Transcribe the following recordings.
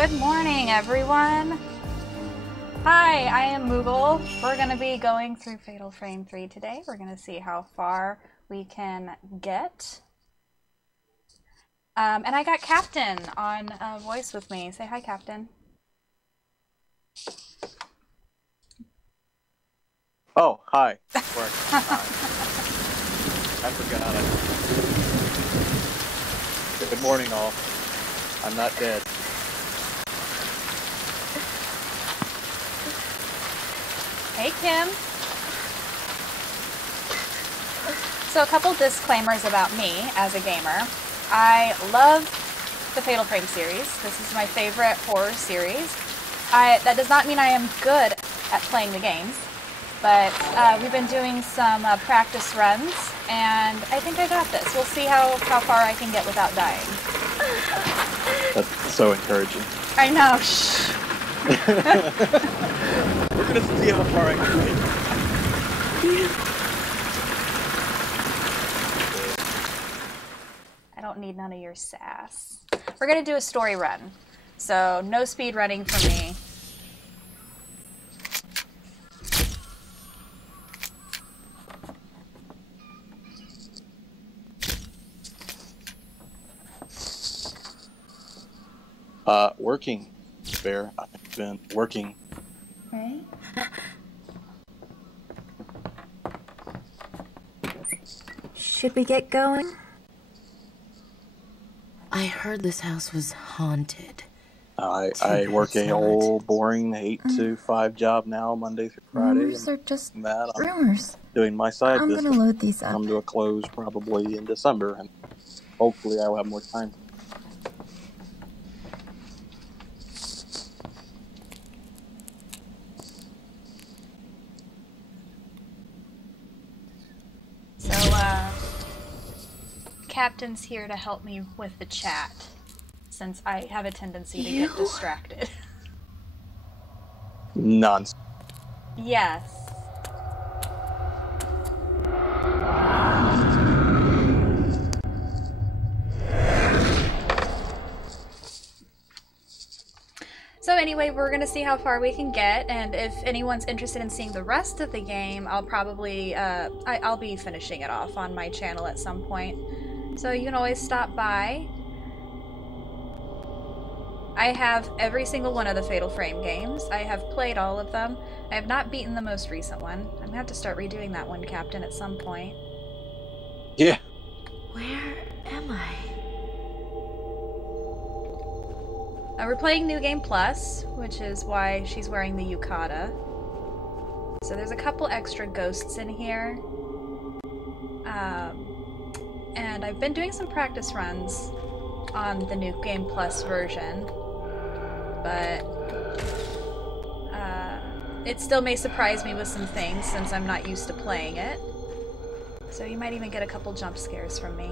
Good morning, everyone. Hi, I am MegaM00gle. We're going to be going through Fatal Frame 3 today. We're going to see how far we can get. And I got Captain on voice with me. Say hi, Captain. Oh, hi. Hi. I forgot. Good morning, all. I'm not dead. Hey, Kim. So a couple disclaimers about me as a gamer. I love the Fatal Frame series. This is my favorite horror series. That does not mean I am good at playing the games, but we've been doing some practice runs, and I think I got this. We'll see how far I can get without dying. That's so encouraging. I know. Shh. We're gonna see how far I can get. I don't need none of your sass. We're gonna do a story run, so no speed running for me. Working, Bear. I've been working. Okay. Should we get going? I heard this house was haunted. I work a old boring 8 to 5 job now, Monday through Friday. Rumors are just that rumors. Doing my side I'm business. gonna load these up. Come to a close probably in December, and hopefully I will have more time. Captain's here to help me with the chat, since I have a tendency to get distracted. Nonsense. Yes. So anyway, we're gonna see how far we can get, and if anyone's interested in seeing the rest of the game, I'll probably, I'll be finishing it off on my channel at some point. So you can always stop by. I have every single one of the Fatal Frame games. I have played all of them. I have not beaten the most recent one. I'm gonna have to start redoing that one, Captain, at some point. Yeah. Where am I? We're playing New Game Plus, which is why she's wearing the yukata. So there's a couple extra ghosts in here. And I've been doing some practice runs on the New Game Plus version, but it still may surprise me with some things since I'm not used to playing it. So you might even get a couple jump scares from me.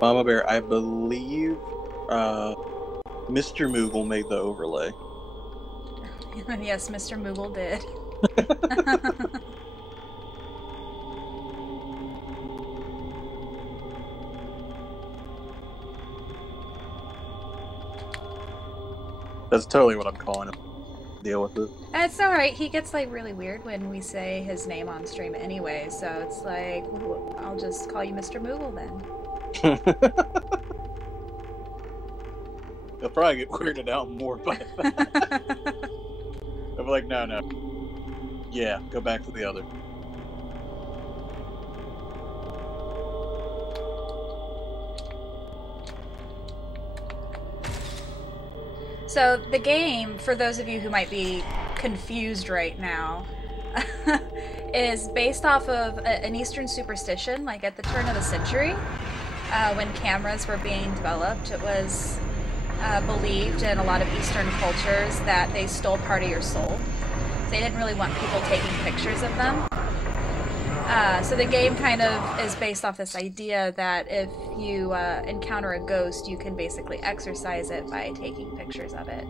Mama Bear, I believe Mr. MegaM00gle made the overlay. Yes, Mr. MegaM00gle did. That's totally what I'm calling him. Deal with it. It's alright, he gets like really weird when we say his name on stream anyway, so it's like, I'll just call you Mr. MegaM00gle then. He'll probably get weirded out more by that. I'll be like, no. Yeah, go back to the other. So the game, for those of you who might be confused right now, is based off of an Eastern superstition, like at the turn of the century, when cameras were being developed. It was believed in a lot of Eastern cultures that they stole part of your soul. They didn't really want people taking pictures of them. So the game kind of is based off this idea that if you encounter a ghost, you can basically exorcise it by taking pictures of it.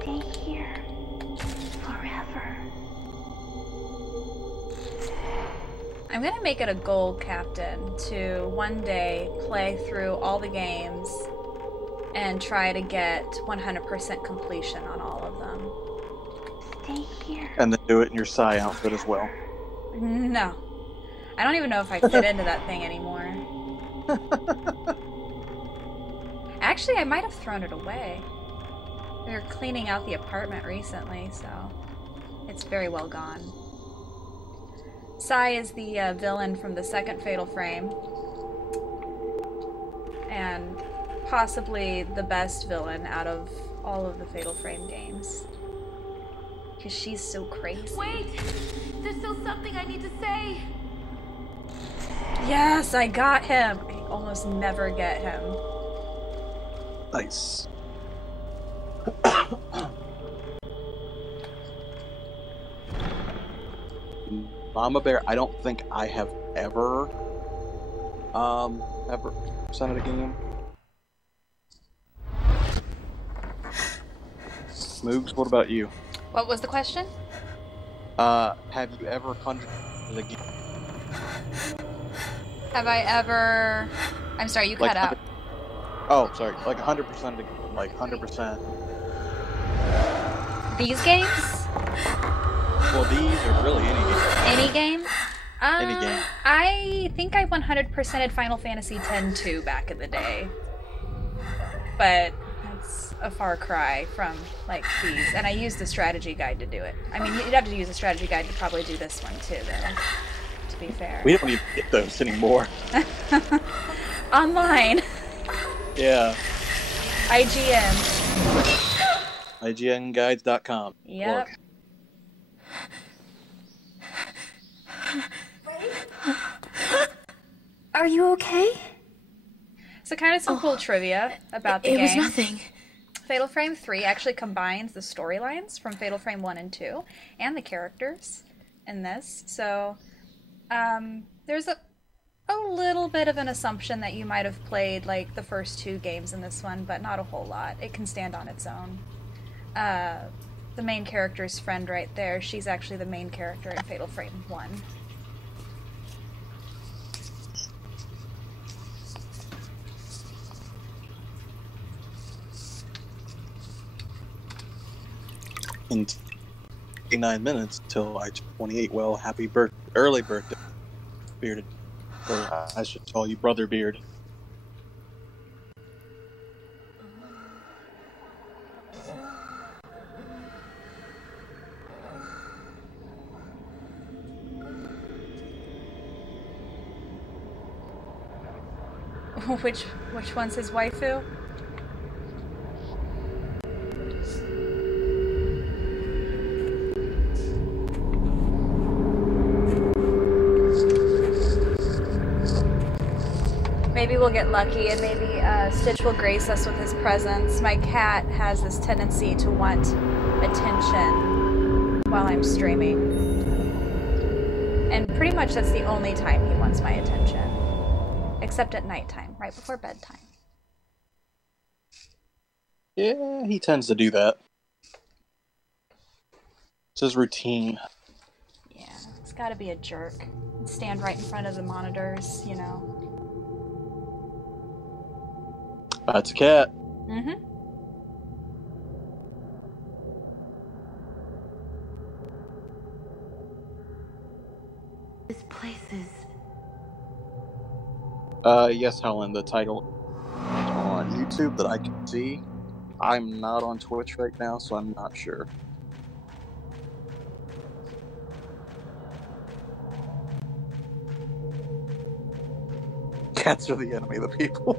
Stay here forever. I'm gonna make it a goal, Captain, to one day play through all the games and try to get 100% completion on all of them. Stay here. And then do it in your Psy outfit as well. No. I don't even know if I fit into that thing anymore. Actually, I might have thrown it away. We were cleaning out the apartment recently, so it's very well gone. Psy is the villain from the second Fatal Frame. And possibly the best villain out of all of the Fatal Frame games. Because she's so crazy. Wait! There's still something I need to say! Yes, I got him! I almost never get him. Nice. Mama Bear, I don't think I have ever presented a game. Moogs, what about you? What was the question? Have you ever hunted the game? Have I ever... I'm sorry, you cut out. Oh, sorry. Like 100%, like 100%. These games? Well, these are really any game. Any game? Any game. I think I 100%ed Final Fantasy X-2 back in the day. But that's a far cry from, like, these. And I used the strategy guide to do it. I mean, you'd have to use a strategy guide to probably do this one, too, though. To be fair. We don't even get those anymore. Online. Yeah. IGN. IGNguides.com. Yep. Look. Are you okay? So kind of some cool trivia about the game. It was nothing. Fatal Frame 3 actually combines the storylines from Fatal Frame 1 and 2 and the characters in this. So there's a little bit of an assumption that you might have played like the first two games in this one, but not a whole lot. It can stand on its own. The main character's friend right there, she's actually the main character in Fatal Frame 1. In 9 minutes till I turn 28. Well, happy early birthday, Bearded. Or I should call you Brother Beard. Which one's his waifu? Maybe we'll get lucky and maybe Stitch will grace us with his presence. My cat has this tendency to want attention while I'm streaming. And pretty much that's the only time he wants my attention. Except at nighttime, right before bedtime. Yeah, he tends to do that. It's his routine. Yeah, he's gotta be a jerk. And stand right in front of the monitors, you know. That's a cat. Mm-hmm. This place is... Yes, Helen, the title on YouTube that I can see. I'm not on Twitch right now, so I'm not sure. Cats are the enemy of the people.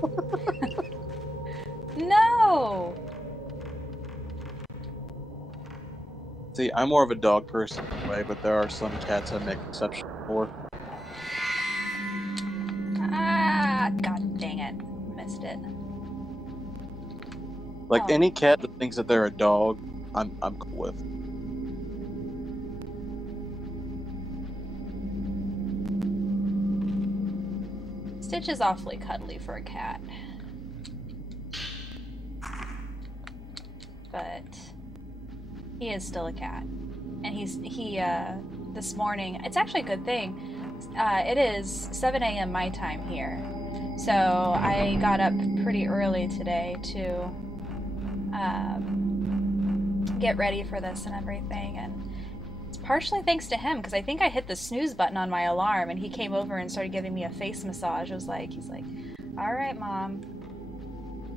No! See, I'm more of a dog person anyway, but there are some cats I make exceptions for. Ah, god dang it. Missed it. Like, Oh. any cat that thinks that they're a dog, I'm cool with. Stitch is awfully cuddly for a cat. But he is still a cat. And he this morning, it's actually a good thing. It is 7 a.m. my time here. So I got up pretty early today to get ready for this and everything, and it's partially thanks to him, because I think I hit the snooze button on my alarm and he came over and started giving me a face massage. He's like, all right, Mom,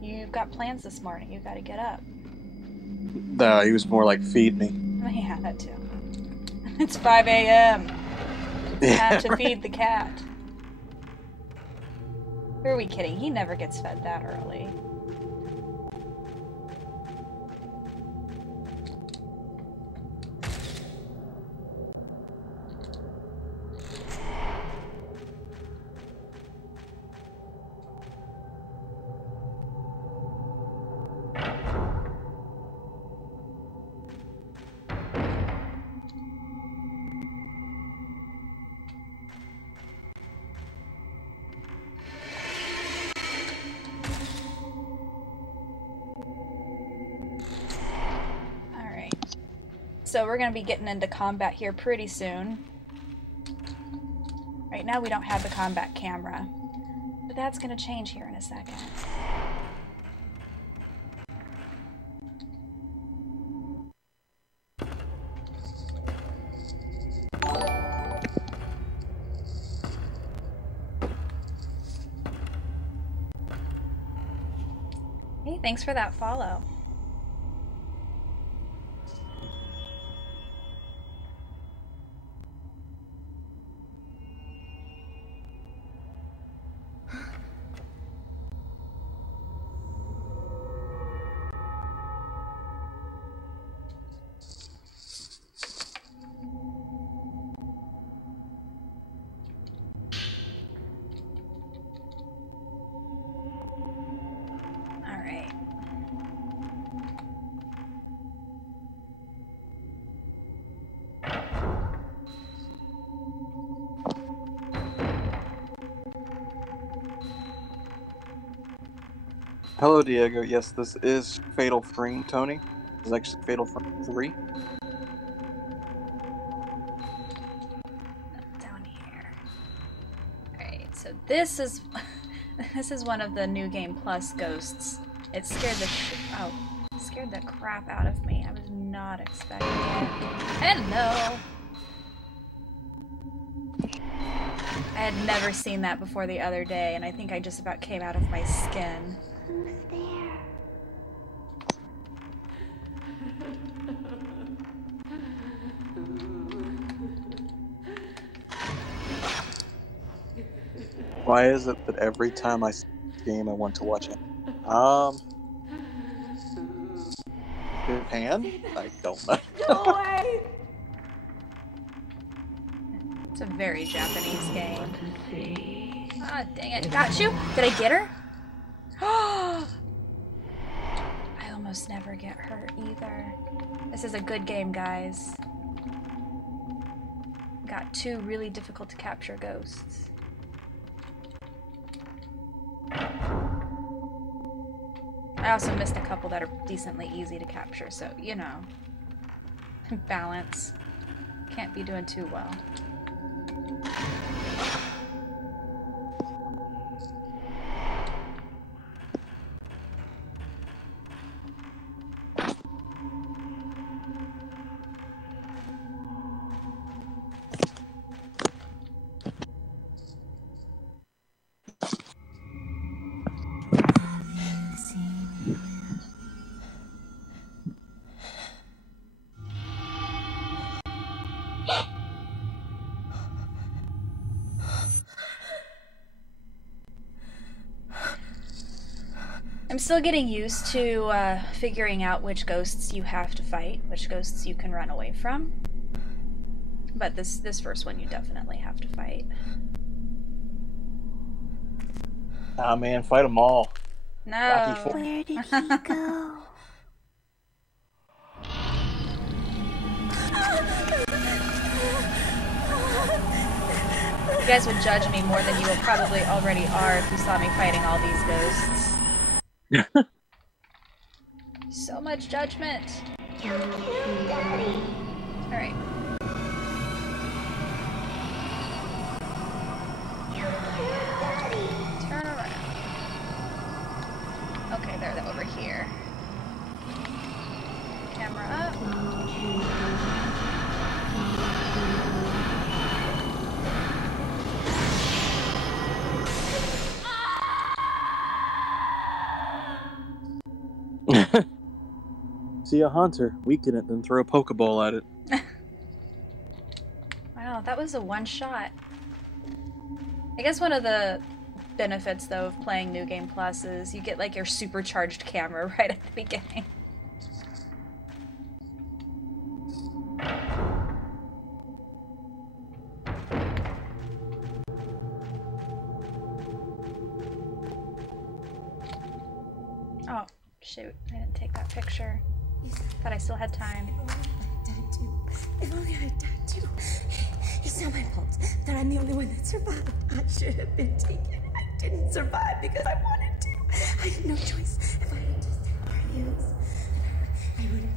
you've got plans this morning, you gotta get up. No, he was more like, feed me. Yeah, that too. It's 5 a.m. It's time to feed the cat. Who are we kidding? He never gets fed that early. So we're going to be getting into combat here pretty soon. Right now we don't have the combat camera, but that's going to change here in a second. Hey, thanks for that follow. Hello, Diego. Yes, this is Fatal Frame, Tony. This is actually Fatal Frame 3. Down here. Alright, so this is this is one of the New Game Plus ghosts. It scared the crap out of me. I was not expecting it. Hello! I had never seen that before the other day, and I think I just about came out of my skin. Who's there? Why is it that every time I see this game I want to watch it? Japan? I don't know. Go away! It's a very Japanese game. Ah, dang it. Got you? Did I get her? I almost never get hurt either. This is a good game, guys. Got 2 really difficult to capture ghosts. I also missed a couple that are decently easy to capture, so, you know. Balance. Can't be doing too well. I'm still getting used to figuring out which ghosts you have to fight, which ghosts you can run away from. But this first one you definitely have to fight. Ah, man, fight them all. No. Where did he go? You guys would judge me more than you will probably already are if you saw me fighting all these ghosts. So much judgment. Alright. See a hunter, weaken it, then throw a Pokeball at it. Wow, that was a one-shot. I guess one of the benefits, though, of playing New Game Plus is you get, like, your supercharged camera right at the beginning. Oh, shoot. I didn't take that picture. Thought I still had time. If only I had died too. It's not my fault that I'm the only one that survived. I should have been taken. I didn't survive because I wanted to. I had no choice. If I had just had radios, I would have.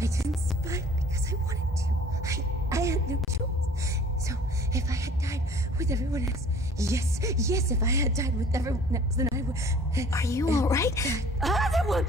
I didn't survive because I wanted to. I had no choice. So if I had died with everyone else, yes, if I had died with everyone else, then I would. Are you all right? Other one.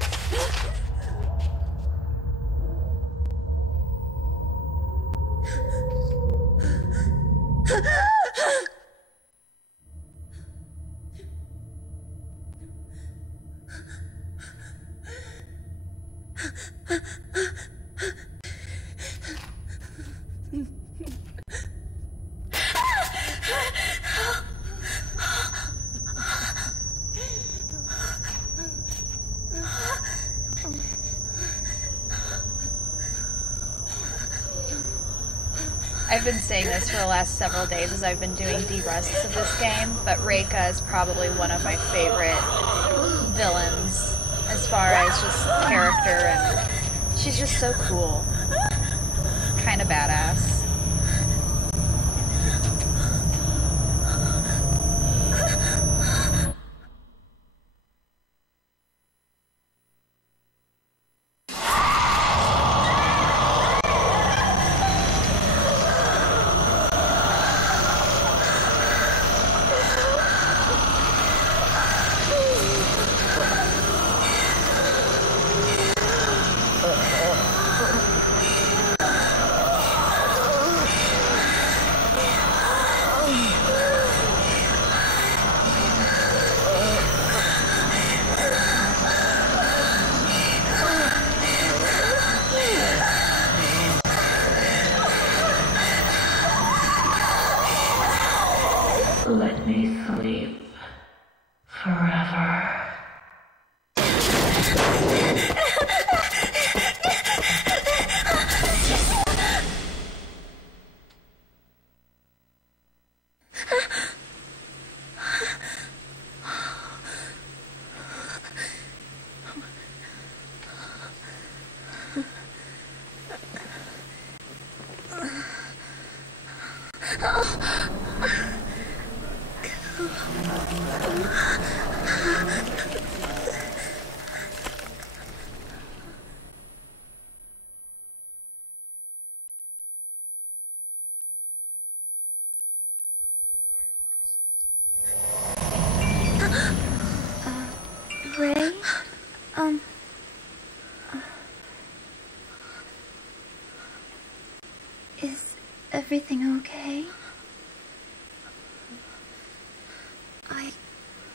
I've been saying this for the last several days as I've been doing derusts of this game, but Reika is probably one of my favorite villains as far as just character, and she's just so cool. Kind of badass. Let me sleep forever. Ray? Is everything okay?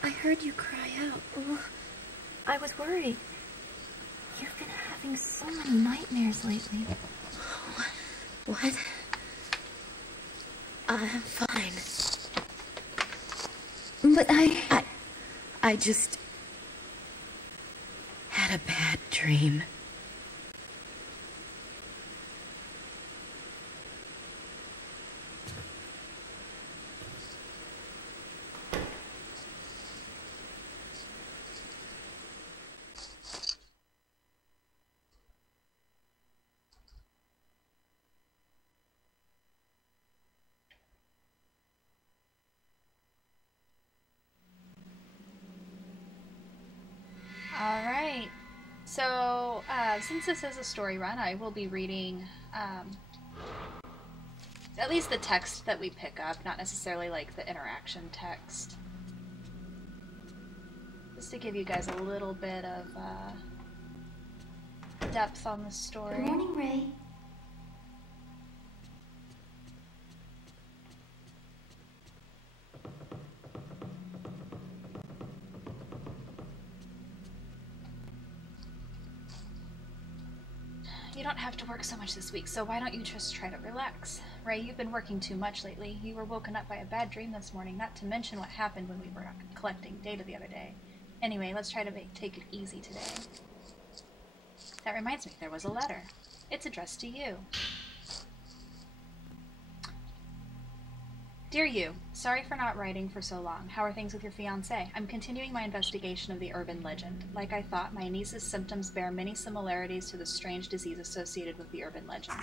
I heard you cry out. Well, I was worried. You've been having so many nightmares lately. What? I'm fine. But I just had a bad dream. Alright, so since this is a story run, I will be reading at least the text that we pick up, not necessarily like the interaction text. Just to give you guys a little bit of depth on the story. Good morning, Ray. You don't have to work so much this week, so why don't you just try to relax? Ray, you've been working too much lately. You were woken up by a bad dream this morning, not to mention what happened when we were collecting data the other day. Anyway, let's try to take it easy today. That reminds me, there was a letter. It's addressed to you. Dear you, sorry for not writing for so long. How are things with your fiancé? I'm continuing my investigation of the urban legend. Like I thought, my niece's symptoms bear many similarities to the strange disease associated with the urban legend.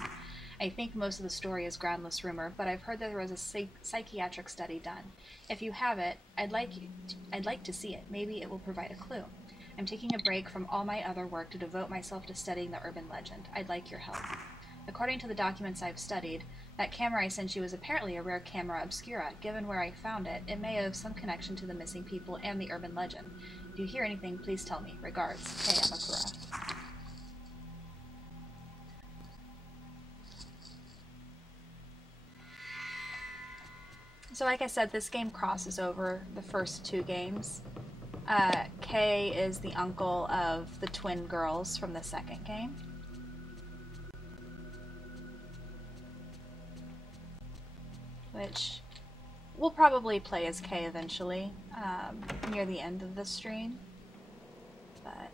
I think most of the story is groundless rumor, but I've heard that there was a psychiatric study done. If you have it, I'd like to see it. Maybe it will provide a clue. I'm taking a break from all my other work to devote myself to studying the urban legend. I'd like your help. According to the documents I've studied, that camera I sent you is apparently a rare camera obscura. Given where I found it, it may have some connection to the missing people and the urban legend. If you hear anything, please tell me. Regards, Kei Amakura. So like I said, this game crosses over the first two games. Kei is the uncle of the twin girls from the second game. Which we'll probably play as Kei eventually, near the end of the stream. But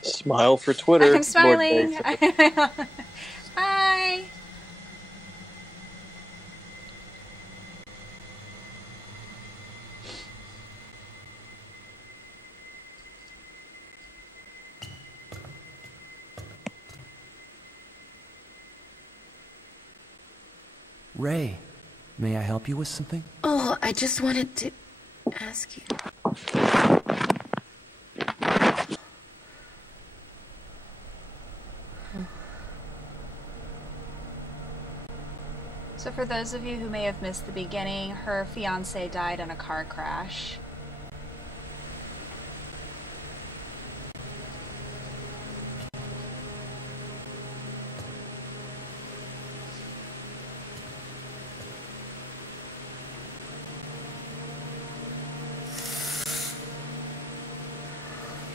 Smile for Twitter. I'm smiling. Hi. Ray, may I help you with something? Oh, I just wanted to ask you. So for those of you who may have missed the beginning, her fiancé died in a car crash.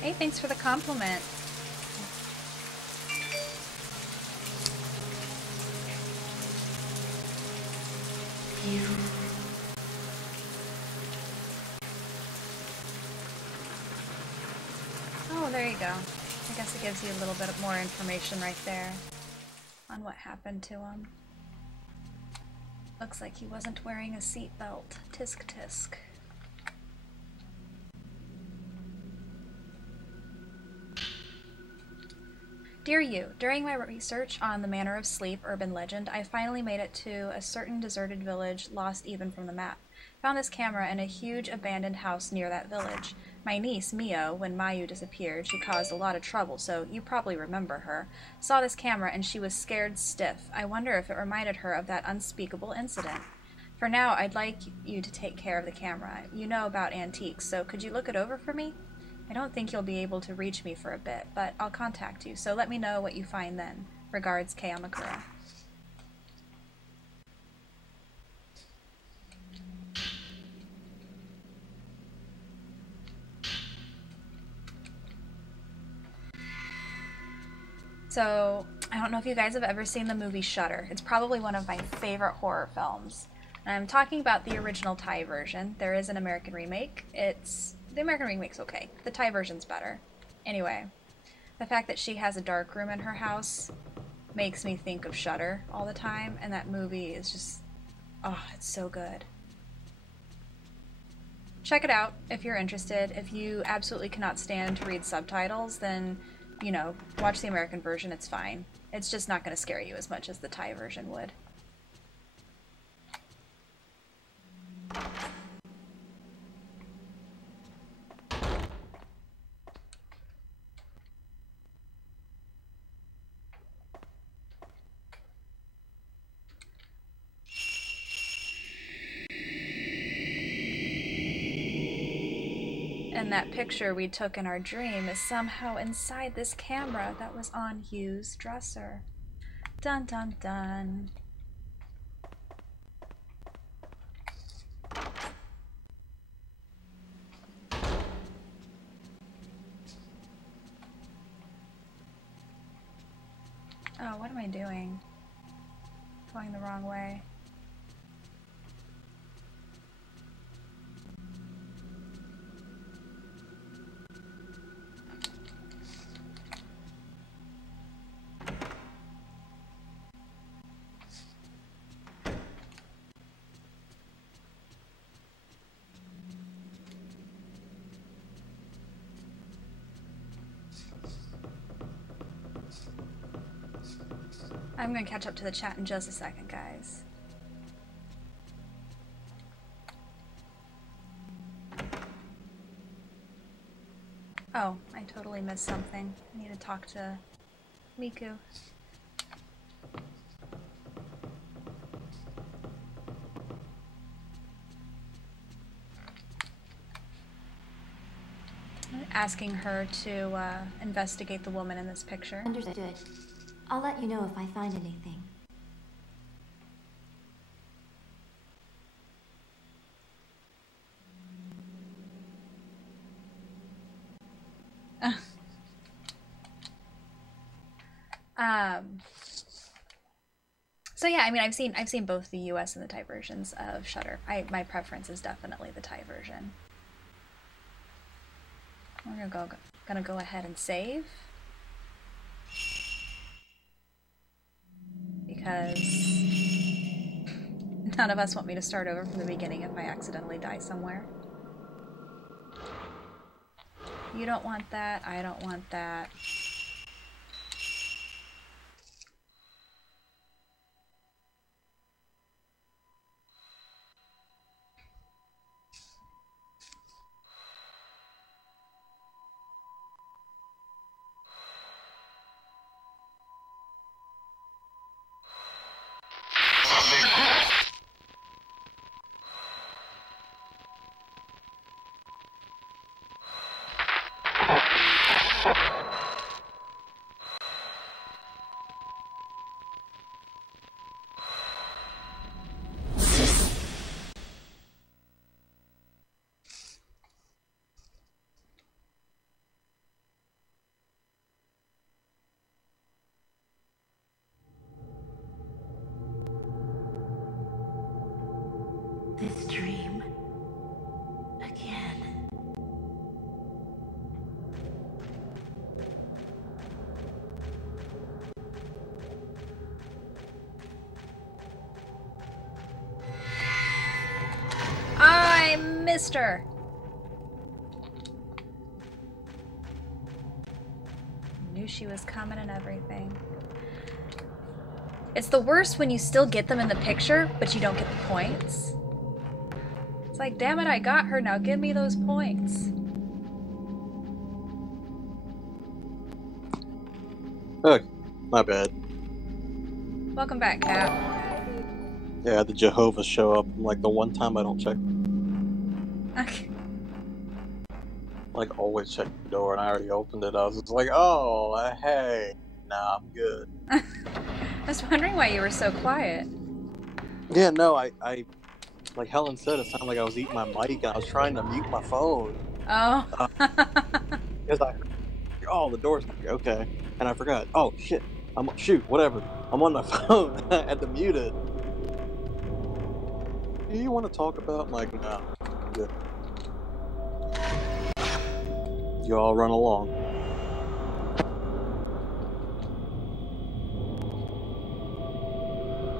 Hey, thanks for the compliment. You. Oh, there you go. I guess it gives you a little bit more information right there on what happened to him. Looks like he wasn't wearing a seatbelt. Tisk tisk. Dear you, during my research on the Manor of Sleep urban legend, I finally made it to a certain deserted village lost even from the map. Found this camera in a huge abandoned house near that village. My niece, Mio, when Mayu disappeared, she caused a lot of trouble, so you probably remember her, saw this camera and she was scared stiff. I wonder if it reminded her of that unspeakable incident. For now, I'd like you to take care of the camera. You know about antiques, so could you look it over for me? I don't think you'll be able to reach me for a bit, but I'll contact you, so let me know what you find then. Regards, Kei Amakura. So, I don't know if you guys have ever seen the movie Shudder. It's probably one of my favorite horror films. And I'm talking about the original Thai version. There is an American remake. The American remake's okay. The Thai version's better. Anyway, the fact that she has a dark room in her house makes me think of Shudder all the time, and that movie is just, oh, it's so good. Check it out if you're interested. If you absolutely cannot stand to read subtitles, then, you know, watch the American version, it's fine. It's just not going to scare you as much as the Thai version would. And that picture we took in our dream is somehow inside this camera that was on Hugh's dresser. Dun dun dun. Oh, what am I doing? Going the wrong way. I'm gonna catch up to the chat in just a second, guys. Oh, I totally missed something. I need to talk to Miku. Asking her to investigate the woman in this picture. Understood. I'll let you know if I find anything. So yeah, I mean, I've seen both the US and the Thai versions of Shudder. My preference is definitely the Thai version. We're gonna go ahead and save. Because none of us want me to start over from the beginning if I accidentally die somewhere. You don't want that, I don't want that. This dream. Again. I missed her. Knew she was coming and everything. It's the worst when you still get them in the picture, but you don't get the points. It's like, damn it, I got her, now give me those points. Okay, my bad. Welcome back, Cap. Yeah, the Jehovah show up like the one time I don't check. Okay. Like, always check the door, and I already opened it. I was just like, oh, hey, nah, I'm good. I was wondering why you were so quiet. Yeah, no, I like Helen said, it sounded like I was eating my mic, and I was trying to mute my phone. Oh. Because I heard, oh, the door's okay, and I forgot. Oh shit, shoot, whatever. I'm on my phone. I had to mute it. Do you want to talk about? I'm like, nah, I'm good. You all run along.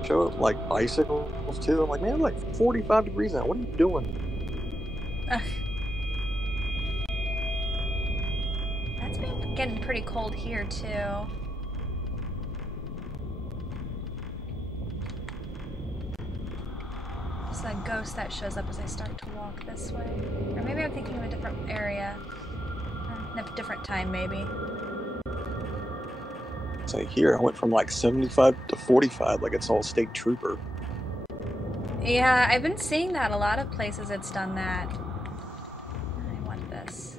Show up like bicycles too. I'm like, man, like 45 degrees out. What are you doing? That's been getting pretty cold here too. It's that ghost that shows up as I start to walk this way. Or maybe I'm thinking of a different area. A different time, maybe. Say here, I went from like 75 to 45, like it's all state trooper. Yeah, I've been seeing that a lot of places. It's done that. I want this.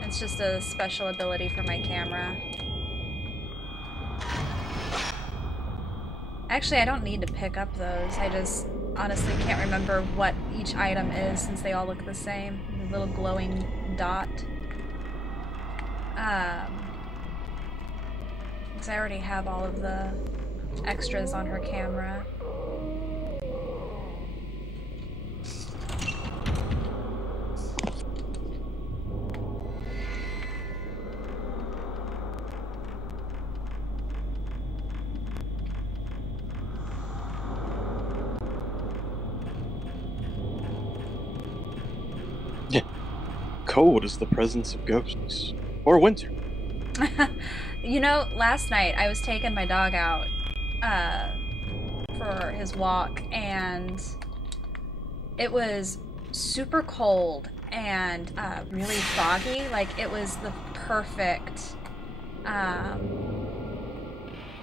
It's just a special ability for my camera. Actually, I don't need to pick up those. I just honestly can't remember what each item is since they all look the same. The little glowing dot. Because I already have all of the extras on her camera. Cold is the presence of ghosts. Or winter. You know, last night I was taking my dog out for his walk, and it was super cold and really foggy. Like, it was the perfect,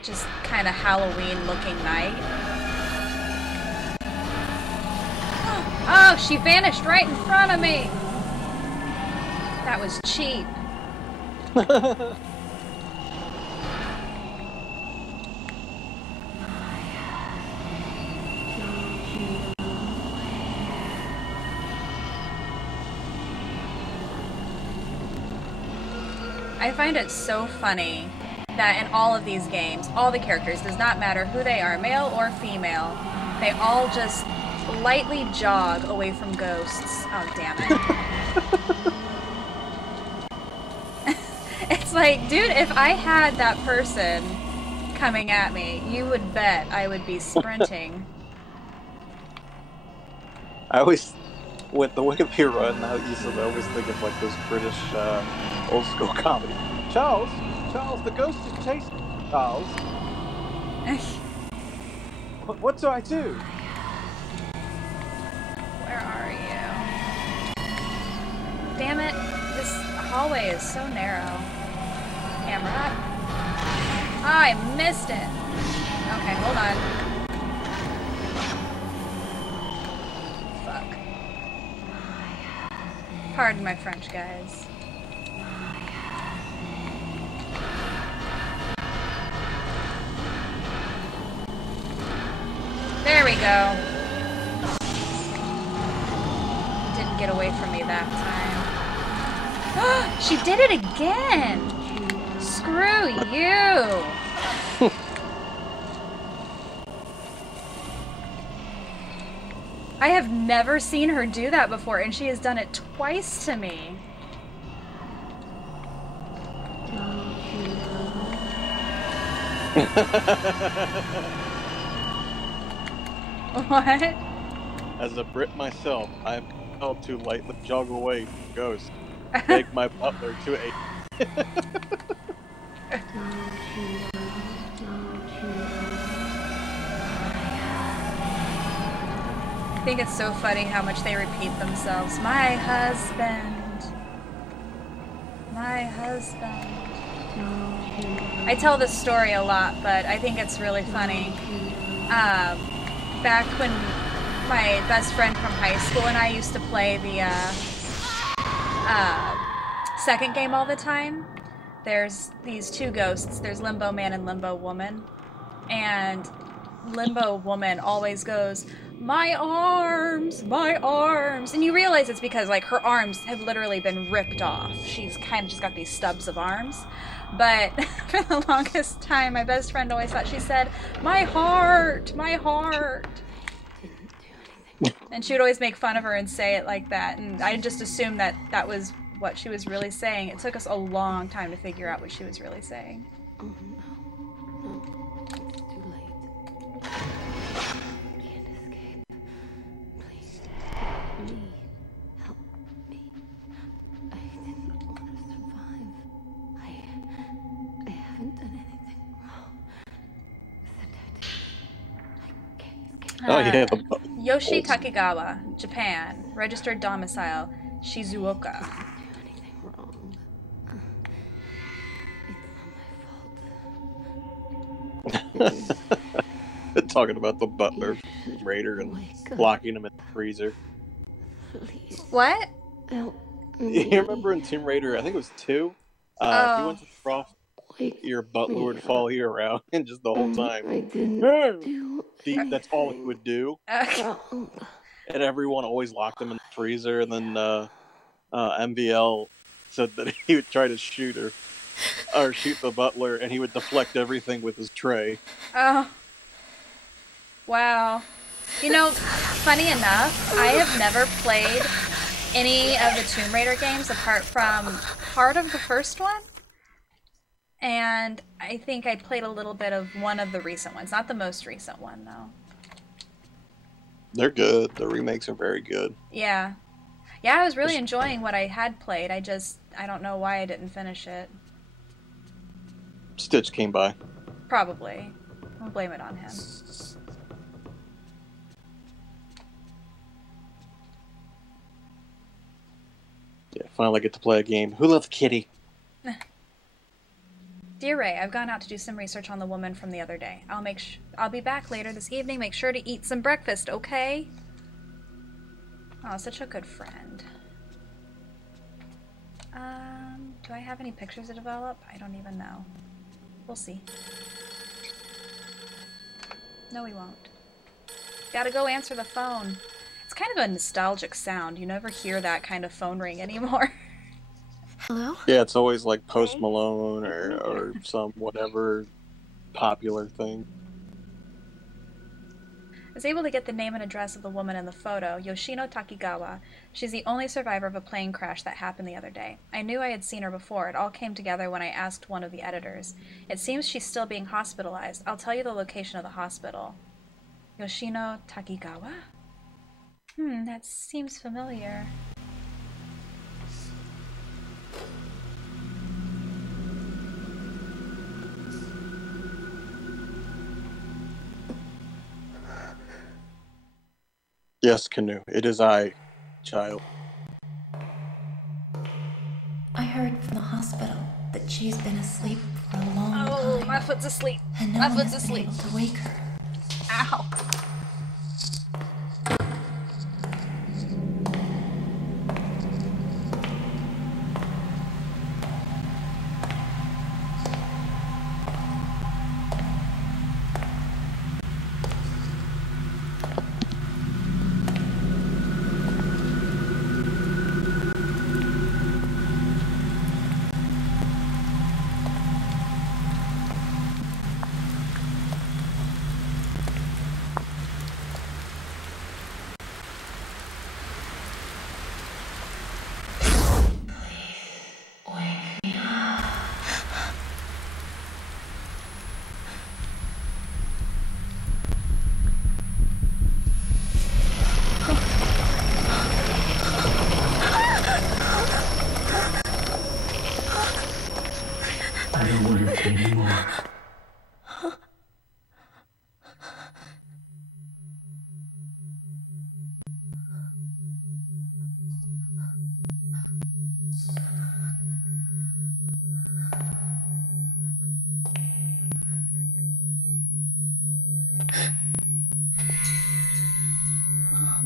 just kind of Halloween-looking night. Oh, she vanished right in front of me! That was cheap. I find it so funny that in all of these games, all the characters, does not matter who they are, male or female, they all just lightly jog away from ghosts. Oh, damn it. It's like, dude, if I had that person coming at me, you would bet I would be sprinting. I always, with the Wikipedia run, I always think of like those British old school comedy. Charles, the ghost is chasing Charles. What do I do? Where are you? Damn it, this hallway is so narrow. Camera up. Oh, I missed it. Okay, hold on. Fuck. Pardon my French, guys. There we go. Didn't get away from me that time. She did it again! Screw you! I have never seen her do that before, and she has done it twice to me. What? As a Brit myself, I'm compelled to lightly jog away from ghosts. Beg my butler to aid. I think it's so funny how much they repeat themselves. My husband. My husband. I tell this story a lot, but I think it's really funny. Back when my best friend from high school and I used to play the second game all the time, there's these two ghosts. There's Limbo Man and Limbo Woman. And Limbo Woman always goes, "My arms, my arms." And you realize it's because, like, her arms have literally been ripped off. She's kind of just got these stubs of arms. But for the longest time, my best friend always thought she said, "My heart, my heart." And she would always make fun of her and say it like that. And I just assumed that that was what she was really saying. It took us a long time to figure out what she was really saying. Oh, no. It's too late. I can't escape. Please, help me. Help me. I didn't want to survive. I haven't done anything wrong. Except I can't escape. Oh, yeah. Yoshi Takegawa, Japan. Registered domicile, Shizuoka. Talking about the butler raider and locking him in the freezer. Please. What? Help You remember in Tomb Raider, I think it was 2, if you went to the trough, your butler would follow you around and just the whole time. I didn't do That's all he would do. And everyone always locked him in the freezer, and then MVL said that he would try to shoot her, or shoot the butler, and he would deflect everything with his tray. Oh. Wow. You know, funny enough, I have never played any of the Tomb Raider games apart from part of the first one. And I think I played a little bit of one of the recent ones. Not the most recent one, though. They're good. The remakes are very good. Yeah. Yeah, I was really enjoying what I had played. I don't know why I didn't finish it. Stitch came by. Probably. I'll blame it on him. Yeah, finally get to play a game. Who loved Kitty? Dear Ray, I've gone out to do some research on the woman from the other day. I'll be back later this evening. Make sure to eat some breakfast, okay? Oh, such a good friend. Do I have any pictures to develop? I don't even know. We'll see. No, we won't. Gotta go answer the phone. It's kind of a nostalgic sound. You never hear that kind of phone ring anymore. Hello? Yeah, it's always like Post Malone or some whatever popular thing. I was able to get the name and address of the woman in the photo, Yoshino Takigawa. She's the only survivor of a plane crash that happened the other day. I knew I had seen her before. It all came together when I asked one of the editors. It seems she's still being hospitalized. I'll tell you the location of the hospital. Yoshino Takigawa? That seems familiar. Yes, Kinou. It is I, child. I heard from the hospital that she's been asleep for a long time. Oh, my foot's asleep. And no My one foot's has been asleep. able to wake her. Ow. I don't want your kid anymore.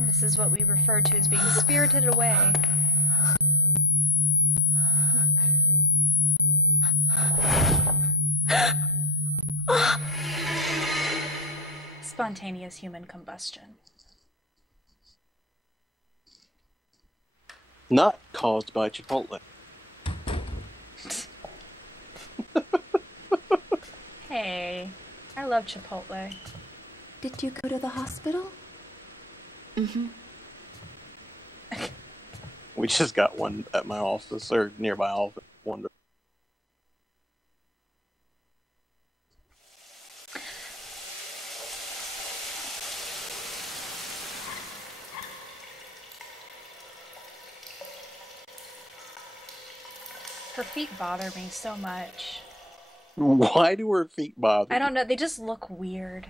This is what we refer to as being spirited away. Spontaneous human combustion. Not caused by Chipotle. Hey, I love Chipotle. Did you go to the hospital? Mm-hmm. We just got one at my office, or near my office. Wonder. Her feet bother me so much. Why do her feet bother? I don't know, they just look weird.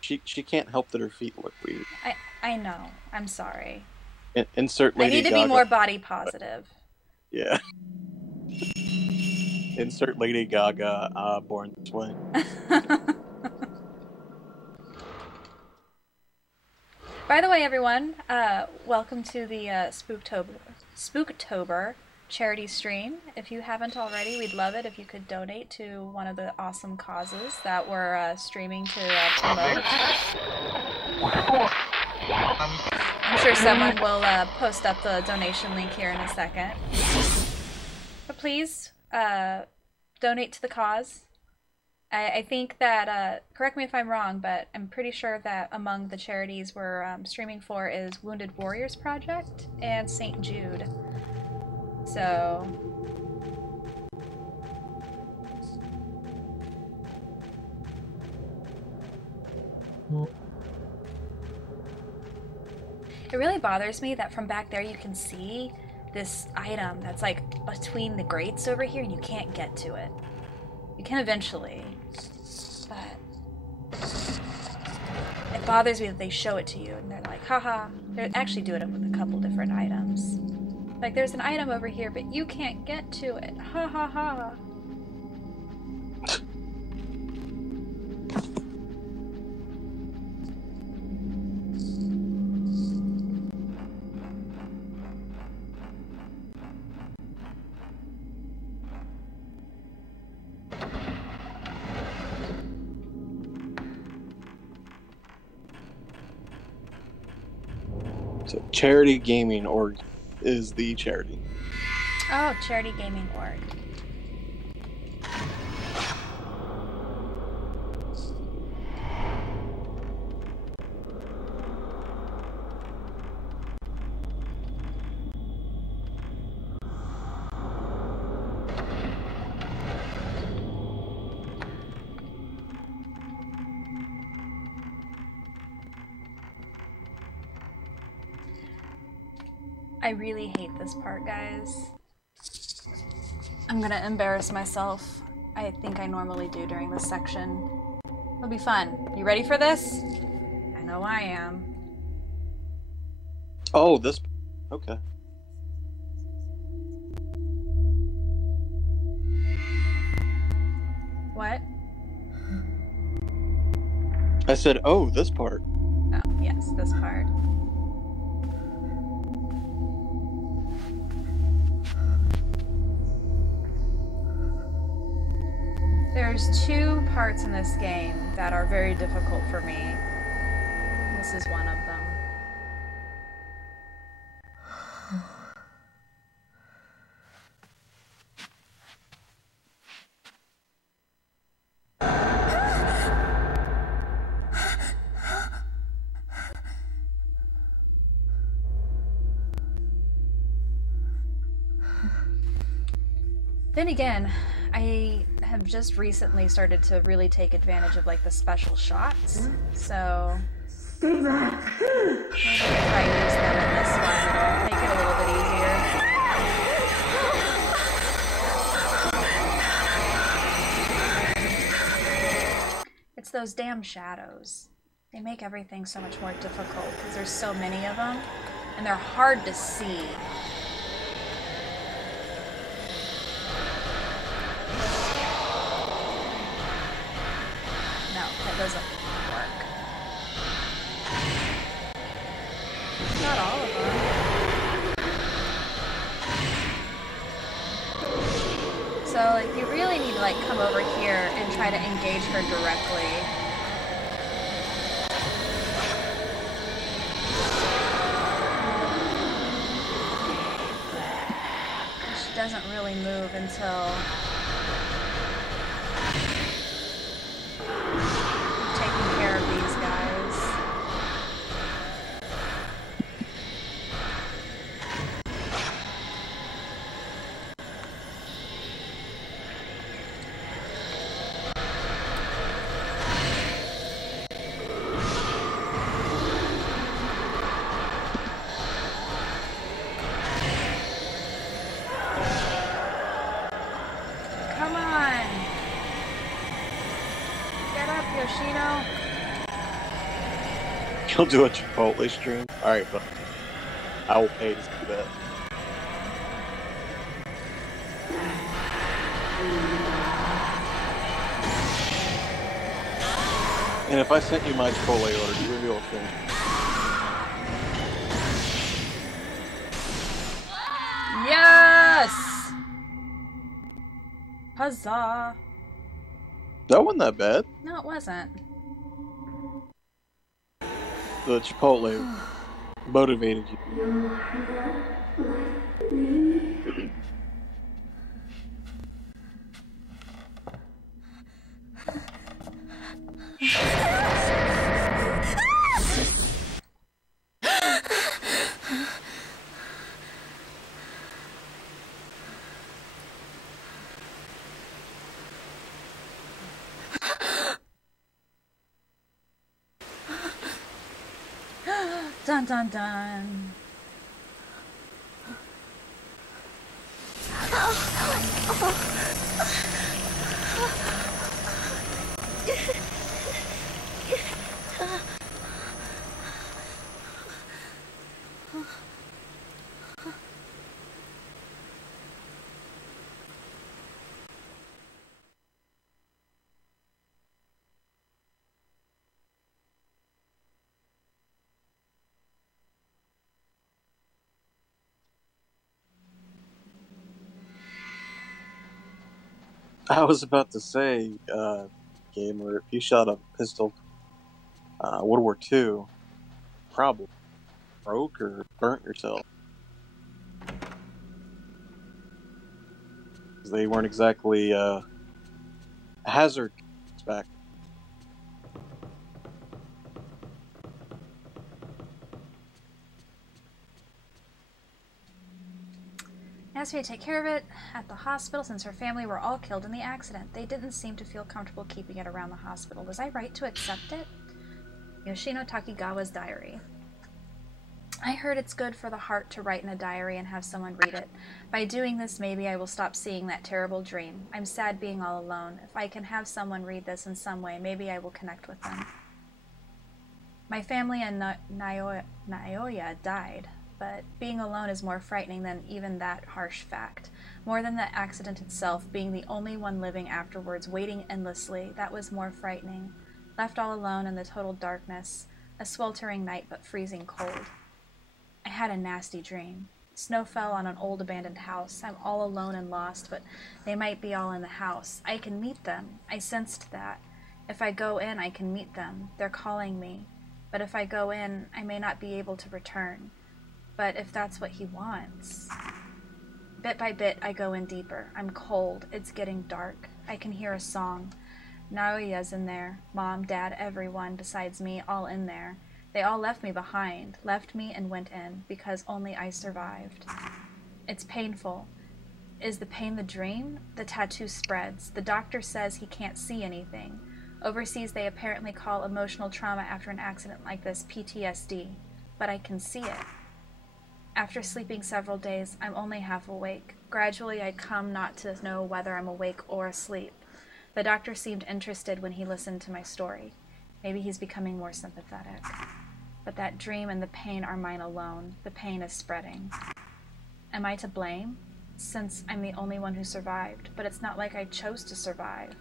She can't help that her feet look weird. I know. I'm sorry. Insert Lady I need to Gaga. be more body positive. Yeah. Insert Lady Gaga, Born This Way. By the way, everyone, welcome to the Spooktober charity stream. If you haven't already, we'd love it if you could donate to one of the awesome causes that we're streaming to promote. I'm sure someone will post up the donation link here in a second. But please, donate to the cause. I think that, correct me if I'm wrong, but I'm pretty sure that among the charities we're streaming for is Wounded Warriors Project and St. Jude. So... It really bothers me that from back there you can see this item that's like between the grates over here and you can't get to it. You can eventually, but it bothers me that they show it to you and they're like, haha. They actually do it with a couple different items. Like, there's an item over here, but you can't get to it. Ha ha ha. So, Charity Gaming Org is the charity. Oh, Charity Gaming Org. I really hate this part, guys. I'm gonna embarrass myself. I think I normally do during this section. It'll be fun. You ready for this? I know I am. Oh, this... Okay. What? I said, oh, this part. Oh, yes, this part. There's two parts in this game that are very difficult for me. This is one of them. Then again, I have just recently started to really take advantage of like the special shots, so maybe if I use them in this one, it'll make it a little bit easier. It's those damn shadows. They make everything so much more difficult because there's so many of them, and they're hard to see. Doesn't work. Not all of them. So like you really need to like come over here and try to engage her directly. She doesn't really move until of these guys. Come on! Get up, Yoshino! You'll do a Chipotle stream? Alright, but I will pay to do that. And if I sent you my Chipotle order, you would be able to film. Yes! Huzzah! That wasn't that bad. No, it wasn't. the Chipotle motivated you. Dun dun dun. I was about to say, gamer, if you shot a pistol, World War II, probably broke or burnt yourself. 'Cause they weren't exactly hazard back. Asked me to take care of it at the hospital since her family were all killed in the accident. They didn't seem to feel comfortable keeping it around the hospital. Was I right to accept it? Yoshino Takigawa's diary. I heard it's good for the heart to write in a diary and have someone read it. By doing this, maybe I will stop seeing that terrible dream. I'm sad being all alone. If I can have someone read this in some way, maybe I will connect with them. My family and Naoya died, but being alone is more frightening than even that harsh fact. More than the accident itself, being the only one living afterwards, waiting endlessly, that was more frightening. Left all alone in the total darkness, a sweltering night but freezing cold. I had a nasty dream. Snow fell on an old abandoned house. I'm all alone and lost, but they might be all in the house. I can meet them. I sensed that. If I go in, I can meet them. They're calling me. But if I go in, I may not be able to return. But if that's what he wants... Bit by bit, I go in deeper. I'm cold. It's getting dark. I can hear a song. Naoya's in there. Mom, Dad, everyone besides me, all in there. They all left me behind, left me and went in, because only I survived. It's painful. Is the pain the dream? The tattoo spreads. The doctor says he can't see anything. Overseas, they apparently call emotional trauma after an accident like this PTSD. But I can see it. After sleeping several days, I'm only half awake. Gradually, I come not to know whether I'm awake or asleep. The doctor seemed interested when he listened to my story. Maybe he's becoming more sympathetic. But that dream and the pain are mine alone. The pain is spreading. Am I to blame? Since I'm the only one who survived. But it's not like I chose to survive.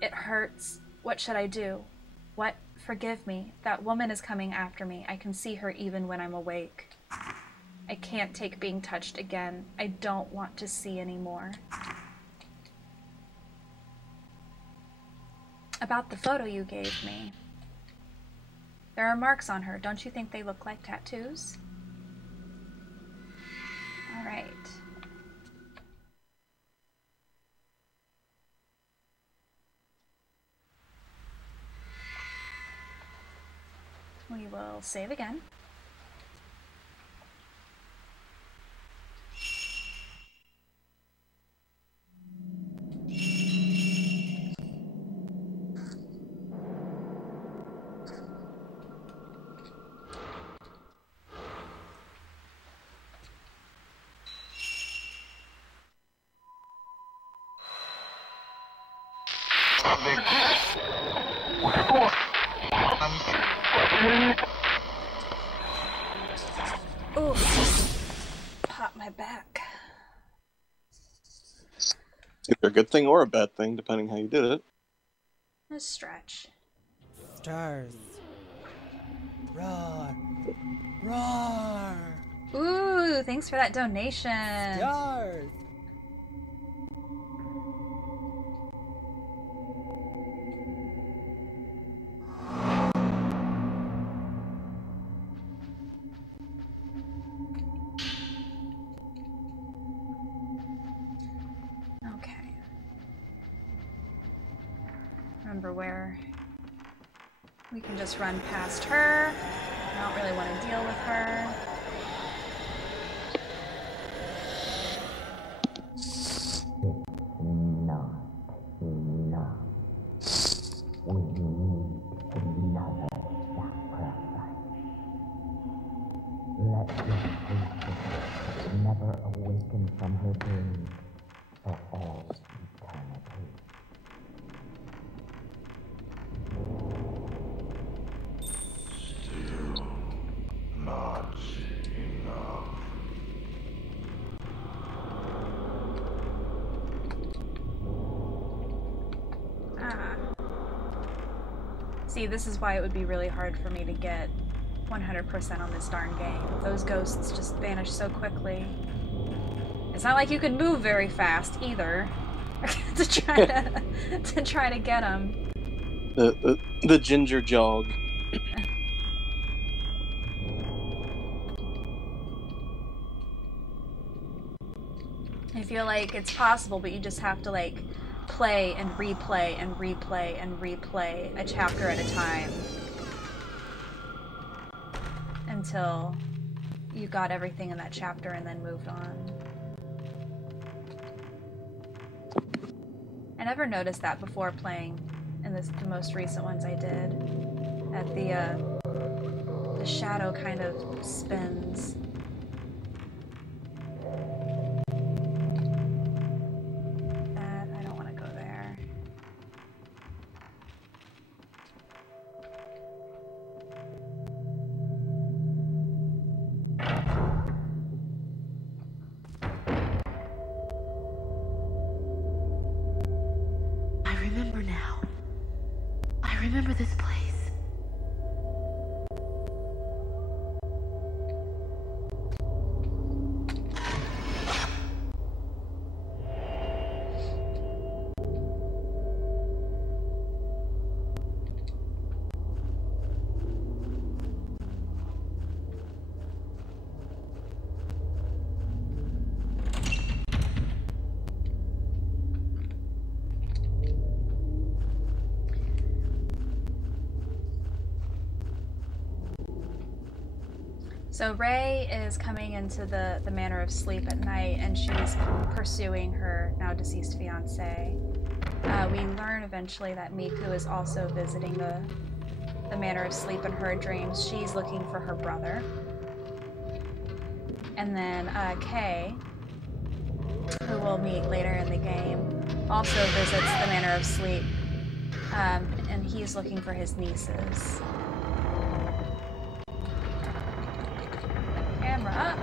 It hurts. What should I do? What? Forgive me. That woman is coming after me. I can see her even when I'm awake. I can't take being touched again. I don't want to see anymore. About the photo you gave me. There are marks on her. Don't you think they look like tattoos? All right. We will save again. Oh, pop my back. Either a good thing or a bad thing, depending how you did it. Let's stretch. Stars. Roar. Roar. Ooh, thanks for that donation. Stars. remember where we can just run past her. I don't really want to deal with her. From her dreams for all eternity. Still not enough. See, this is why it would be really hard for me to get 100% on this darn game. Those ghosts just vanish so quickly. It's not like you can move very fast either to try to get them. The ginger jog. I feel like it's possible, but you just have to like play and replay and replay and replay a chapter at a time until you got everything in that chapter and then moved on. I never noticed that before playing in the most recent ones I did. At the shadow kind of spins. I don't want to go there. I remember now. I remember this place. So Ray is coming into the Manor of Sleep at night, and she's pursuing her now deceased fiance. We learn eventually that Miku is also visiting the Manor of Sleep in her dreams. She's looking for her brother. And then Kay, who we'll meet later in the game, also visits the Manor of Sleep, and he's looking for his nieces. Camera up.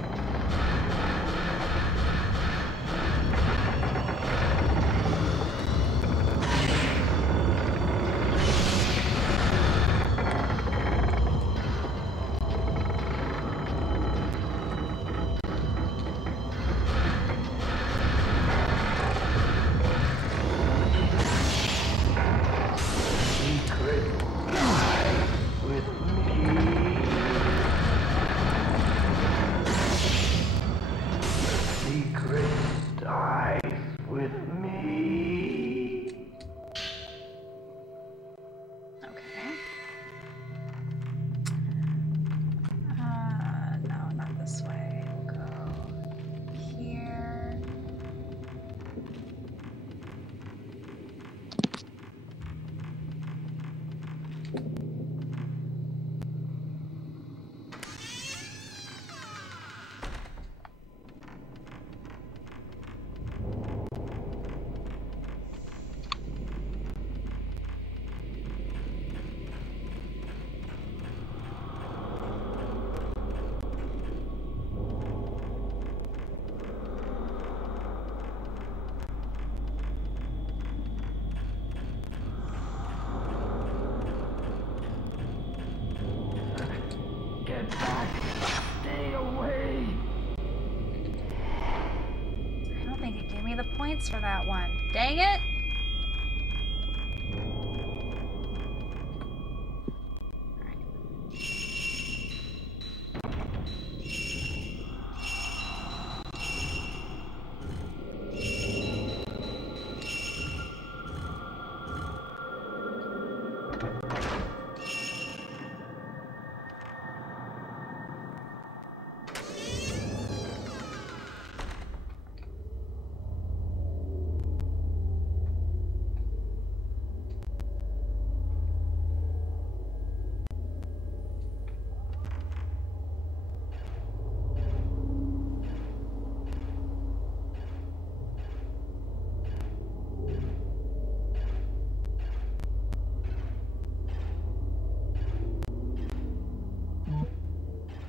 For that one. Dang it!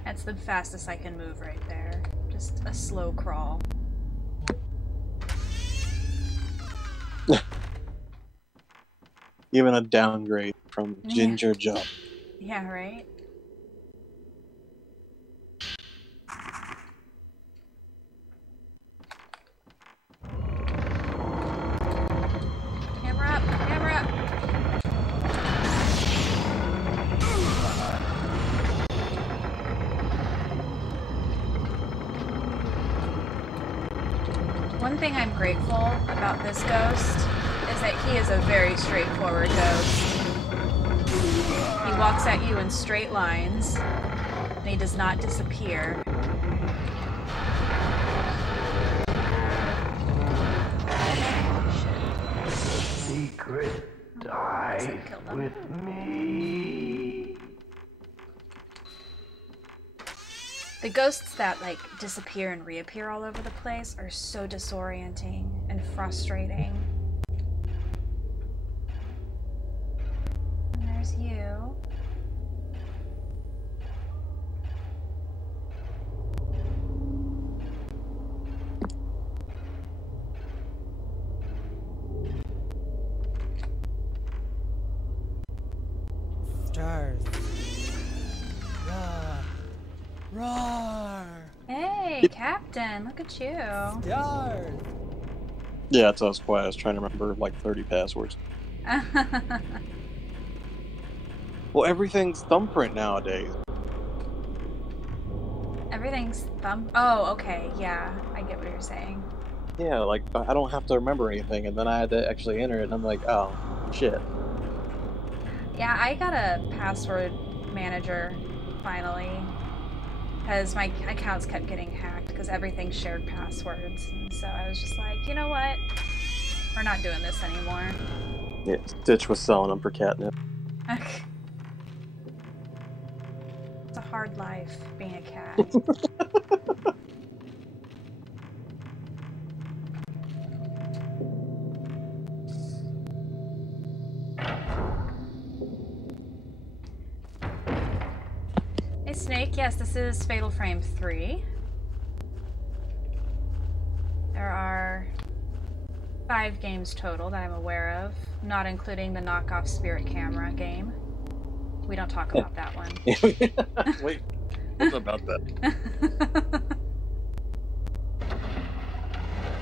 That's the fastest I can move right there. Just a slow crawl. Even a downgrade from Ginger Jump. Yeah, right? Camera up! Camera up! One thing I'm grateful about this ghost is that he is a very straightforward ghost. He walks at you in straight lines, and he does not disappear. Secret dies with me. The ghosts that, like, disappear and reappear all over the place are so disorienting and frustrating. And there's you. Stars. Roar. Roar. Hey, Captain, look at you. Stars. Yeah, that's us quiet. I was trying to remember like 30 passwords. Well, everything's thumbprint nowadays. Everything's thumb. Oh, okay, yeah, I get what you're saying. Yeah, like I don't have to remember anything, and then I had to actually enter it, and I'm like, oh, shit. Yeah, I got a password manager finally, because my accounts kept getting hacked because everything shared passwords, and so I was just like, you know what? We're not doing this anymore. Yeah, Stitch was selling them for catnip. It's a hard life being a cat. Hey Snake, yes, this is Fatal Frame 3. There are 5 games total that I'm aware of, not including the knockoff Spirit Camera game. We don't talk about that one. Wait, what about that?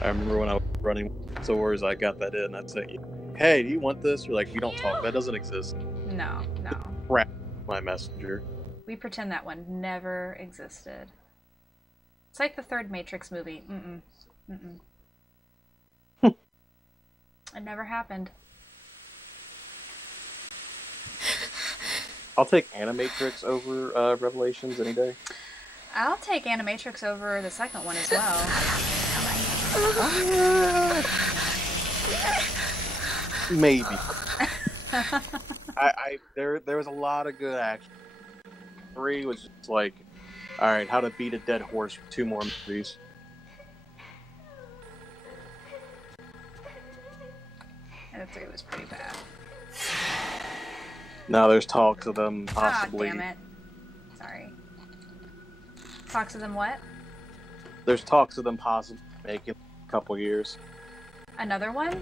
I remember when I was running stores, I got that in. I'd say, hey, do you want this? You're like, we don't talk. That doesn't exist. No, no. Crap, my messenger. We pretend that one never existed. It's like the third Matrix movie. Mm-mm. Mm-mm. It never happened. I'll take Animatrix over Revelations any day. I'll take Animatrix over the second one as well. Maybe. There was a lot of good action. 3 was just like, all right, how to beat a dead horse for 2 more movies. And the 3 was pretty bad. Now there's talks of them possibly. Ah, damn it. Sorry. Talks of them what? There's talks of them possibly making a couple years. Another one?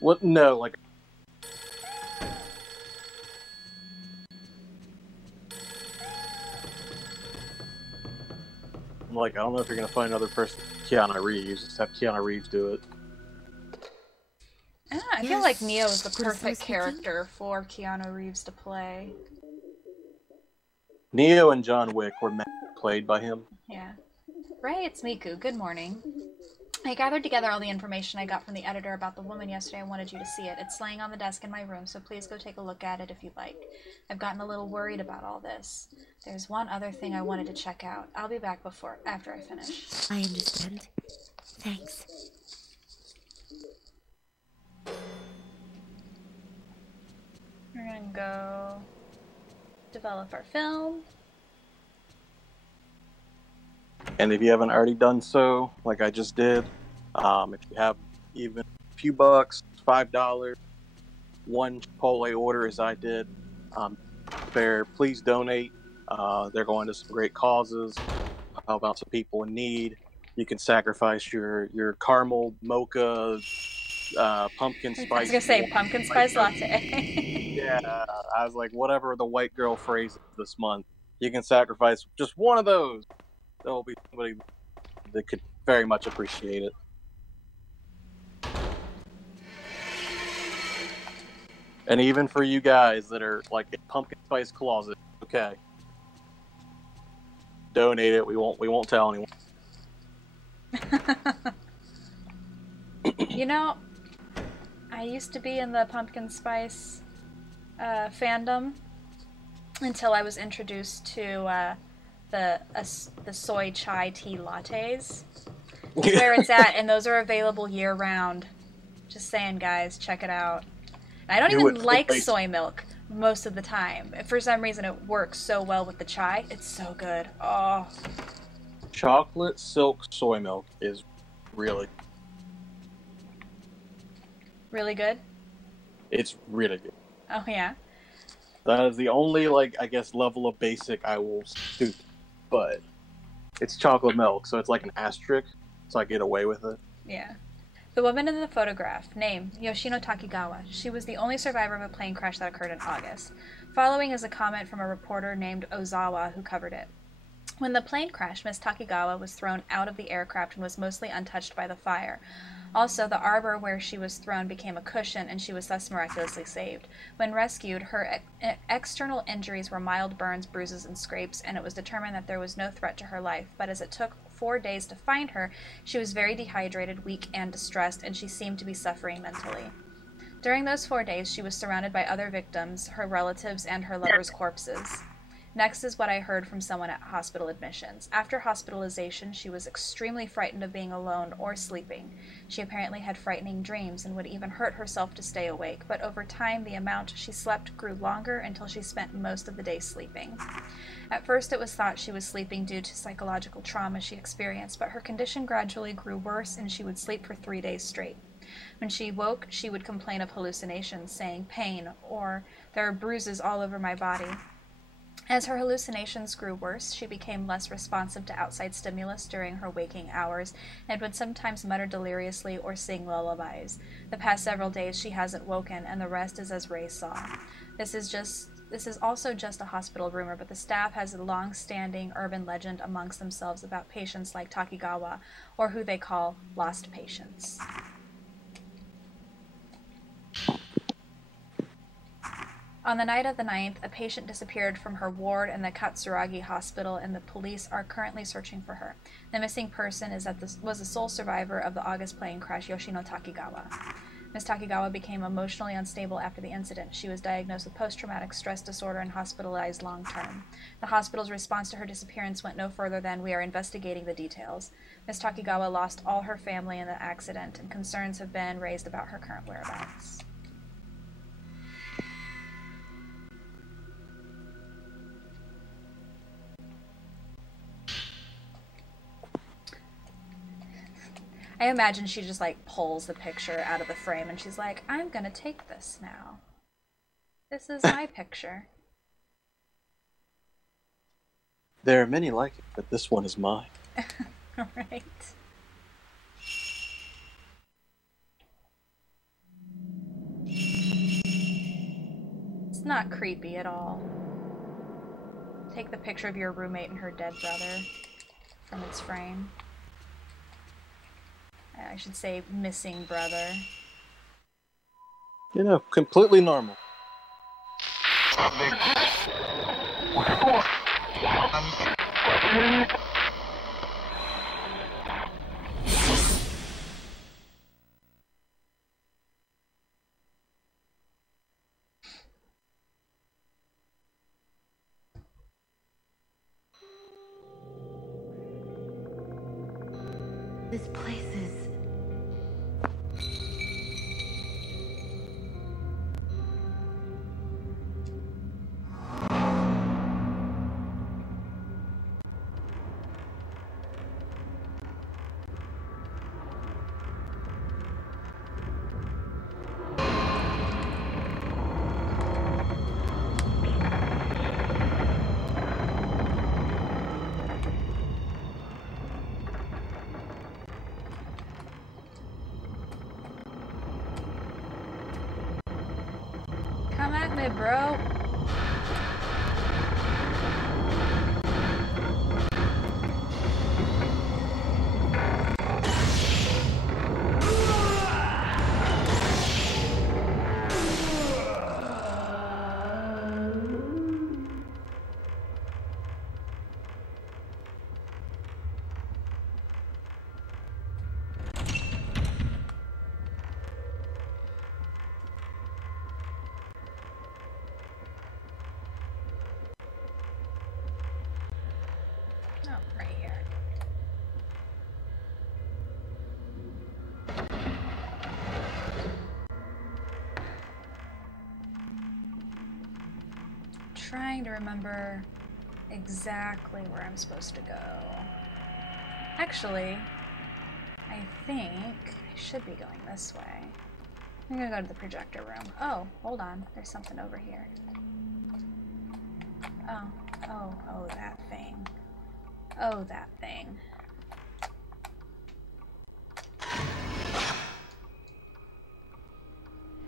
What? No, like. I don't know if you're gonna find another person. Keanu Reeves. Just have Keanu Reeves do it. I feel like Neo is the perfect character for Keanu Reeves to play. Neo and John Wick were played by him. Yeah. Ray, it's Miku. Good morning. I gathered together all the information I got from the editor about the woman yesterday. I wanted you to see it. It's laying on the desk in my room, so please go take a look at it if you'd like. I've gotten a little worried about all this. There's one other thing I wanted to check out. I'll be back after I finish. I understand. Thanks. We're gonna go develop our film. And if you haven't already done so, like I just did, if you have even a few bucks, $5, one Chipotle order as I did, please donate. They're going to some great causes. How about some people in need? You can sacrifice your caramel mocha, pumpkin spice. I was gonna say pumpkin spice latte. Yeah, I was like, whatever the white girl phrase is this month, you can sacrifice just one of those. There will be somebody that could very much appreciate it. And even for you guys that are like a pumpkin spice closet, okay, donate it. We won't tell anyone. You know, I used to be in the pumpkin spice fandom until I was introduced to the soy chai tea lattes. That's where it's at, and those are available year round. Just saying, guys, check it out. I don't even like soy milk most of the time. For some reason, it works so well with the chai. It's so good. Oh. Chocolate silk soy milk is really good. It's really good. Oh yeah. That is the only, like, I guess, level of basic I will stoop. But it's chocolate milk, so it's like an asterisk, so I get away with it. Yeah. The woman in the photograph, name Yoshino Takigawa. She was the only survivor of a plane crash that occurred in August. Following is a comment from a reporter named Ozawa who covered it. When the plane crashed, Miss Takigawa was thrown out of the aircraft and was mostly untouched by the fire. Also, the arbor where she was thrown became a cushion, and she was thus miraculously saved. When rescued, her external injuries were mild burns, bruises, and scrapes, and it was determined that there was no threat to her life. But as it took 4 days to find her, she was very dehydrated, weak, and distressed, and she seemed to be suffering mentally. During those 4 days, she was surrounded by other victims, her relatives, and her lovers' corpses. Next is what I heard from someone at hospital admissions. After hospitalization, she was extremely frightened of being alone or sleeping. She apparently had frightening dreams and would even hurt herself to stay awake, but over time the amount she slept grew longer until she spent most of the day sleeping. At first it was thought she was sleeping due to psychological trauma she experienced, but her condition gradually grew worse and she would sleep for 3 days straight. When she woke, she would complain of hallucinations, saying pain or there are bruises all over my body. As her hallucinations grew worse, she became less responsive to outside stimulus during her waking hours and would sometimes mutter deliriously or sing lullabies. The past several days she hasn't woken, and the rest is as Ray saw. This is also just a hospital rumor, but the staff has a long-standing urban legend amongst themselves about patients like Takigawa, or who they call lost patients. On the night of the 9th, a patient disappeared from her ward in the Katsuragi hospital, and the police are currently searching for her. The missing person was the sole survivor of the August plane crash, Yoshino Takigawa. Ms. Takigawa became emotionally unstable after the incident. She was diagnosed with post-traumatic stress disorder and hospitalized long-term. The hospital's response to her disappearance went no further than, "We are investigating the details." Ms. Takigawa lost all her family in the accident, and concerns have been raised about her current whereabouts. I imagine she just like pulls the picture out of the frame and she's like, I'm gonna take this now. This is my picture. There are many like it, but this one is mine. Right. It's not creepy at all. Take the picture of your roommate and her dead brother from its frame. I should say missing brother. You know, completely normal. This place is... Hey, bro. Oh, right here. Trying to remember exactly where I'm supposed to go. Actually, I think I should be going this way. I'm gonna go to the projector room. Oh, hold on. There's something over here. Oh, that thing. Oh, that thing.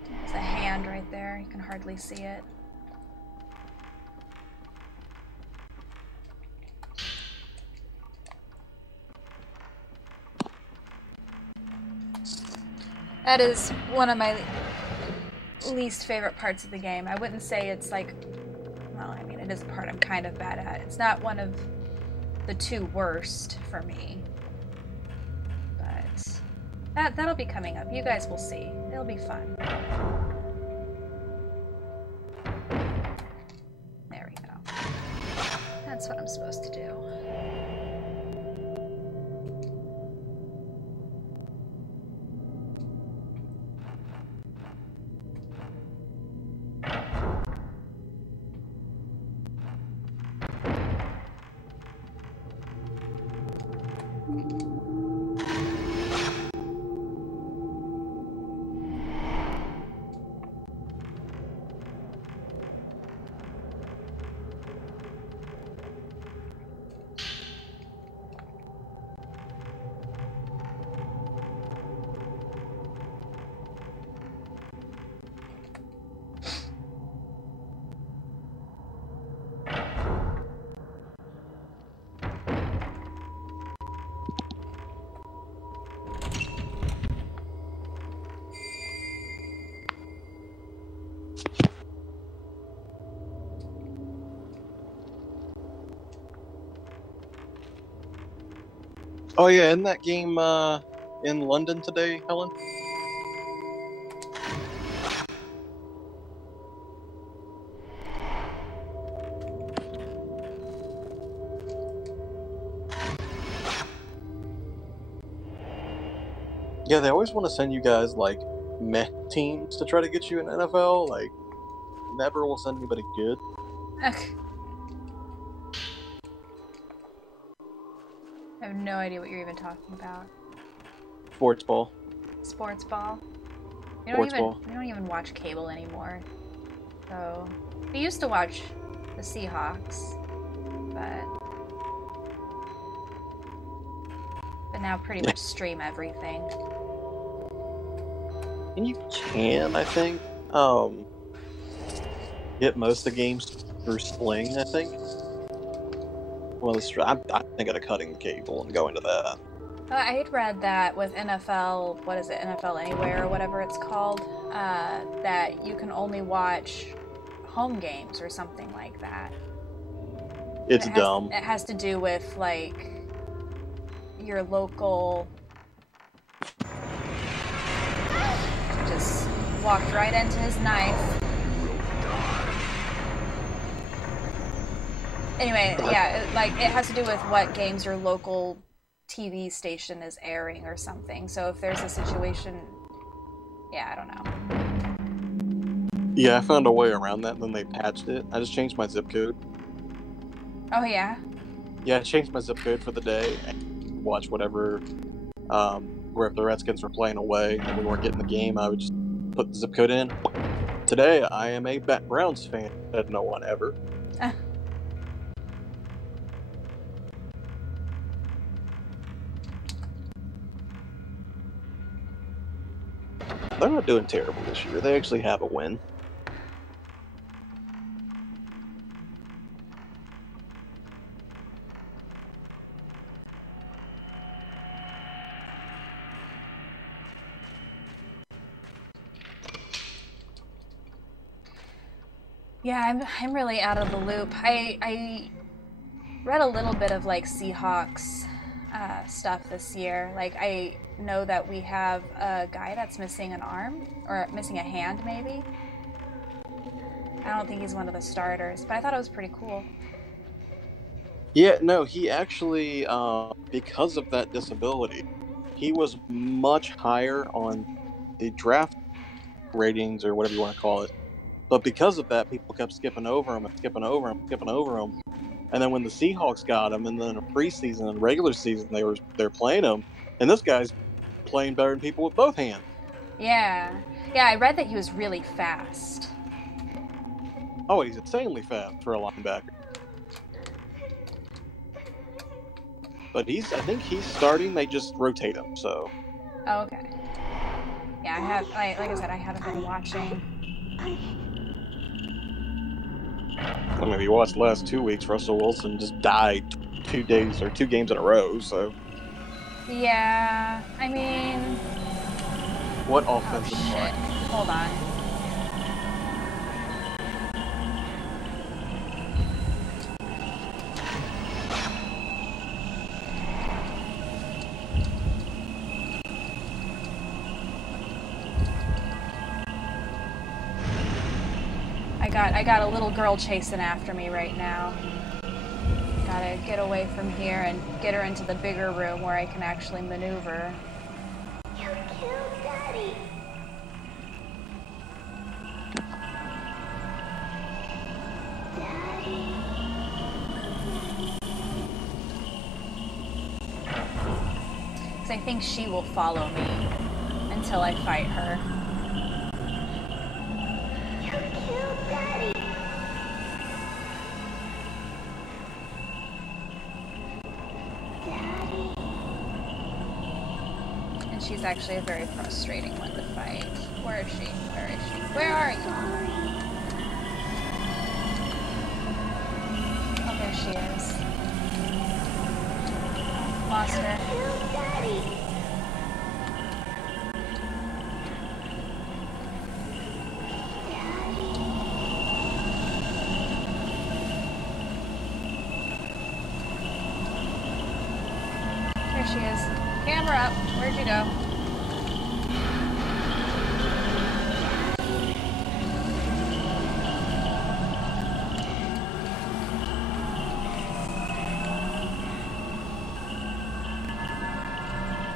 There's a hand right there. You can hardly see it. That is one of my least favorite parts of the game. I wouldn't say it's like, well, I mean, it is a part I'm kind of bad at. It's not one of the two worst for me. But that'll be coming up. You guys will see. It'll be fun. There we go. That's what I'm supposed to do. Oh yeah, isn't that game in London today, Helen? Yeah, they always want to send you guys like meh teams to try to get you in NFL. Like, never will send anybody good. Okay. I have no idea what you're even talking about. Sports ball. Sports ball. We don't even watch cable anymore. So we used to watch the Seahawks, but now pretty much stream everything. And you can, I think, get most of the games through Sling, I think. Well, I think of cutting cable and going to that. I had read that with NFL, what is it, NFL Anywhere or whatever it's called, that you can only watch home games or something like that. It's dumb. It has to do with, like, your local... Just walked right into his knife. Anyway, yeah, it has to do with what games your local TV station is airing or something. So if there's a situation, yeah, I don't know. Yeah, I found a way around that, and then they patched it. I just changed my zip code. Oh, yeah? Yeah, I changed my zip code for the day and watch whatever, where if the Redskins were playing away and we weren't getting the game, I would just put the zip code in. Today, I am a Browns fan, said no one ever. They're not doing terrible this year. They actually have a win. Yeah, I'm really out of the loop. I read a little bit of like Seahawks stuff this year. Like I know that we have a guy that's missing an arm or missing a hand maybe. I don't think he's one of the starters, but I thought it was pretty cool. Yeah, no, he actually, because of that disability, he was much higher on the draft ratings or whatever you want to call it. But because of that, people kept skipping over him and skipping over him, skipping over him. And then when the Seahawks got him, and then in preseason and regular season, they're playing him, and this guy's playing better than people with both hands. Yeah, yeah. I read that he was really fast. Oh, he's insanely fast for a linebacker. But I think he's starting. They just rotate him. So. Oh, okay. Yeah, like I said, I haven't been watching. I mean, if you watched the last 2 weeks, Russell Wilson just died 2 days or 2 games in a row, so. Yeah, I mean. What offensive line? Hold on. I got a little girl chasing after me right now. Gotta get away from here and get her into the bigger room where I can actually maneuver. You killed Daddy. Daddy. Because I think she will follow me until I fight her. Daddy. Daddy. And she's actually a very frustrating one to fight. Where is she? Where is she? Where are you? Oh, there she is. Lost her. Daddy. There she is. Camera up. Where'd you go?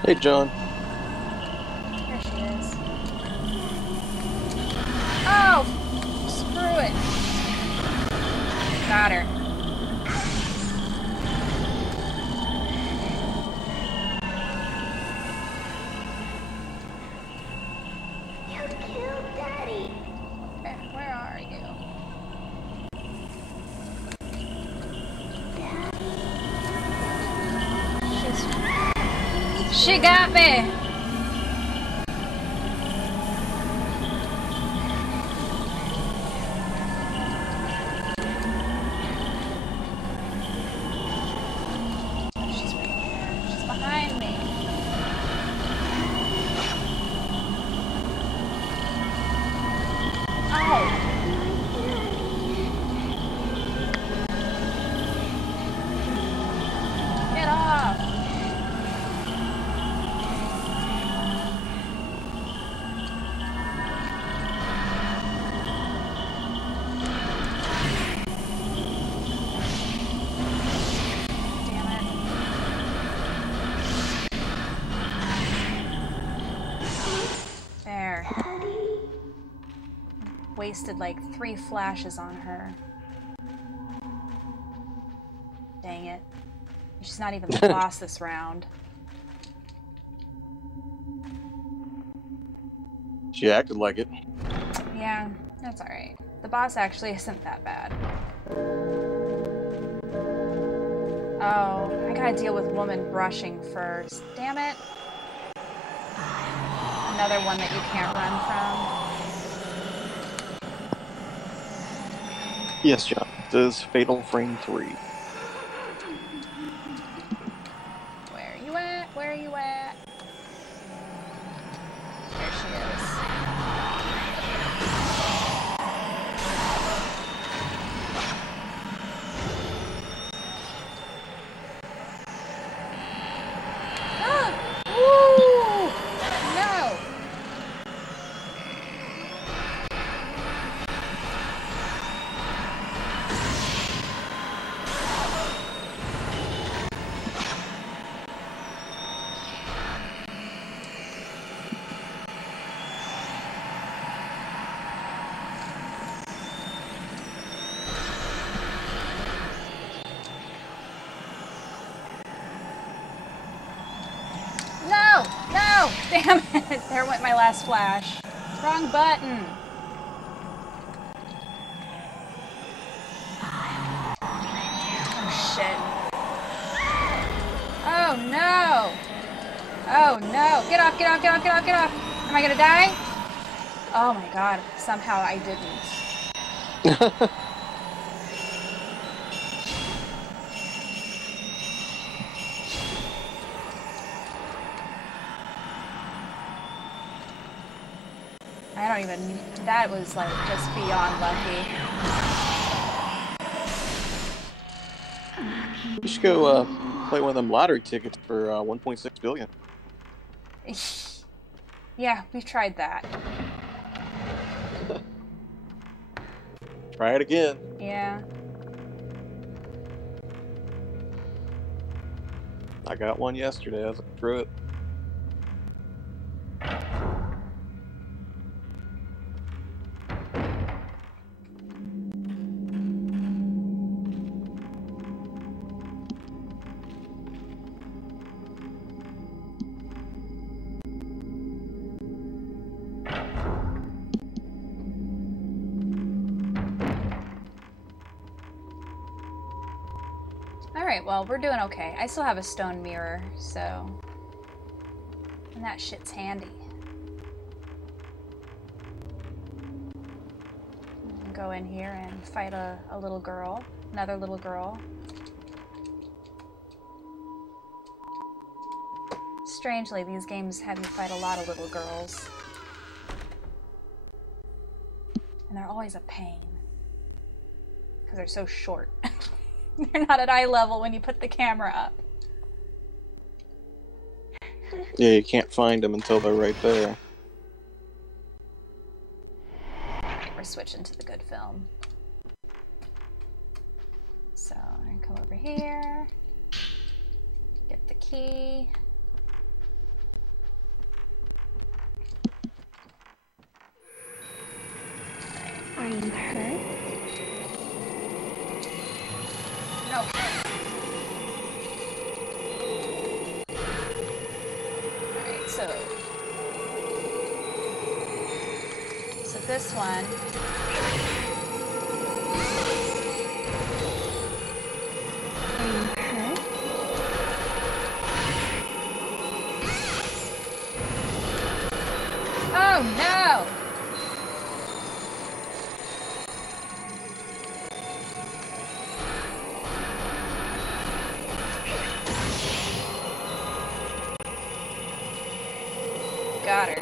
Hey, John. There she is. Oh! Screw it. Got her. She got me! She's right there. She's behind me. Oh! Get off! Wasted like 3 flashes on her. Dang it. She's not even the boss this round. She acted like it. Yeah, that's alright. The boss actually isn't that bad. Oh, I gotta deal with woman brushing first. Damn it. Another one that you can't run from. Yes, John. This is Fatal Frame 3. Where are you at? Where are you at? There she is. No! Damn it! There went my last flash. Wrong button. Oh shit. Oh no! Oh no! Get off, get off, get off, get off, get off! Am I gonna die? Oh my god, somehow I didn't. I don't even, that was like just beyond lucky. You should go play one of them lottery tickets for 1.6 billion. Yeah, we've tried that. Try it again. Yeah. I got one yesterday. I was like, screw it. Alright, well, we're doing okay. I still have a stone mirror, so... And that shit's handy. Go in here and fight a little girl. Another little girl. Strangely, these games have you fight a lot of little girls. And they're always a pain. Because they're so short. They're not at eye level when you put the camera up. Yeah, you can't find them until they're right there. We're switching to the good film. So, I'm gonna come over here. Get the key. Are you hurt? No. Alright, so this one. Are you hurt? Oh no! Got her.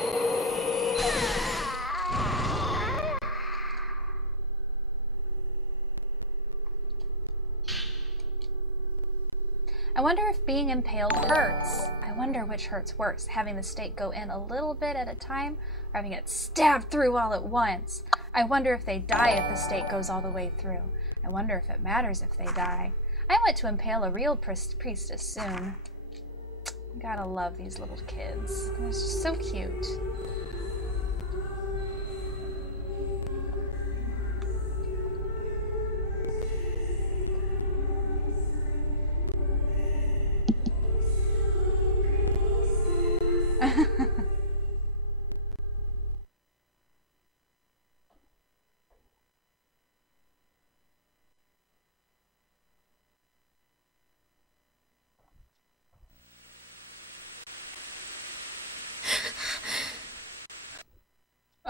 I wonder if being impaled hurts. I wonder which hurts worse, having the stake go in a little bit at a time, or having it stabbed through all at once. I wonder if they die if the stake goes all the way through. I wonder if it matters if they die. I want to impale a real priestess soon. Gotta love these little kids. They're just so cute.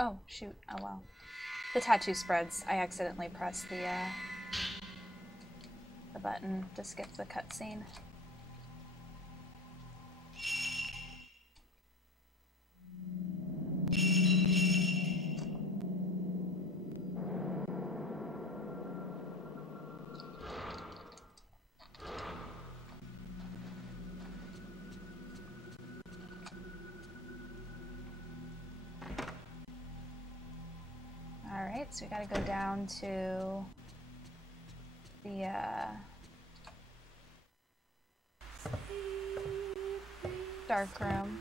Oh, shoot. Oh, well. The tattoo spreads. I accidentally pressed the button to skip the cutscene. Alright, so we gotta go down to the, dark room.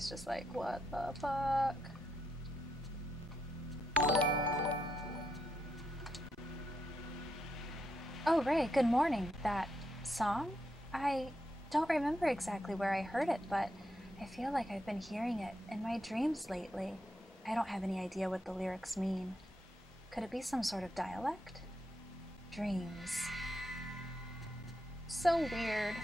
he's just like, what the fuck? Oh, Ray, good morning. That song? I don't remember exactly where I heard it, but I feel like I've been hearing it in my dreams lately. I don't have any idea what the lyrics mean. Could it be some sort of dialect? Dreams. So weird.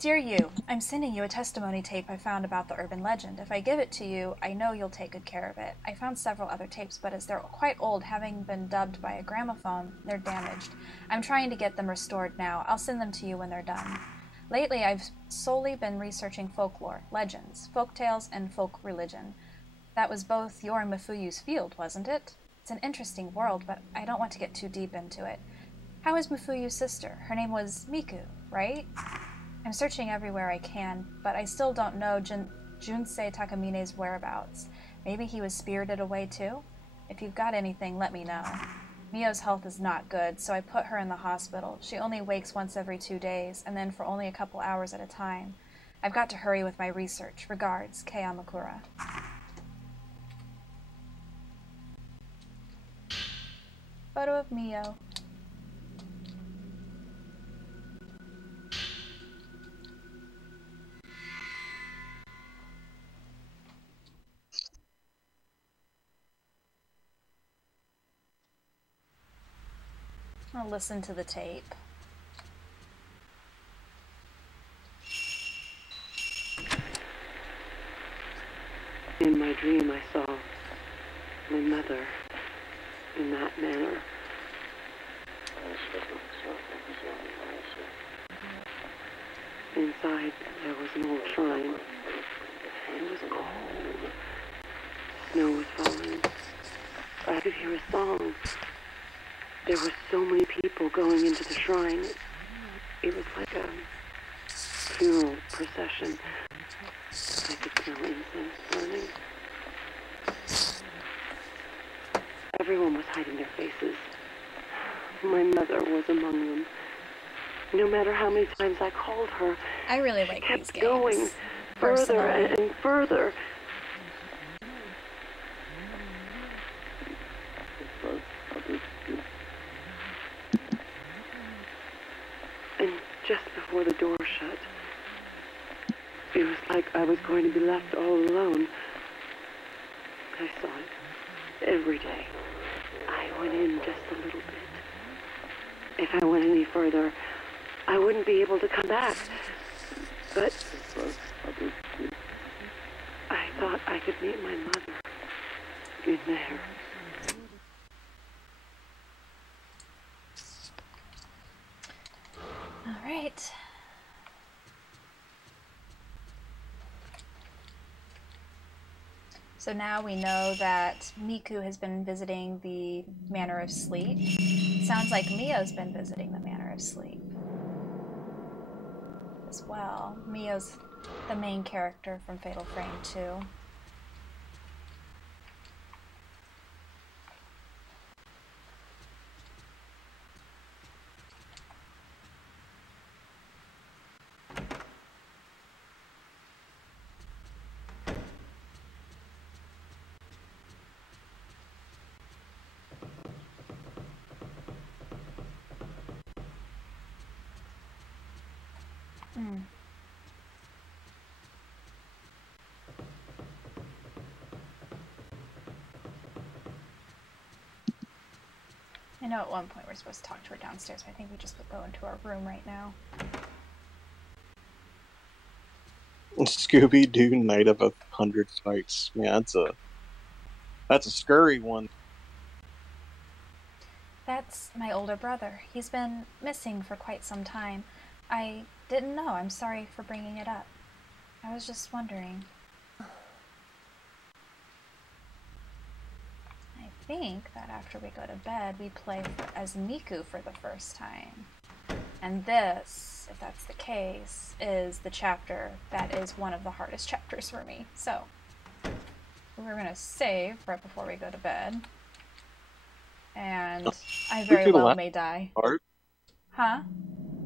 Dear you, I'm sending you a testimony tape I found about the urban legend. If I give it to you, I know you'll take good care of it. I found several other tapes, but as they're quite old, having been dubbed by a gramophone, they're damaged. I'm trying to get them restored now. I'll send them to you when they're done. Lately, I've solely been researching folklore, legends, folk tales, and folk religion. That was both your and Mifuyu's field, wasn't it? It's an interesting world, but I don't want to get too deep into it. How is Mifuyu's sister? Her name was Miku, right? I'm searching everywhere I can, but I still don't know Junsei Takamine's whereabouts. Maybe he was spirited away too? If you've got anything, let me know. Mio's health is not good, so I put her in the hospital. She only wakes once every 2 days, and then for only a couple hours at a time. I've got to hurry with my research. Regards, Kei Amakura. Photo of Mio. I'll listen to the tape. In my dream, I saw my mother in that manner. Inside, there was an old shrine. It was cold. Snow was falling. I could hear a song. There were so many people going into the shrine. It was like a funeral procession. I could smell incense burning. Everyone was hiding their faces. My mother was among them. No matter how many times I called her, I really she like kept these games. going further Personally. and further. And just before the door shut, it was like I was going to be left all alone. I saw it every day. I went in just a little bit. If I went any further, I wouldn't be able to come back. But I thought I could meet my mother in there. All right. So now we know that Miku has been visiting the Manor of Sleep. Sounds like Mio's been visiting the Manor of Sleep as well. Mio's the main character from Fatal Frame 2. I know at one point we're supposed to talk to her downstairs, but I think we just go into our room right now. Scooby-Doo Night of 100 Fights. Yeah, that's a scurry one. That's my older brother. He's been missing for quite some time. I didn't know. I'm sorry for bringing it up. I was just wondering. I think that after we go to bed, we play as Miku for the first time. And this, if that's the case, is the chapter that is one of the hardest chapters for me. So, we're gonna save right before we go to bed. And I very well may die. Hard? Huh?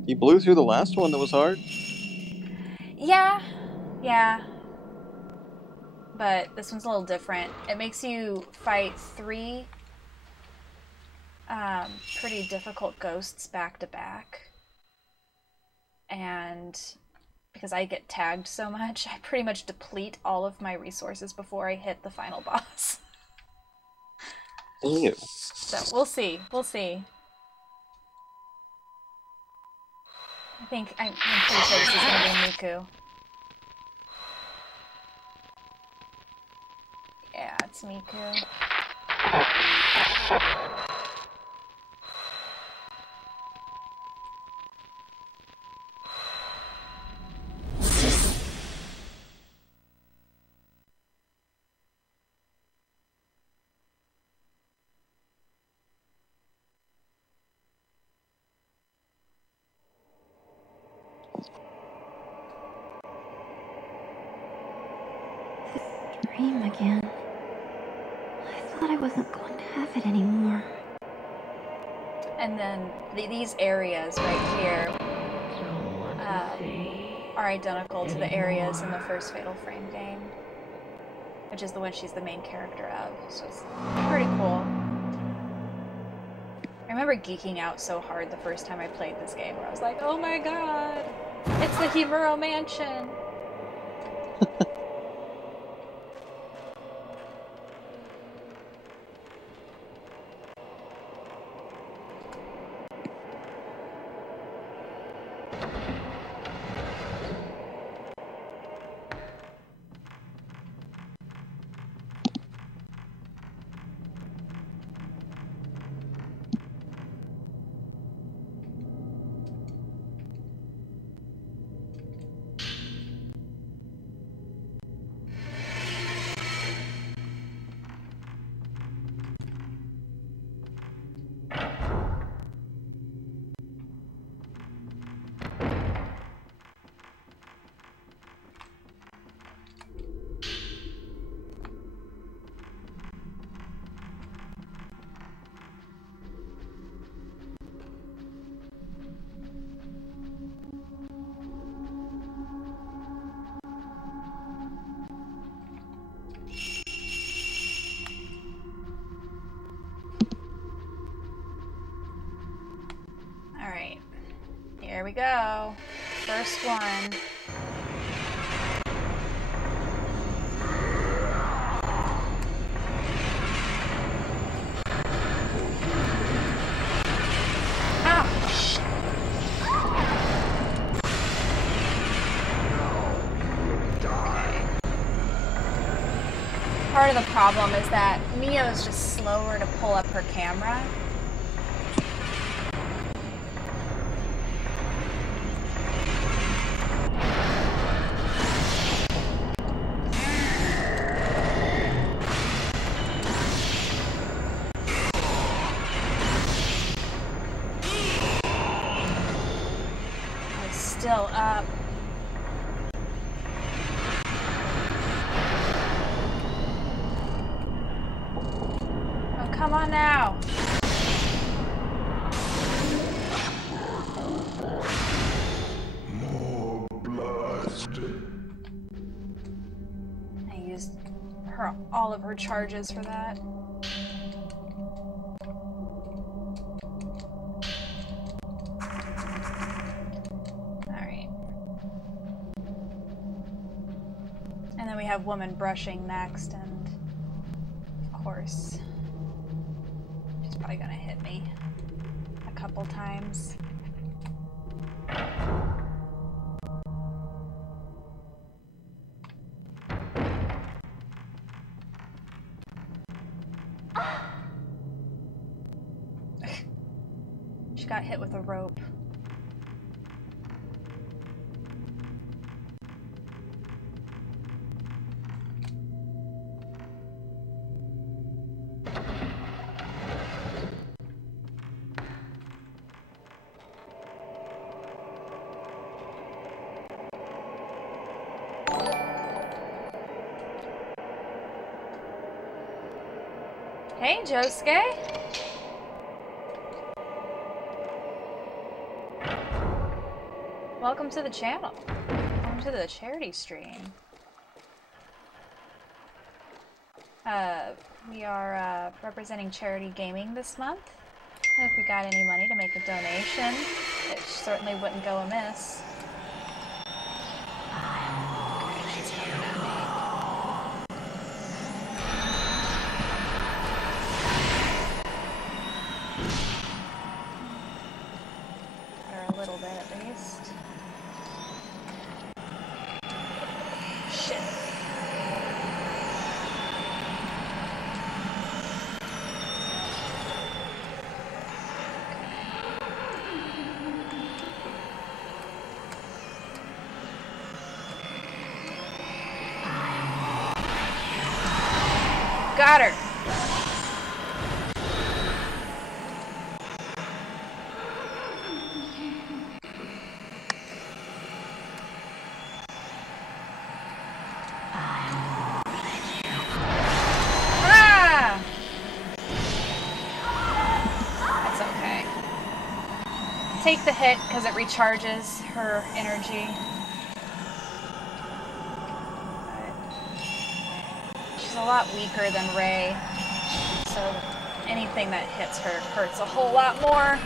You blew through the last one that was hard? Yeah. Yeah. But this one's a little different. It makes you fight 3 pretty difficult ghosts back to back. And because I get tagged so much, I pretty much deplete all of my resources before I hit the final boss. Ew. So we'll see. We'll see. I'm pretty sure this is gonna be Miku. Yeah, it's Miku. Dream again. I thought I wasn't going to have it anymore. And then these areas right here are identical to the areas in the first Fatal Frame game, which is the one she's the main character of. So it's pretty cool. I remember geeking out so hard the first time I played this game, where I was like, "Oh my god, it's the Himuro Mansion!" Alright, here we go. First one. Part of the problem is that Mio is just slower to pull up her camera. It's still up. Come on now. More blood. I used all of her charges for that. Alright. And then we have woman brushing next, and of course she's probably gonna hit me a couple times. She got hit with a rope. Hey, Josuke. Welcome to the channel. Welcome to the charity stream. We are representing charity gaming this month. If we got any money to make a donation, it certainly wouldn't go amiss. Or a little bit at least. Shit. Got her. Ah! That's okay. Take the hit because it recharges her energy. A lot weaker than Ray, so anything that hits her hurts a whole lot more.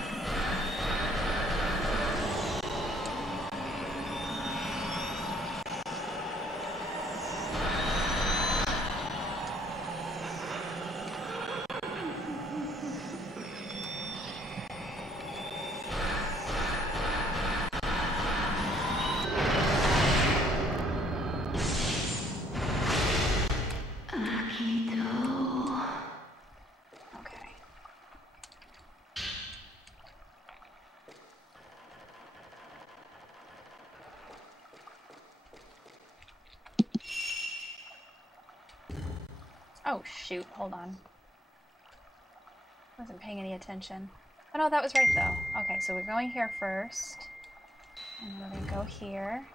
Oh shoot, hold on. Wasn't paying any attention. Oh no, that was right though. Okay, so we're going here first. And we're gonna go here.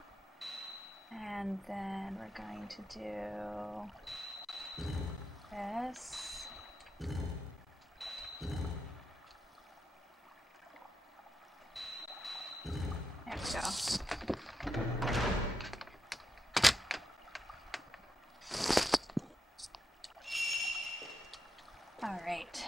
And then we're going to do this. There we go. All right.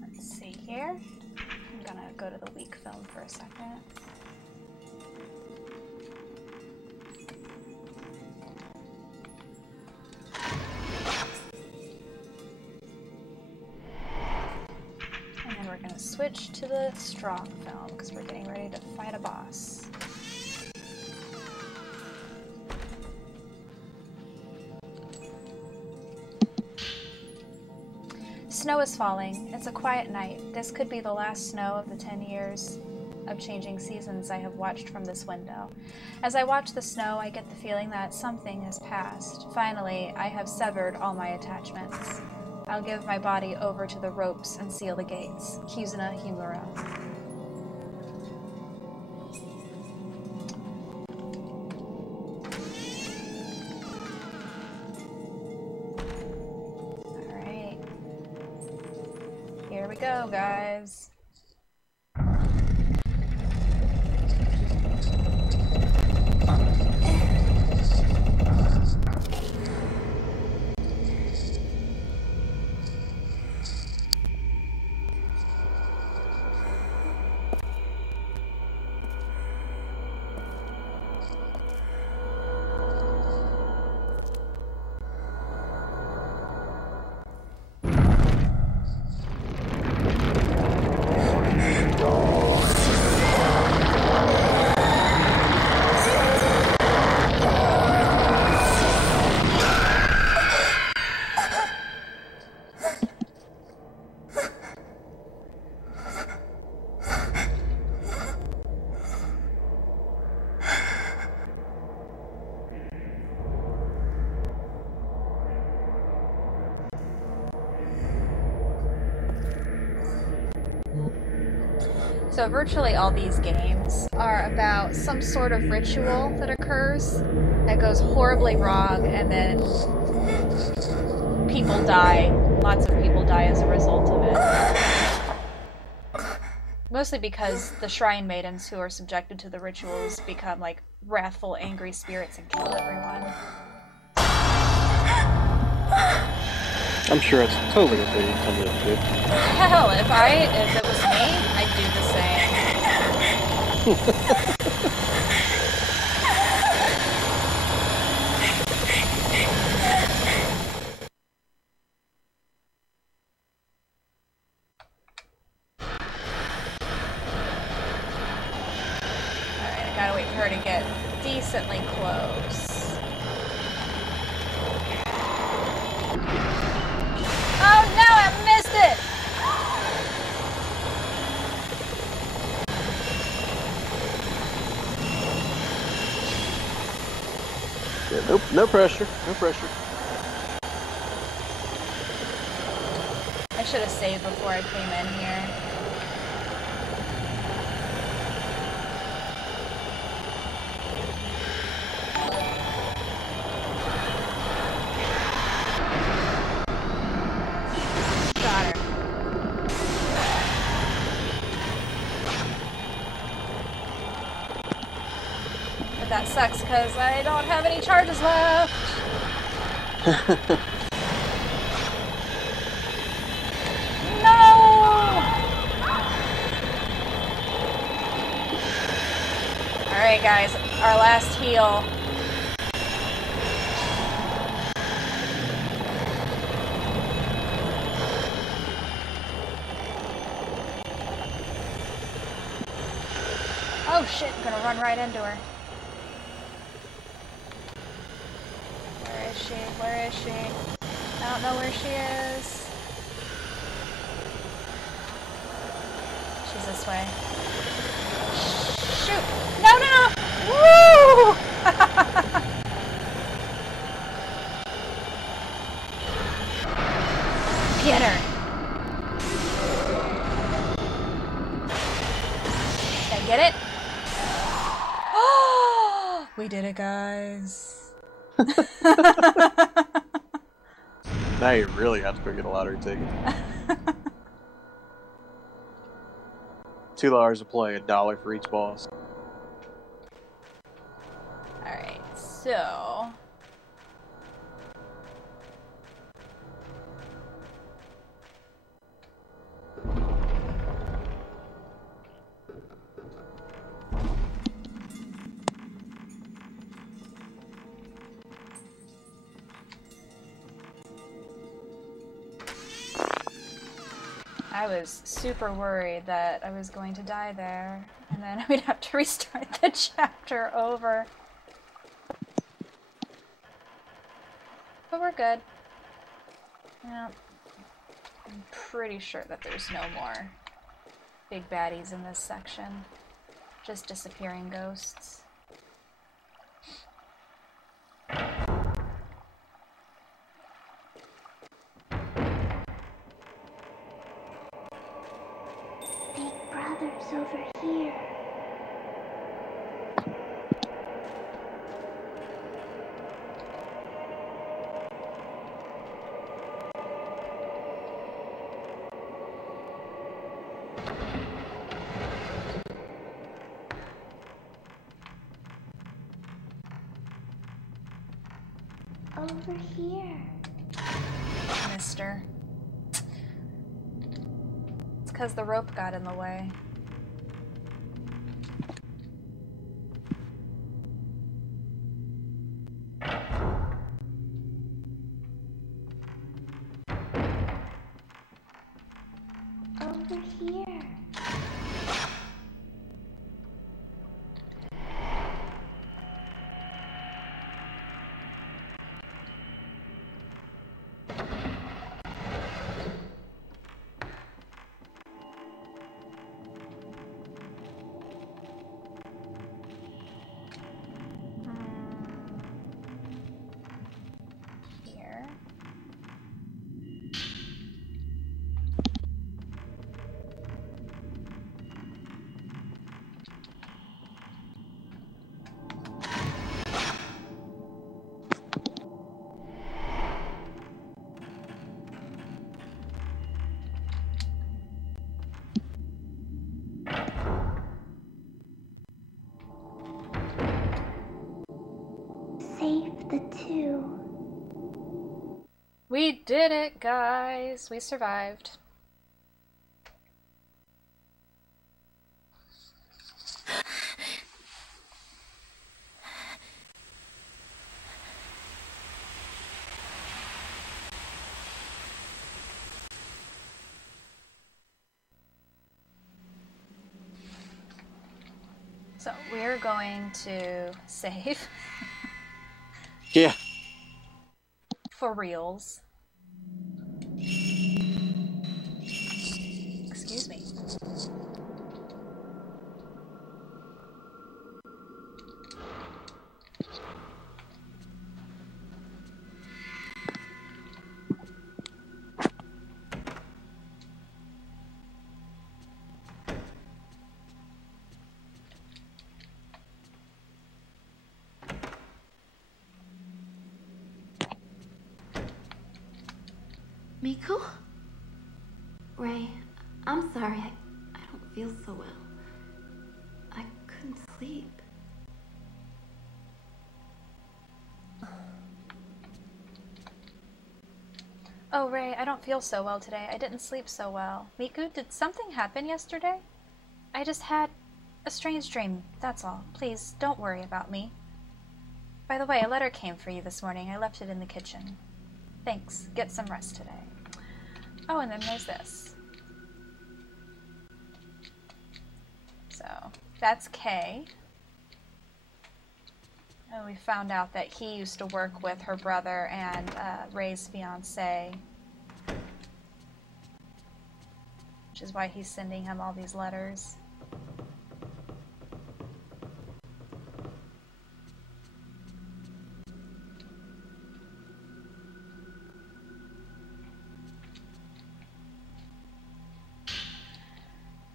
Let's see here. I'm gonna go to the weak film for a second. And then we're gonna switch to the strong film because we're getting ready to fight a boss. Snow is falling. It's a quiet night. This could be the last snow of the 10 years of changing seasons I have watched from this window. As I watch the snow, I get the feeling that something has passed. Finally, I have severed all my attachments. I'll give my body over to the ropes and seal the gates. Kizuna Himura. Here we go, guys. So virtually all these games are about some sort of ritual that occurs that goes horribly wrong, and then people die. Lots of people die as a result of it. Mostly because the shrine maidens who are subjected to the rituals become like wrathful, angry spirits and kill everyone. I'm sure it's totally what they intended to do. Hell, if it was me, I'd do the same. Alright, I gotta wait for her to get decently close. Oh no, I missed it! Yeah, nope, no pressure, no pressure. I should have saved before I came in here. Got her. But that sucks because I don't have any charges left. No! Alright guys, our last heal. Oh shit, I'm gonna run right into her. Where is she? Where is she? I don't know where she is. She's this way. Shoot! No, no, no! Woo! Get her! Did I get it? Oh! We did it, guys. Now you really have to go get a lottery ticket. $2 a play, $1 for each boss. Alright, so... I was super worried that I was going to die there, and then we'd have to restart the chapter over. But we're good. Yeah. I'm pretty sure that there's no more big baddies in this section. Just disappearing ghosts. Big brother's over here. Over here. Mister. It's because the rope got in the way. Over here. Here. the two. We did it, guys. We survived. So we're going to save. Yeah. For reals. Excuse me. Miko? Ray, I'm sorry. I don't feel so well. I couldn't sleep. Oh, Ray, I don't feel so well today. I didn't sleep so well. Miku, did something happen yesterday? I just had a strange dream, that's all. Please, don't worry about me. By the way, a letter came for you this morning. I left it in the kitchen. Thanks. Get some rest today. Oh, and then there's this. So, that's Kay. And we found out that he used to work with her brother and Ray's fiancé. Which is why he's sending him all these letters.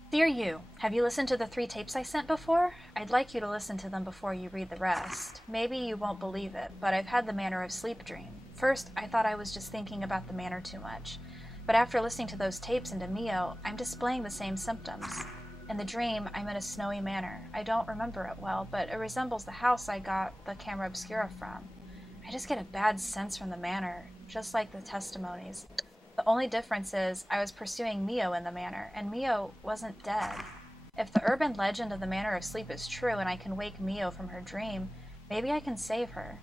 Dear you, have you listened to the 3 tapes I sent before? I'd like you to listen to them before you read the rest. Maybe you won't believe it, but I've had the manner of sleep dream. First, I thought I was just thinking about the manor too much. But after listening to those tapes and to Mio, I'm displaying the same symptoms. In the dream, I'm in a snowy manor. I don't remember it well, but it resembles the house I got the camera obscura from. I just get a bad sense from the manor, just like the testimonies. The only difference is I was pursuing Mio in the manor, and Mio wasn't dead. If the urban legend of the Manor of Sleep is true and I can wake Mio from her dream, maybe I can save her.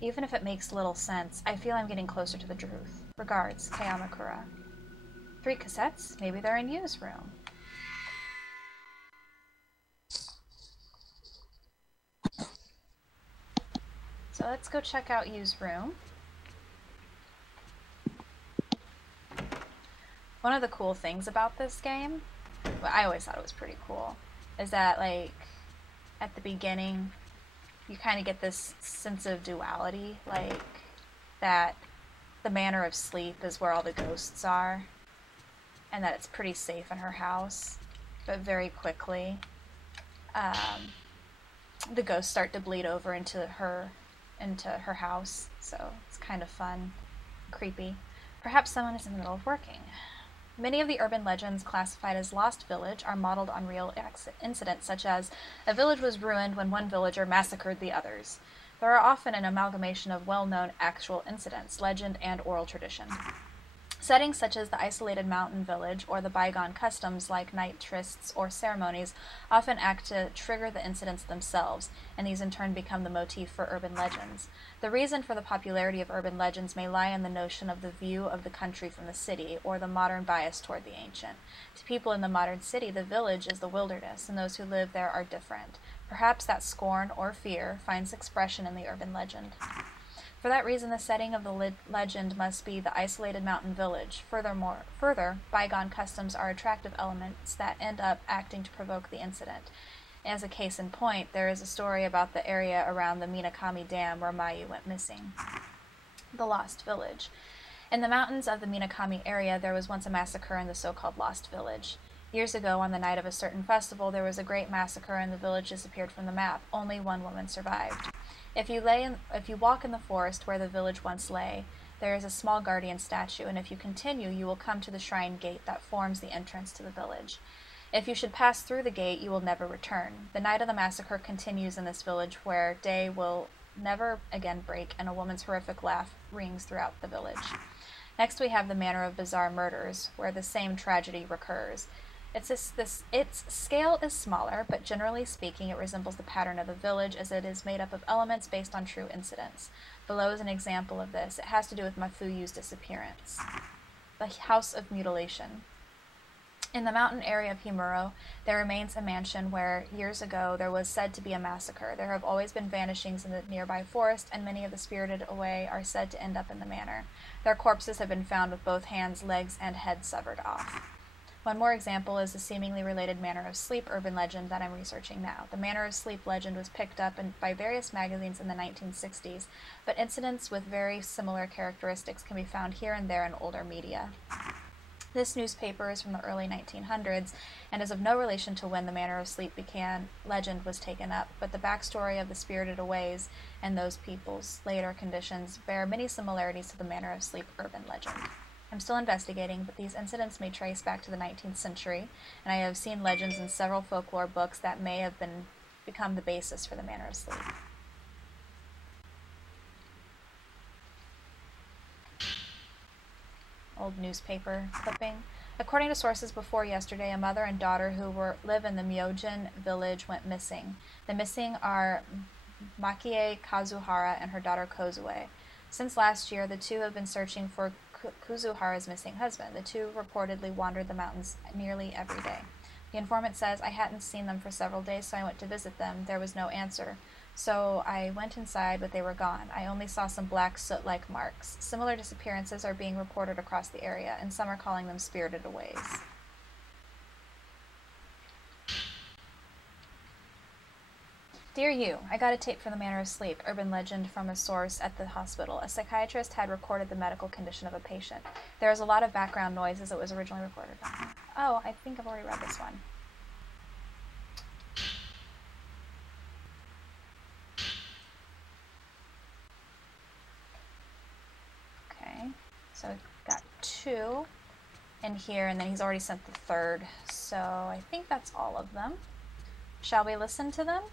Even if it makes little sense, I feel I'm getting closer to the truth. Regards, Kayamakura. 3 cassettes? Maybe they're in Yu's room. So let's go check out Yu's room. One of the cool things about this game, well, I always thought it was pretty cool, is that, like, at the beginning, you kind of get this sense of duality, like, that the Manor of Sleep is where all the ghosts are, and that it's pretty safe in her house, but very quickly, the ghosts start to bleed over into her house, so it's kind of fun, creepy. Perhaps someone is in the middle of working. Many of the urban legends classified as Lost Village are modeled on real incidents, such as a village was ruined when one villager massacred the others. There are often an amalgamation of well-known actual incidents, legend, and oral tradition. Settings such as the isolated mountain village or the bygone customs like night trysts or ceremonies often act to trigger the incidents themselves, and these in turn become the motif for urban legends. The reason for the popularity of urban legends may lie in the notion of the view of the country from the city, or the modern bias toward the ancient. To people in the modern city, the village is the wilderness, and those who live there are different. Perhaps that scorn or fear finds expression in the urban legend. For that reason, the setting of the legend must be the isolated mountain village. Further, bygone customs are attractive elements that end up acting to provoke the incident. As a case in point, there is a story about the area around the Minakami Dam where Mayu went missing. The Lost Village. In the mountains of the Minakami area, there was once a massacre in the so-called Lost Village. Years ago, on the night of a certain festival, there was a great massacre and the village disappeared from the map. Only one woman survived. If you walk in the forest where the village once lay, there is a small guardian statue, and if you continue, you will come to the shrine gate that forms the entrance to the village. If you should pass through the gate, you will never return. The night of the massacre continues in this village, where day will never again break, and a woman's horrific laugh rings throughout the village. Next we have the Manor of Bizarre Murders, where the same tragedy recurs. Its scale is smaller, but generally speaking it resembles the pattern of the village, as it is made up of elements based on true incidents. Below is an example of this. It has to do with Mafuyu's disappearance. The House of Mutilation. In the mountain area of Himuro, there remains a mansion where, years ago, there was said to be a massacre. There have always been vanishings in the nearby forest, and many of the spirited away are said to end up in the manor. Their corpses have been found with both hands, legs, and heads severed off. One more example is the seemingly related Manor of Sleep urban legend that I'm researching now. The Manor of Sleep legend was picked up by various magazines in the 1960s, but incidents with very similar characteristics can be found here and there in older media. This newspaper is from the early 1900s and is of no relation to when the Manor of Sleep legend was taken up, but the backstory of the spirited aways and those people's later conditions bear many similarities to the Manor of Sleep urban legend. I'm still investigating, but these incidents may trace back to the 19th century, and I have seen legends in several folklore books that may have become the basis for the Manor of Sleep. Old newspaper clipping. According to sources before yesterday, a mother and daughter who live in the MegaM00gle village went missing. The missing are Makie Kazuhara and her daughter Kozue. Since last year, the two have been searching for Kazuhara's missing husband. The two reportedly wandered the mountains nearly every day. The informant says, I hadn't seen them for several days, so I went to visit them. There was no answer. So I went inside, but they were gone. I only saw some black soot-like marks. Similar disappearances are being reported across the area, and some are calling them spirited aways. Dear you, I got a tape from the Manor of Sleep, urban legend from a source at the hospital. A psychiatrist had recorded the medical condition of a patient. There is a lot of background noise as it was originally recorded. Oh, I think I've already read this one. Okay, so we've got 2 in here, and then he's already sent the 3rd, so I think that's all of them. Shall we listen to them?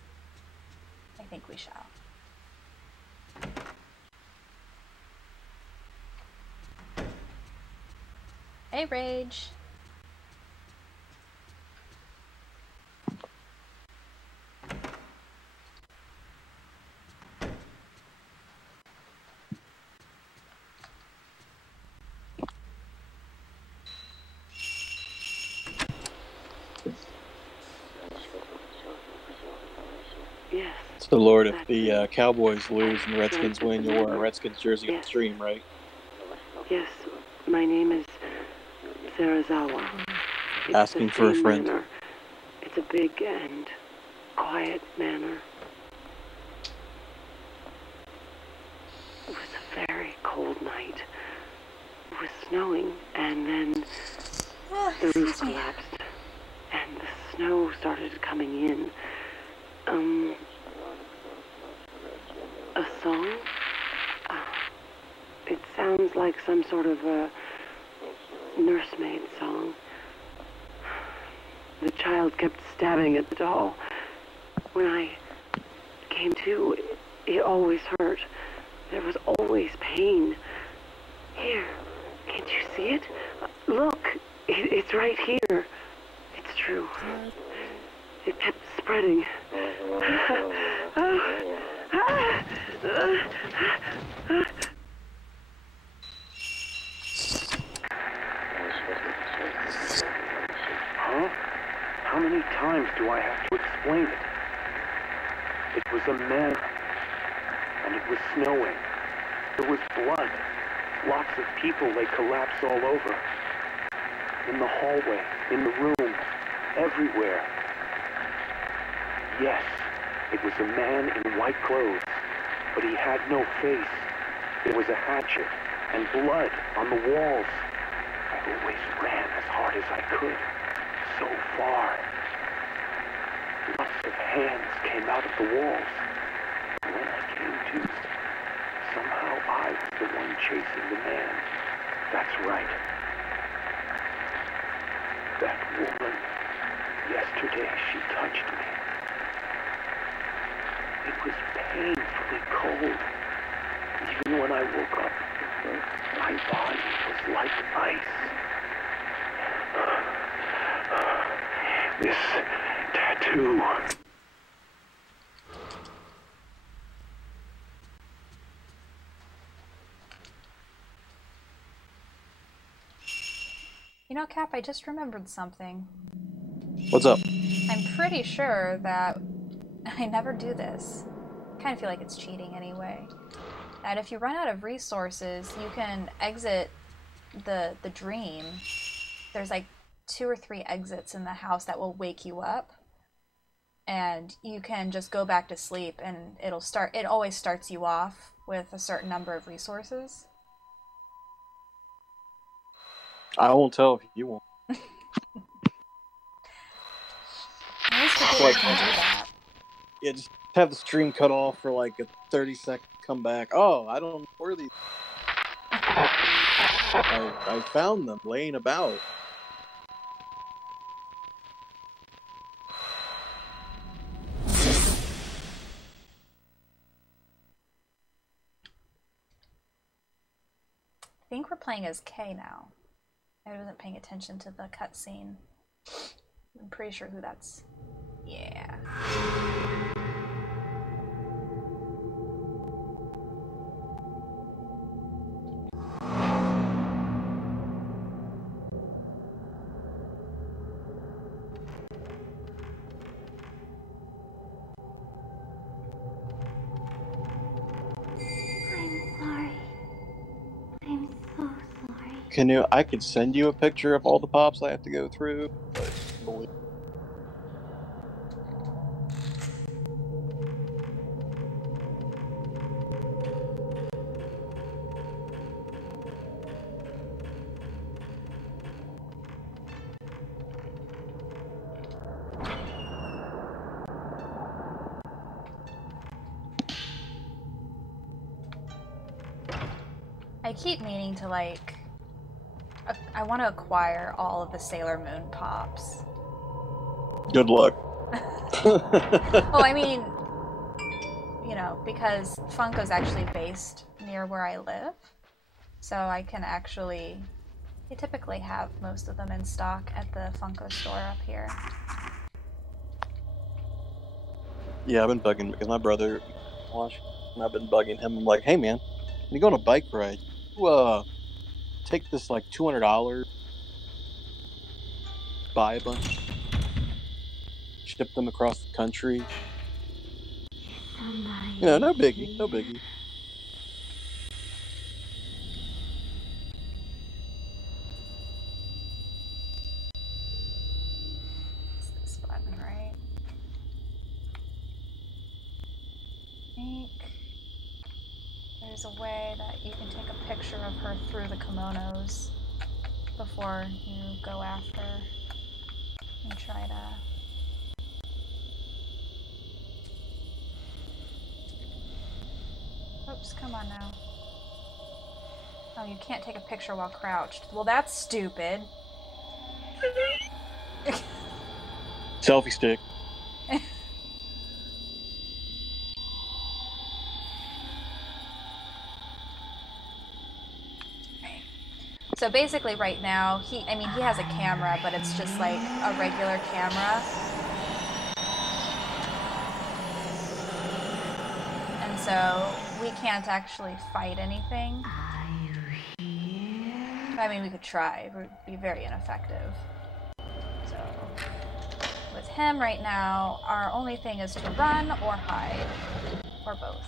I think we shall. Hey, Rage. Yes. So, Lord, if the Cowboys lose and the Redskins win, you'll wear a Redskins jersey on the stream, right? Yes. My name is Sarazawa. It's Asking for a friend. Manor. It's a big and quiet manor. It was a very cold night. It was snowing, and then the roof collapsed, and the snow started coming in. A song? It sounds like some sort of a nursemaid song. The child kept stabbing at the doll. When I came to, it always hurt. There was always pain. Here, can't you see it? Look, it's right here. It's true. It kept spreading. Huh? How many times do I have to explain it? It was a man, and it was snowing. There was blood. Lots of people lay collapsed all over. In the hallway, in the room, everywhere. Yes, it was a man in white clothes, but he had no face. There was a hatchet and blood on the walls. I always ran as hard as I could, so far. Lots of hands came out of the walls. And when I came to, somehow I was the one chasing the man. That's right. That woman, yesterday she touched me. It was painful. deathly cold. Even when I woke up, my body was like ice. This tattoo. You know, Cap, I just remembered something. What's up? I'm pretty sure that I never do this. I kind of feel like it's cheating anyway. That if you run out of resources, you can exit the dream. There's like 2 or 3 exits in the house that will wake you up. And you can just go back to sleep and it always starts you off with a certain number of resources. I won't tell if you won't. I always forget you can do that. Yeah, just have the stream cut off for like a 30-second comeback. Oh, I don't know where these. I found them laying about. I think we're playing as K now. I wasn't paying attention to the cutscene. I'm pretty sure who that's. Yeah. Kinou, I could send you a picture of all the pops I have to go through, but believe. I keep meaning to like. I want to acquire all of the Sailor Moon pops. Good luck. Well, I mean, you know, because Funko's actually based near where I live, so I can actually. They typically have most of them in stock at the Funko store up here. Yeah, I've been bugging because my brother, and I've been bugging him. I'm like, hey man, when you go on a bike ride, you take this like $200, buy a bunch, ship them across the country. You know, no biggie, no biggie. It's this button, right? I think there's a way that you can take a picture of her through the kimonos before you go after and try to. Oops, come on now. Oh, you can't take a picture while crouched. Well, that's stupid. Selfie stick. So basically right now, he has a camera, but it's just like a regular camera. And so we can't actually fight anything. Are you here? I mean, we could try. It would be very ineffective. So with him right now, our only thing is to run or hide, or both.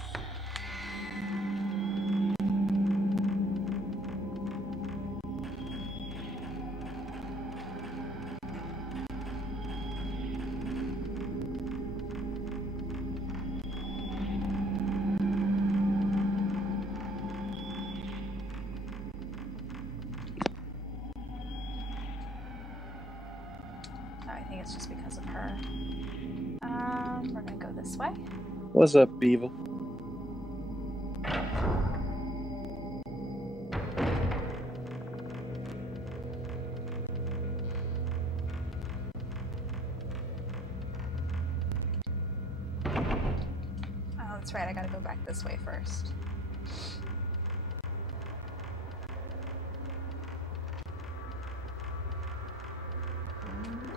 It's just because of her. We're gonna go this way. What's up, Beaver? That's right, I gotta go back this way first.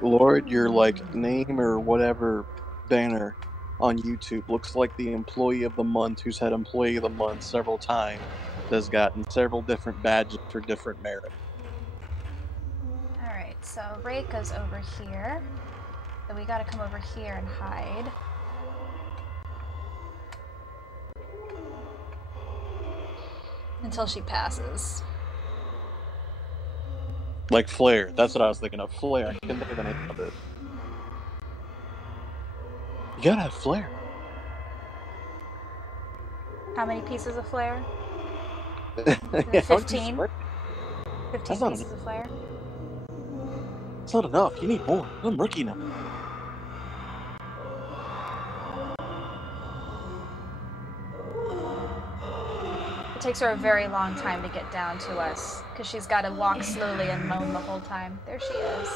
Lord, your like name or whatever banner on YouTube looks like the employee of the month who's had employee of the month several times, has gotten several different badges for different merit. Alright, so Ray goes over here. So we gotta come over here and hide. Until she passes. Like Flare, that's what I was thinking of. Flare, I couldn't think of the name of it. You gotta have Flare. How many pieces of flare? Yeah, 15? 15 not pieces of flare? That's not enough. You need more. I'm rookie now. It takes her a very long time to get down to us, because she's got to walk slowly and moan the whole time. There she is.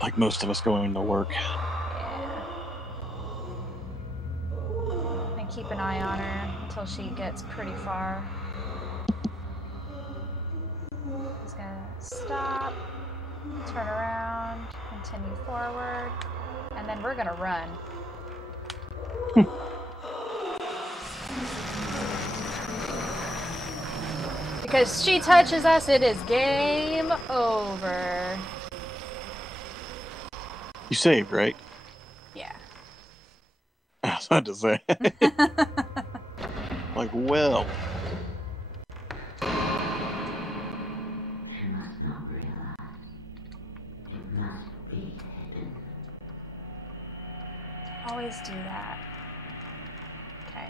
Like most of us going to work. Yeah. And keep an eye on her until she gets pretty far. Just gonna stop, turn around, continue forward, and then we're gonna run. Because she touches us, it is game over. You saved, right? Yeah. I was about to say. Like, well. Always do that. Okay.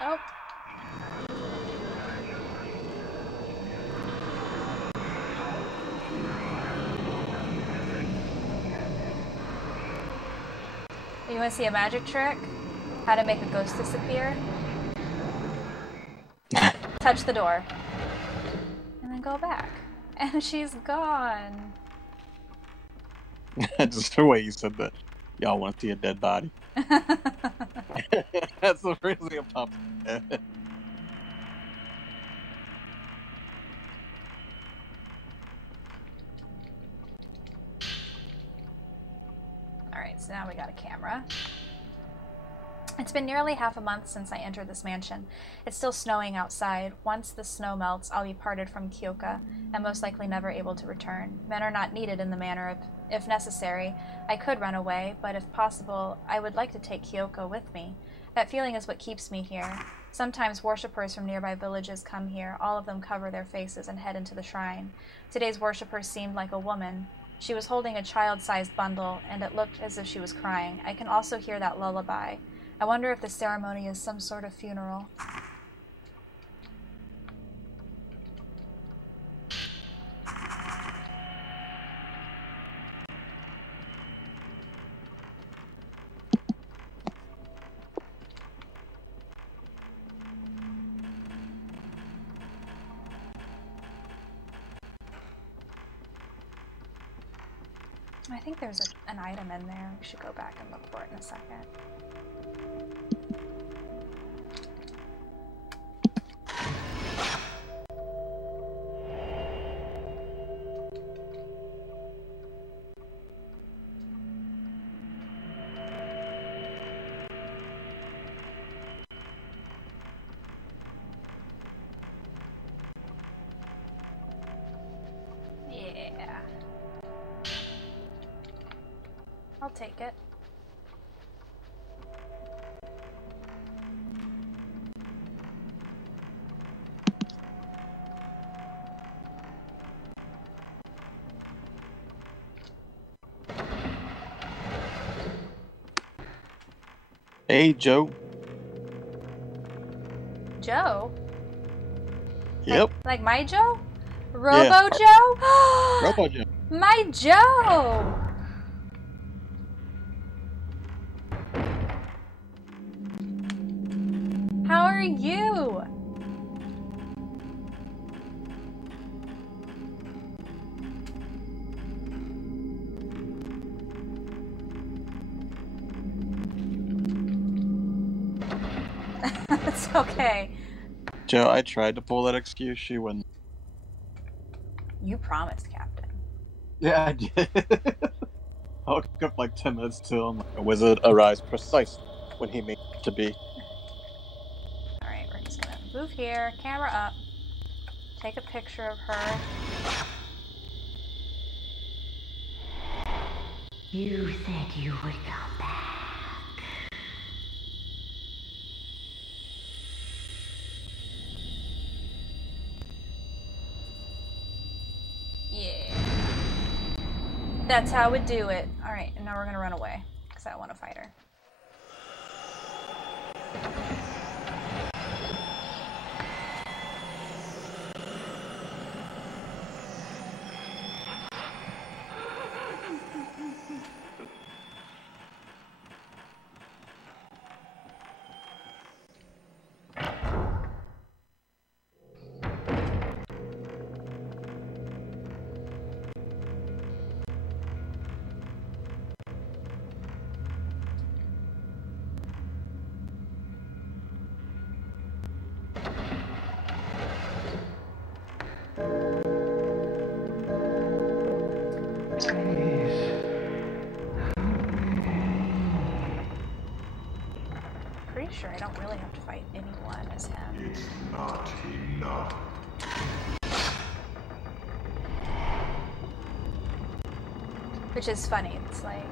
Oh. You want to see a magic trick? How to make a ghost disappear? Touch the door. And then go back. And she's gone. Just the way you said that. Y'all want to see a dead body. That's the first thing that pops in my head. Alright, so now we got a camera. It's been nearly half a month since I entered this mansion. It's still snowing outside. Once the snow melts, I'll be parted from Kyoka, and most likely never able to return. Men are not needed in the manor. If necessary, I could run away, but if possible, I would like to take Kyoka with me. That feeling is what keeps me here. Sometimes worshippers from nearby villages come here. All of them cover their faces and head into the shrine. Today's worshipper seemed like a woman. She was holding a child-sized bundle, and it looked as if she was crying. I can also hear that lullaby. I wonder if the ceremony is some sort of funeral. I think there's an item in there. We should go back and look for it in a second. Yeah. I'll take it. Hey, Joe. Joe? Yep. Like my Joe? Robo Joe? Robo Joe. My Joe! are you? It's okay. Joe, I tried to pull that excuse. She wouldn't. You promised, Captain. Yeah, I did. I woke up like 10 minutes till a wizard arrives precisely when he meant to be. Alright, we're just gonna move here, camera up, take a picture of her. You said you would come back. Yeah. That's how we do it. Alright, and now we're gonna run away, because I don't want to fight her. Pretty sure I don't really have to fight anyone as him. It's not enough. Which is funny. It's like,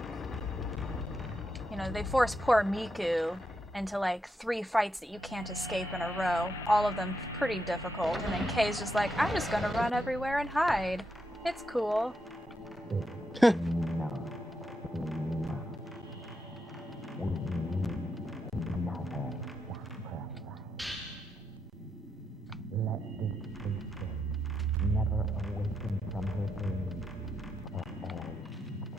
you know, they force poor Miku into like 3 fights that you can't escape in a row. All of them pretty difficult. And then Kei's just like, I'm just gonna run everywhere and hide. It's cool. Let this priestess never awaken from her dream for all eternity.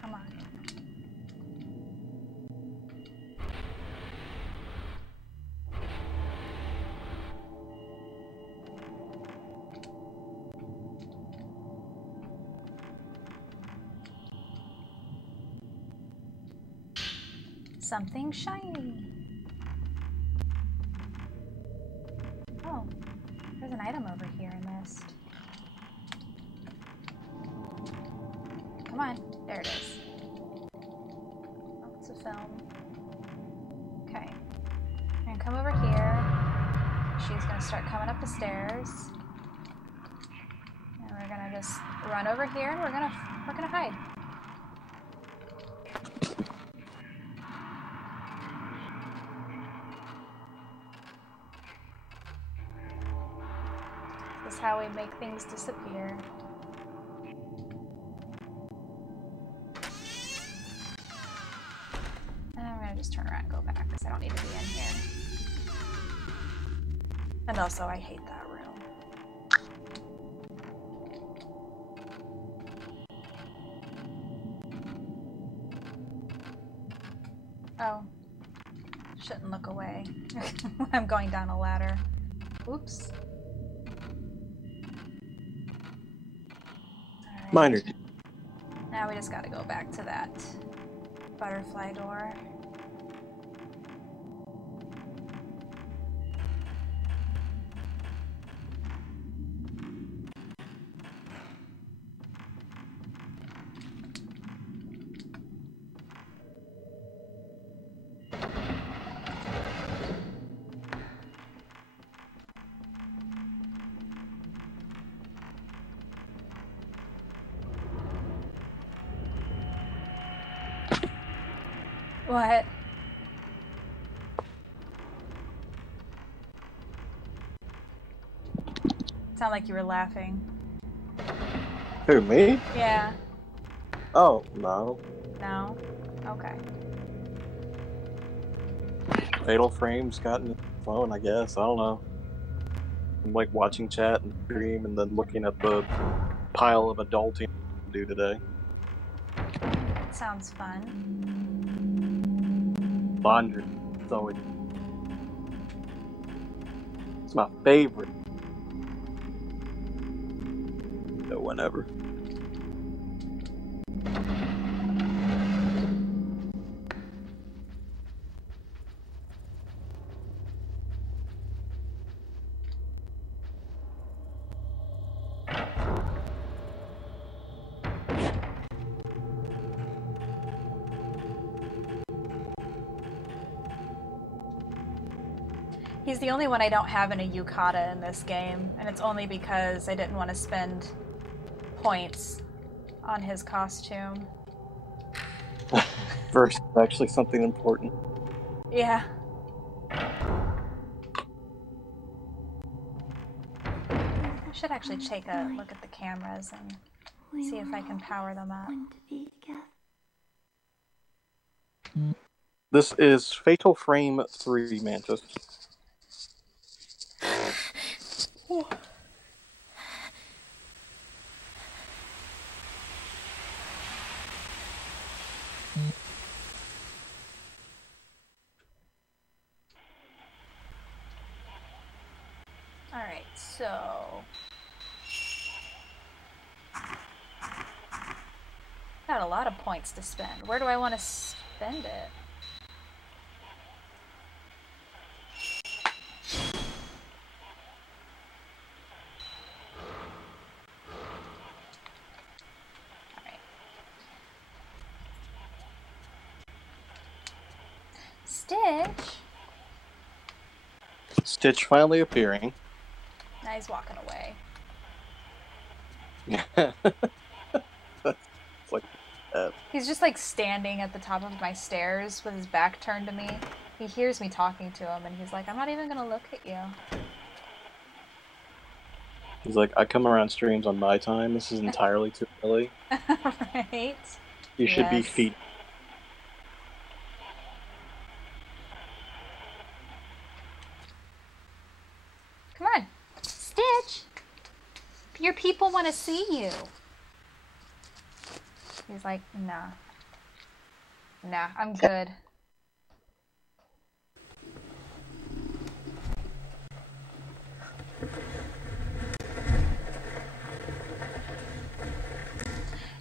Come on. Something shiny. Oh, there's an item over here I missed. Come on, there it is. Oh, it's a film. Okay, I'm gonna come over here. She's gonna start coming up the stairs, and we're gonna just run over here, and we're gonna hide. This is how we make things disappear. And I'm gonna just turn around and go back because I don't need to be in here. And also, I hate that room. Oh. Shouldn't look away. I'm going down a ladder. Oops. Alright. Minor. Now we just gotta go back to that butterfly door. What? Sound like you were laughing. Who, me? Yeah. Oh, no. No? Okay. Fatal Frame's gotten his phone, I guess. I don't know. I'm like watching chat and stream and then looking at the pile of adulting to do today. Sounds fun. Laundry. It's always... It's my favorite. So whenever. He's the only one I don't have in a yukata in this game, and it's only because I didn't want to spend points on his costume. First, actually something important. Yeah. I should actually take a look at the cameras and see if I can power them up. This is Fatal Frame 3, Mantis. Alright, so... got a lot of points to spend. Where do I want to spend it? Alright. Stitch? Stitch finally appearing. Now he's walking away. It's like He's just like standing at the top of my stairs with his back turned to me. He hears me talking to him and he's like, I'm not even gonna look at you. He's like, I come around streams on my time. This is entirely too early. Right? You should be feet. Come on. Stitch! Your people want to see you. He's like, nah. Nah, I'm good.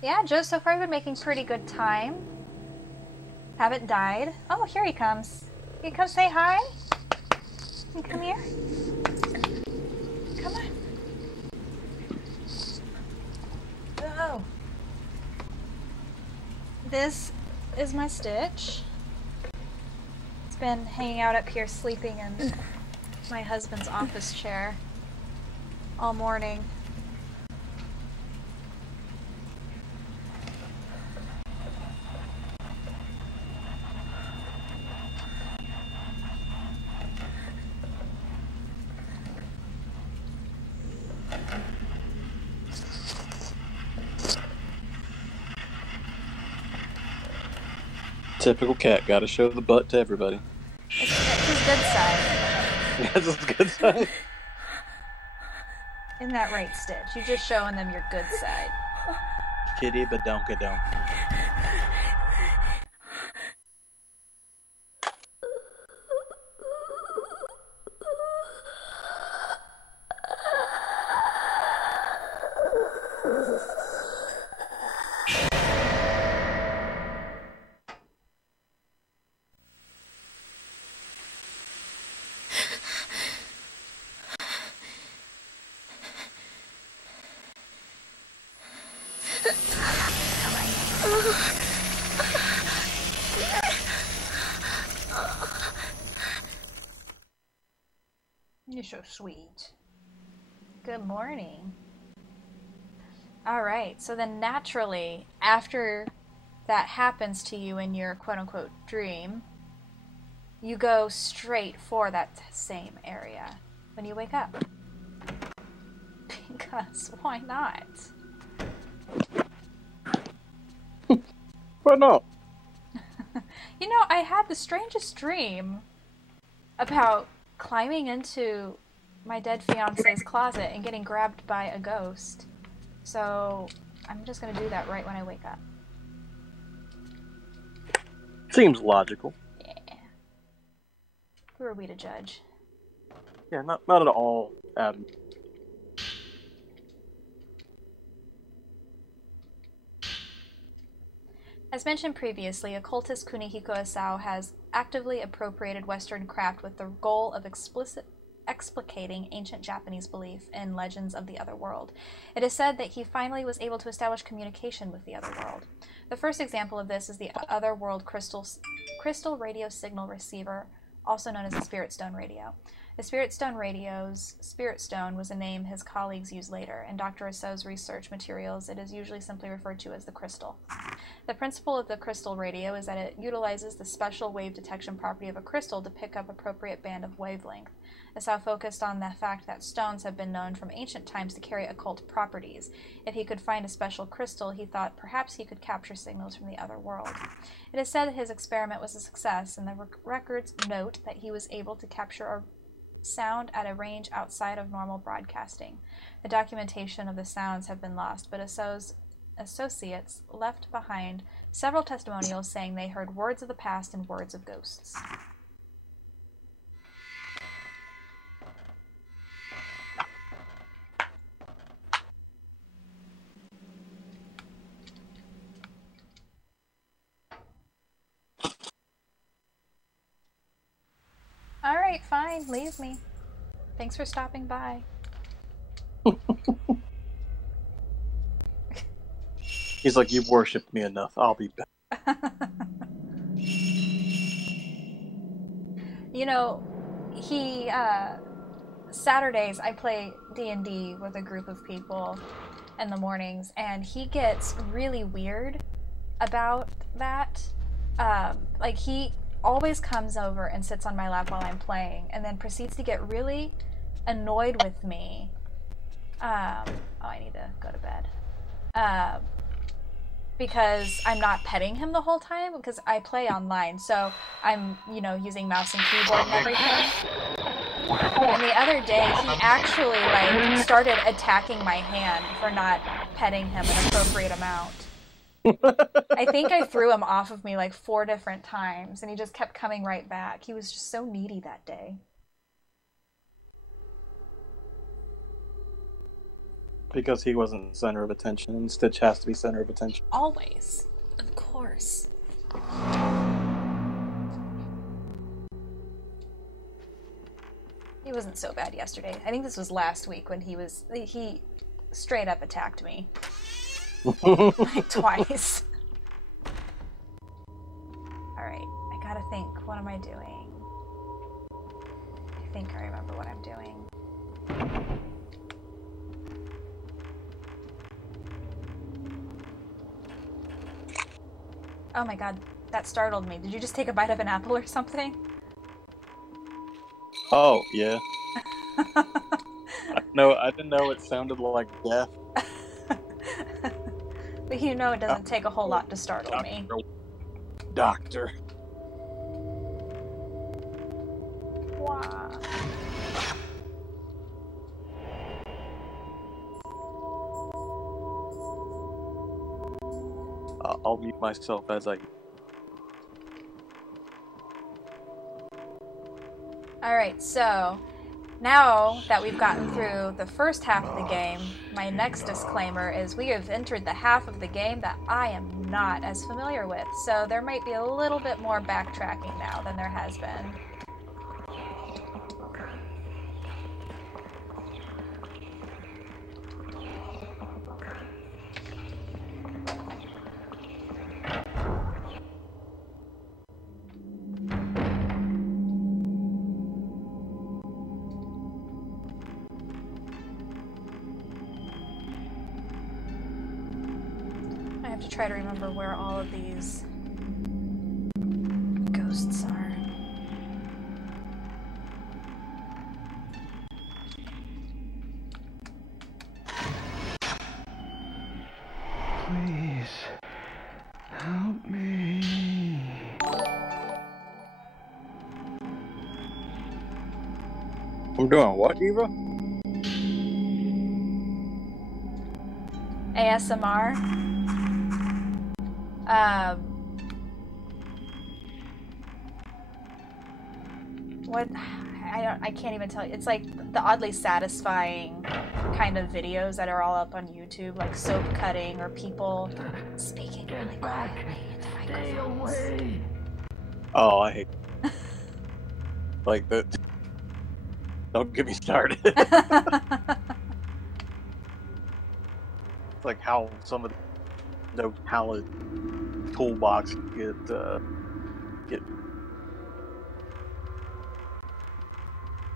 Yeah, Joe, so far I've been making pretty good time. Haven't died. Oh, here he comes. Can you come say hi? Can you come here? Come on. Oh. This is my Stitch. It's been hanging out up here sleeping in my husband's office chair all morning. Typical cat, gotta show the butt to everybody. It's his good side. That's his good side. Isn't that right, Stitch? You're just showing them your good side. Kitty badonkadonk. You're so sweet. Good morning. Alright, so then naturally, after that happens to you in your quote-unquote dream, you go straight for that same area when you wake up. Because why not? Why not? You know, I had the strangest dream about climbing into my dead fiance's closet and getting grabbed by a ghost. So I'm just gonna do that right when I wake up. Seems logical. Yeah. Who are we to judge? Yeah, not at all, Adam. As mentioned previously, occultist Kunihiko Asao has actively appropriated Western craft with the goal of explicating ancient Japanese belief in legends of the other world. It is said that he finally was able to establish communication with the other world. The first example of this is the other world crystal radio signal receiver, also known as the Spirit Stone radio. The Spirit Stone radio's Spirit Stone was a name his colleagues used later. In Dr. Asao's research materials, it is usually simply referred to as the crystal. The principle of the crystal radio is that it utilizes the special wave detection property of a crystal to pick up appropriate band of wavelength. Asao focused on the fact that stones have been known from ancient times to carry occult properties. If he could find a special crystal, he thought perhaps he could capture signals from the other world. It is said that his experiment was a success, and the records note that he was able to capture a sound at a range outside of normal broadcasting. The documentation of the sounds have been lost, but Asao's associates left behind several testimonials saying they heard words of the past and words of ghosts. Alright, fine, leave me. Thanks for stopping by. He's like, you've worshipped me enough. I'll be back. You know, Saturdays I play D&D with a group of people in the mornings, and he gets really weird about that. Like, he always comes over and sits on my lap while I'm playing, and then proceeds to get really annoyed with me. Oh, I need to go to bed. Because I'm not petting him the whole time, because I play online, so I'm, you know, using mouse and keyboard and everything. And the other day, he actually, like, started attacking my hand for not petting him an appropriate amount. I think I threw him off of me like 4 different times, and he just kept coming right back. He was just so needy that day. Because he wasn't center of attention, and Stitch has to be center of attention. Always. Of course. He wasn't so bad yesterday. I think this was last week when he straight up attacked me. Like twice. Alright, I gotta think. What am I doing? I think I remember what I'm doing. Oh my god, that startled me. Did you just take a bite of an apple or something? Oh, yeah. No, I didn't know it sounded like death. But you know it doesn't take a whole lot to startle me. Doctor. Wow. I'll mute myself as I... Alright, so now that we've gotten through the first half of the game, my next disclaimer is we have entered the half of the game that I am not as familiar with, so there might be a little bit more backtracking now than there has been. Try to remember where all of these ghosts are. Please, help me. I'm doing what, Eva? ASMR. What? I can't even tell you. It's like the oddly satisfying kind of videos that are all up on YouTube, like soap cutting or people speaking really quietly into microphones. Oh, I hate like that. Don't get me started. It's like how some of the no talent toolbox get.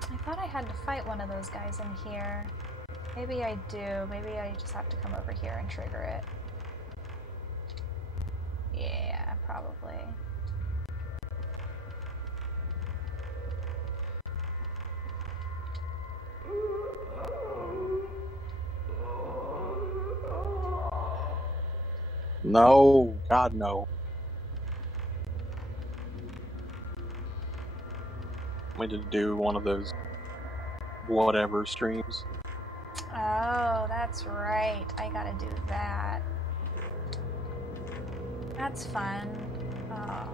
I thought I had to fight one of those guys in here. Maybe I do. Maybe I just have to come over here and trigger it. Yeah, probably. No, God, no. We need to do one of those whatever streams. Oh, that's right. I gotta do that. That's fun. Oh,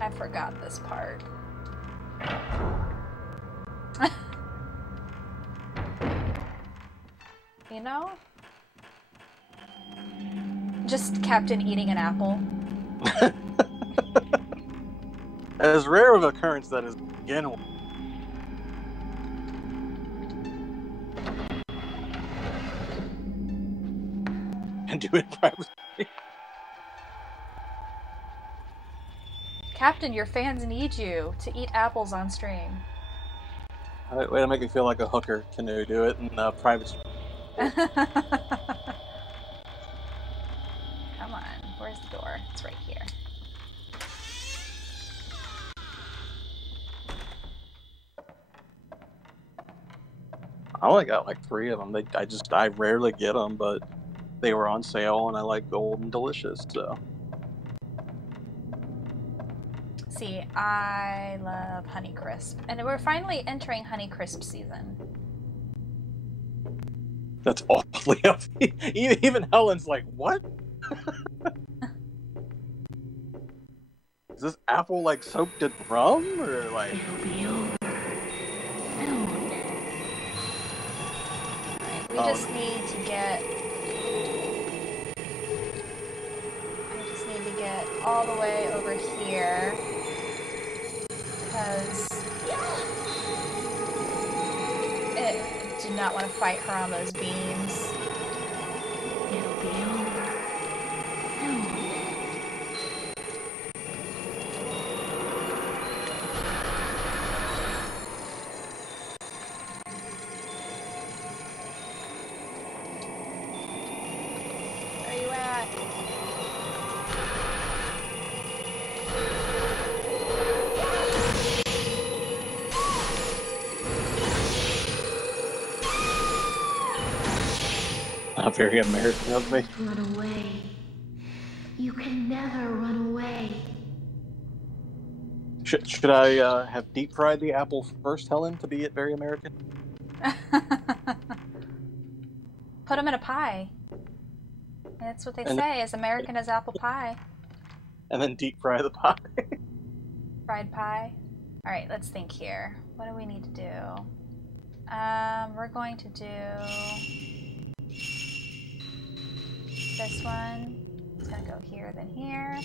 I forgot this part. You know? Just Captain eating an apple. As rare of an occurrence that is again. And do it privately. Captain, your fans need you to eat apples on stream. Way to make me feel like a hooker. Kinou, do it in private. Come on, where's the door? It's right here. I only got like 3 of them. I rarely get them, but they were on sale, and I like Gold and Delicious, so. See, I love Honeycrisp, and we're finally entering Honeycrisp season. That's awfully healthy. Even Helen's like, what? Is this apple like soaked in rum, or like? It'll be over. We just need to get. I just need to get all the way over here because I do not want to fight her on those beams. It'll be over. Where you at? Not very American of me. Run away. You can never run away. Should I have deep fried the apple first, Helen, to be it very American? Put them in a pie. That's what they say, as American as apple pie. And then deep fry the pie. Fried pie. Alright, let's think here. What do we need to do? We're going to do this one. It's gonna go here, then here.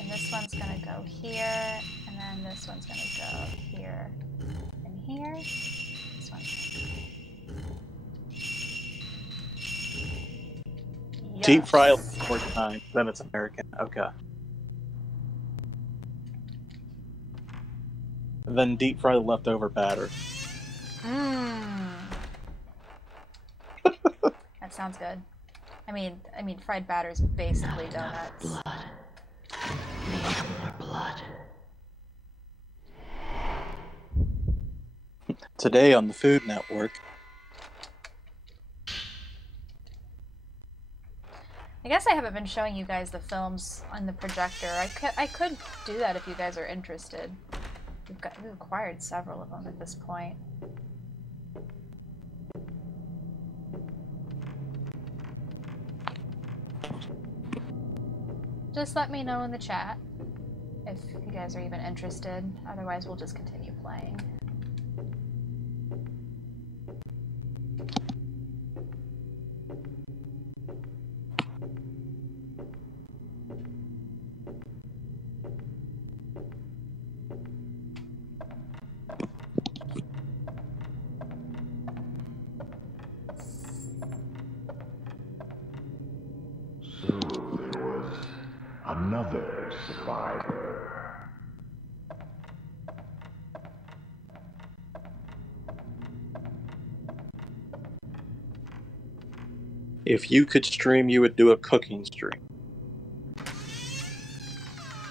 And this one's gonna go here. And then this one's gonna go here and here. This one's gonna go. Deep fry 4 times, then it's American. Okay. And then deep fry the leftover batter. That sounds good. I mean, fried batter is basically donuts. Blood. Need more blood. Today on the Food Network. I guess I haven't been showing you guys the films on the projector. I could do that if you guys are interested. We've acquired several of them at this point. Just let me know in the chat if you guys are even interested. Otherwise, we'll just continue playing. Another survivor. If you could stream, you would do a cooking stream.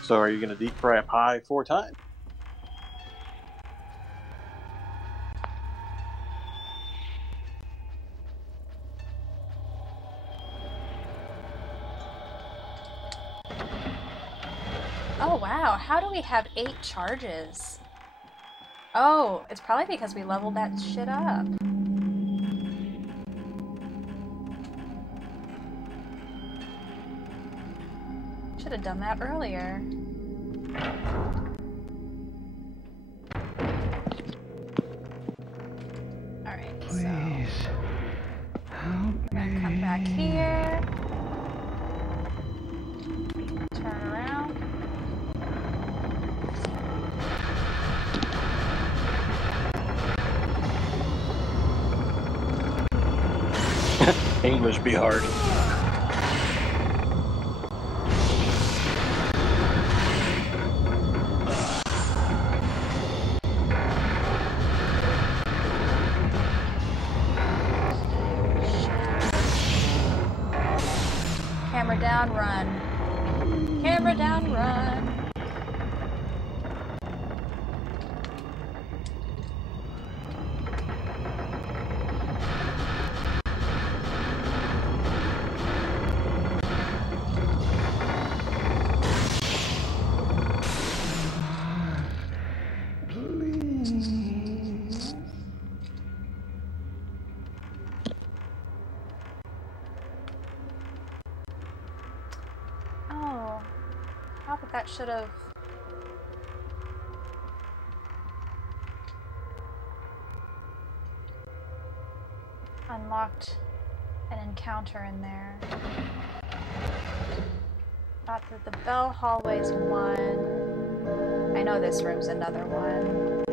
So are you going to deep fry a pie 4 times? Oh wow, how do we have 8 charges? Oh, it's probably because we leveled that shit up. Should have done that earlier. Alright, so Help we're gonna come back here. Turn around. English be hard. Camera down, run. Camera down, run. That should have unlocked an encounter in there. Thought that the bell hallway's one. I know this room's another one.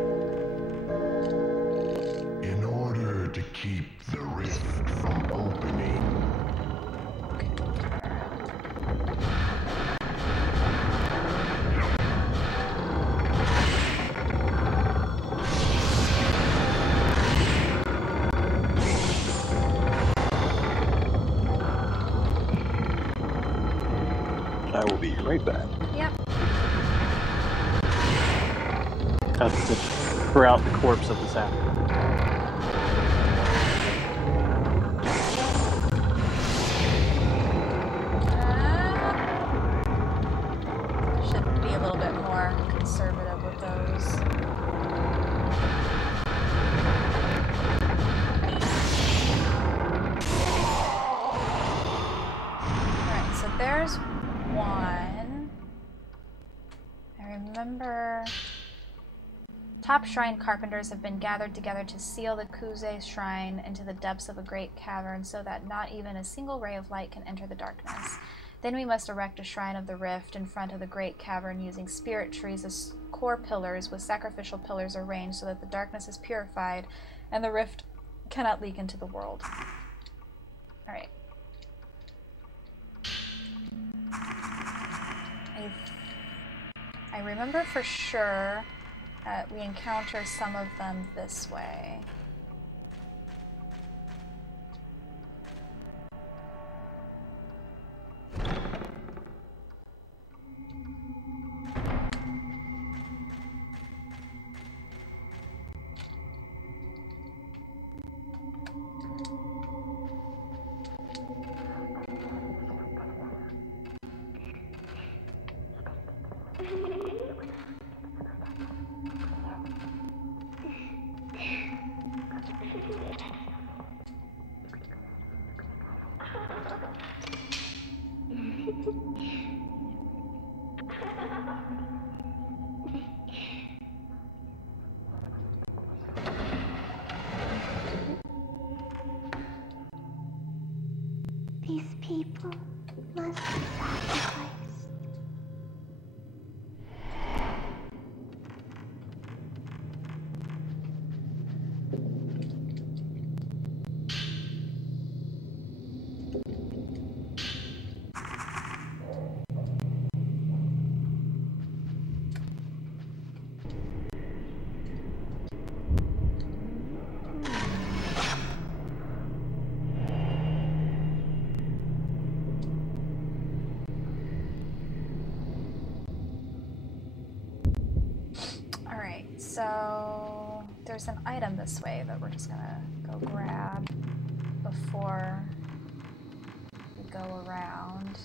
In order to keep the rift from opening. I will be right back. Yep. That's to throw out the corpse of the sapling. Should be a little bit more conservative with those. Alright, so there's one. I remember top shrine carpenters have been gathered together to seal the Kuze shrine into the depths of a great cavern so that not even a single ray of light can enter the darkness. Then we must erect a shrine of the rift in front of the great cavern using spirit trees as core pillars with sacrificial pillars arranged so that the darkness is purified and the rift cannot leak into the world. Alright. I remember for sure we encounter some of them this way. So there's an item this way that we're just gonna go grab before we go around.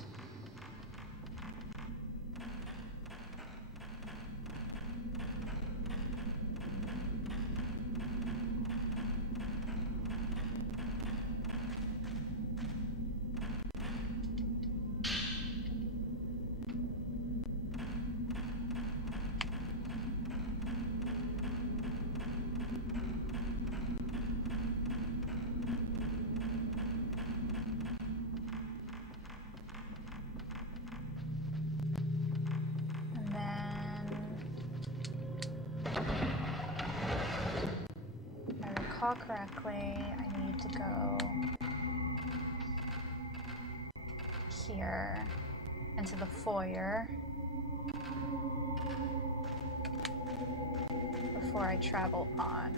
Correctly, I need to go here into the foyer before I travel on.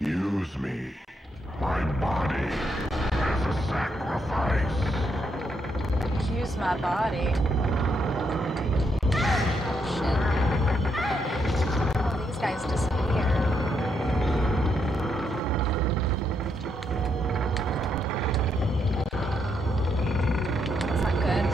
Use me, my body, as a sacrifice. Use my body. Oh shit. Oh, these guys disappear. That's not good.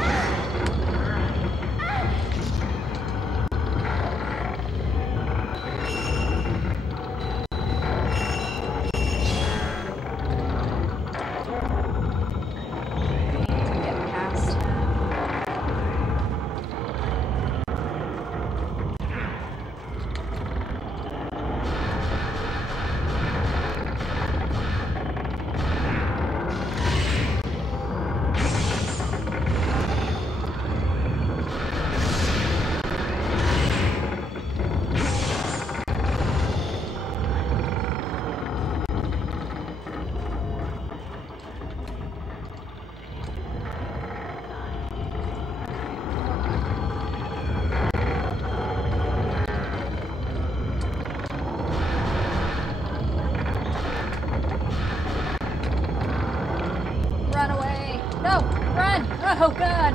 Oh god!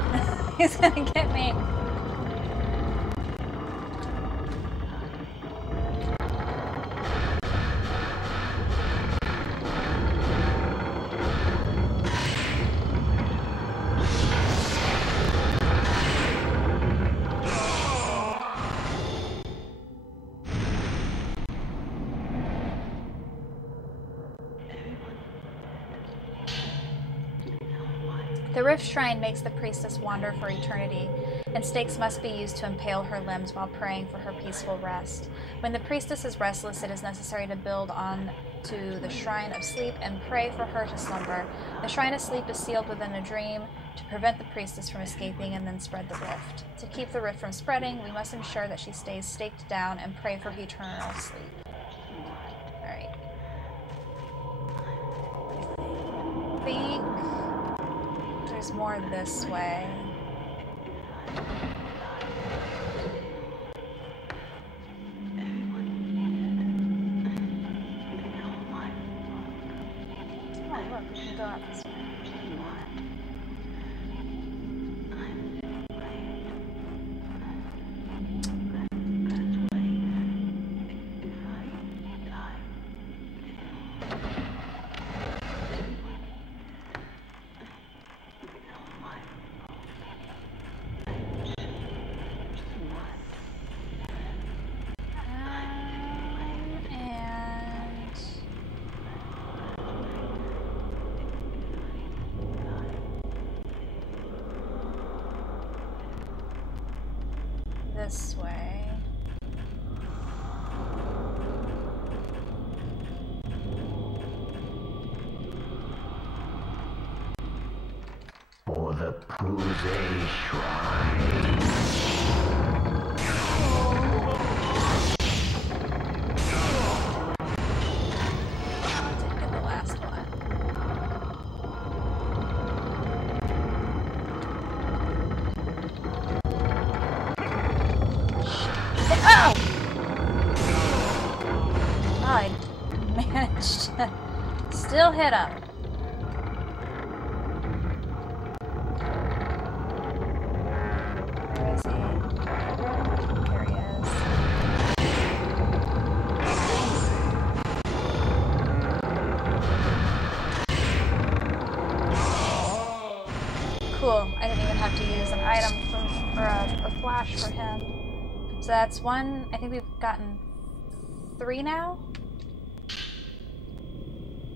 He's gonna get me! The Rift Shrine makes the priestess wander for eternity, and stakes must be used to impale her limbs while praying for her peaceful rest. When the priestess is restless, it is necessary to build on to the Shrine of Sleep and pray for her to slumber. The Shrine of Sleep is sealed within a dream to prevent the priestess from escaping and then spread the rift. To keep the rift from spreading, we must ensure that she stays staked down and pray for eternal sleep. Alright. I think there's more this way. Oh, look, we can go out this way. this way. For the Puzé Shrine. Didn't get the last one. Oh! Oh, I managed to still hit him. Where is he? There he is. Cool. I didn't even have to use an item or a flash for him. So that's one. I think we've gotten 3 now.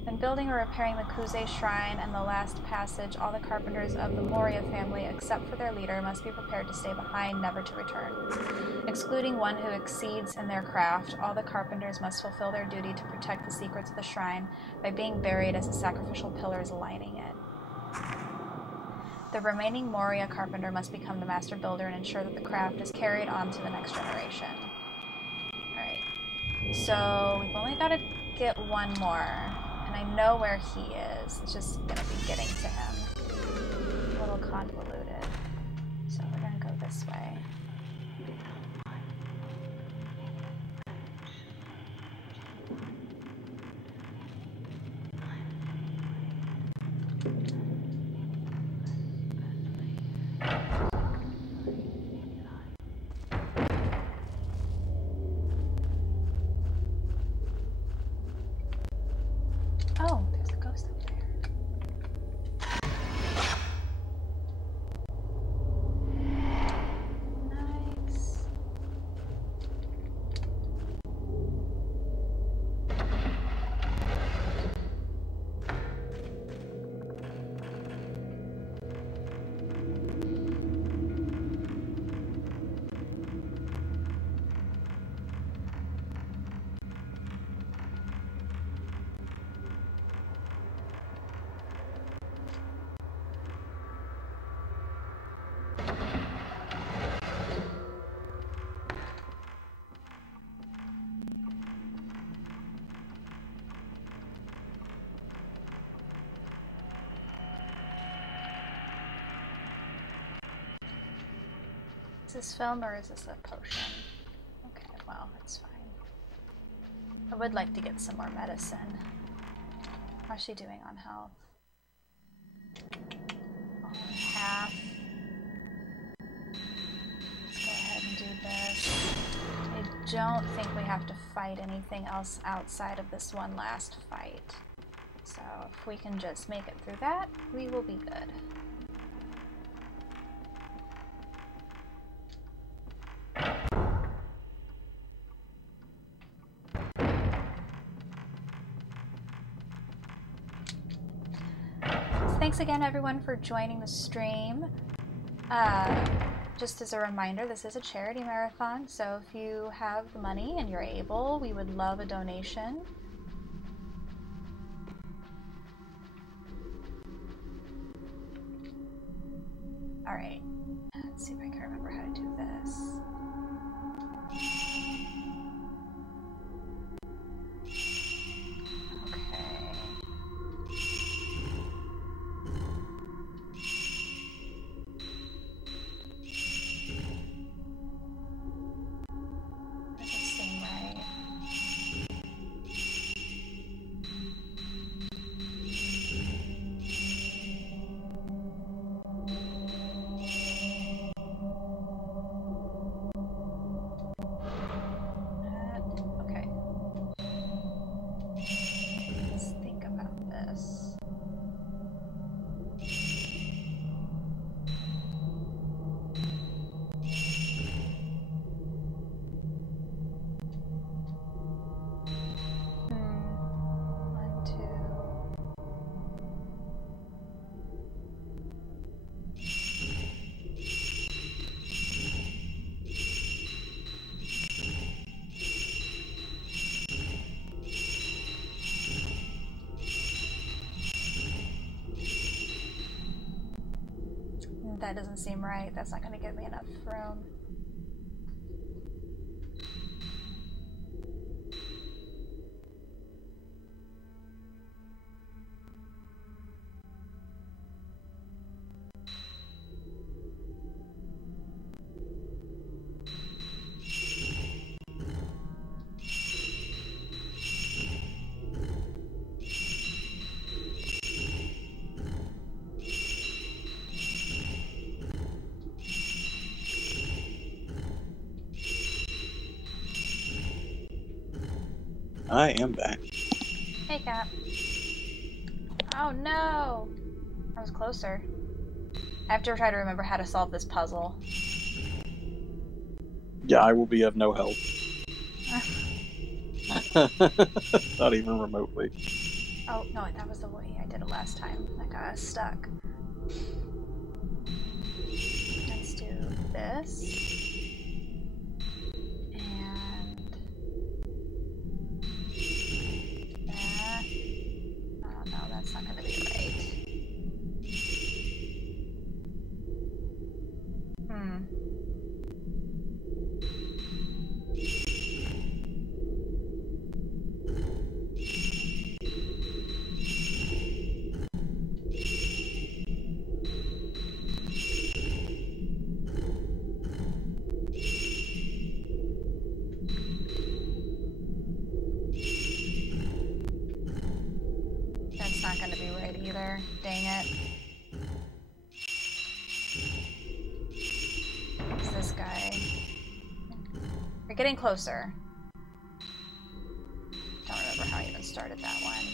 When building or repairing the Kuze Shrine and the last passage, all the carpenters of the Moria family, except for their leader, must be prepared to stay behind, never to return. Excluding one who exceeds in their craft, all the carpenters must fulfill their duty to protect the secrets of the shrine by being buried as the sacrificial pillars lining it. The remaining Moria carpenter must become the master builder and ensure that the craft is carried on to the next generation. Alright. So, we've only got to get one more. And I know where he is. It's just gonna be getting to him. A little convoluted. So we're gonna go this way. Oh, there's a ghost up there. Nice. Is this film or is this a potion? Okay, well, that's fine. I would like to get some more medicine. How's she doing on health? Only half. Let's go ahead and do this. I don't think we have to fight anything else outside of this one last fight. So if we can just make it through that, we will be good. Thanks again, everyone, for joining the stream. Just as a reminder, this is a charity marathon, so if you have the money and you're able, we would love a donation. Alright, let's see if I can remember how to do this. That doesn't seem right. That's not going to give me enough room. I am back. Hey, Cat. Oh no! I was closer. I have to try to remember how to solve this puzzle. Yeah, I will be of no help. Not even remotely. Oh, no, that was the way I did it last time. That got us stuck. Let's do this. And that. Oh no, that's not gonna be right. That's not gonna be right either. Dang it. It's this guy. We're getting closer. Don't remember how I even started that one.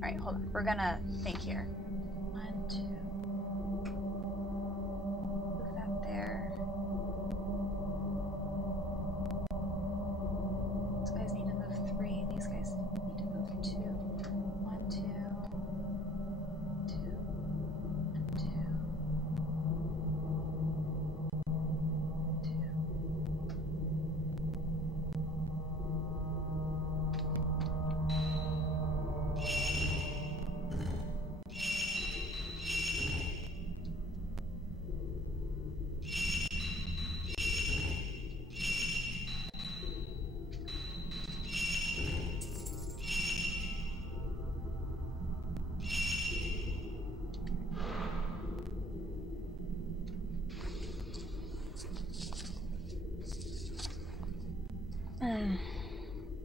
Alright, hold on. We're gonna think here. 1, 2. Move that there. These guys need to move 3. These guys need to move 2. 1, 2. 2. 1, 2. 2.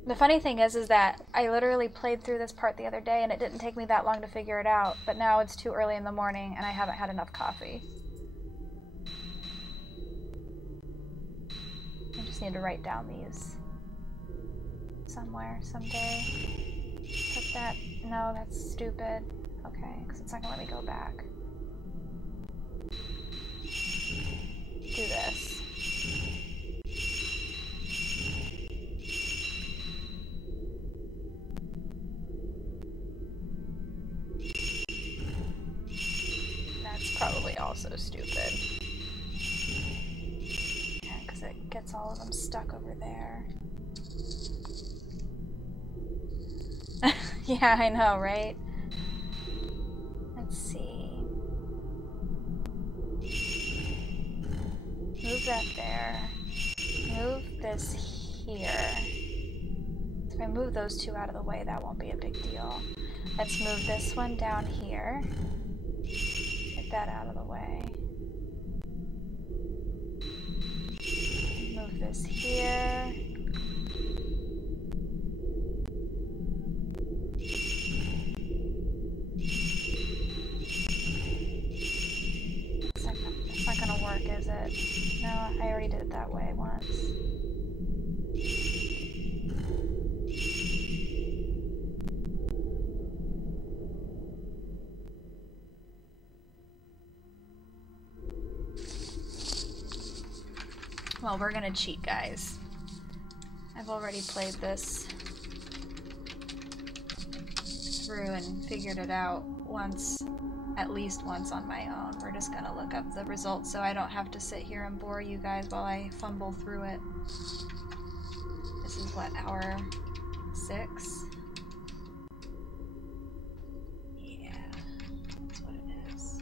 The funny thing is that I literally played through this part the other day and it didn't take me that long to figure it out, but now it's too early in the morning and I haven't had enough coffee. I just need to write down these somewhere, someday. Put that, no, that's stupid. Okay, because it's not gonna let me go back. Do this. Probably also stupid. Yeah, because it gets all of them stuck over there. Yeah, I know, right? Let's see. Move that there. Move this here. If I move those two out of the way, that won't be a big deal. Let's move this one down here. That out of the way. Move this here. It's not gonna work, is it? No, I already did it that way once. Well, we're gonna cheat, guys. I've already played this through and figured it out once, at least once on my own. We're just gonna look up the results so I don't have to sit here and bore you guys while I fumble through it. This is what, hour 6? Yeah, that's what it is.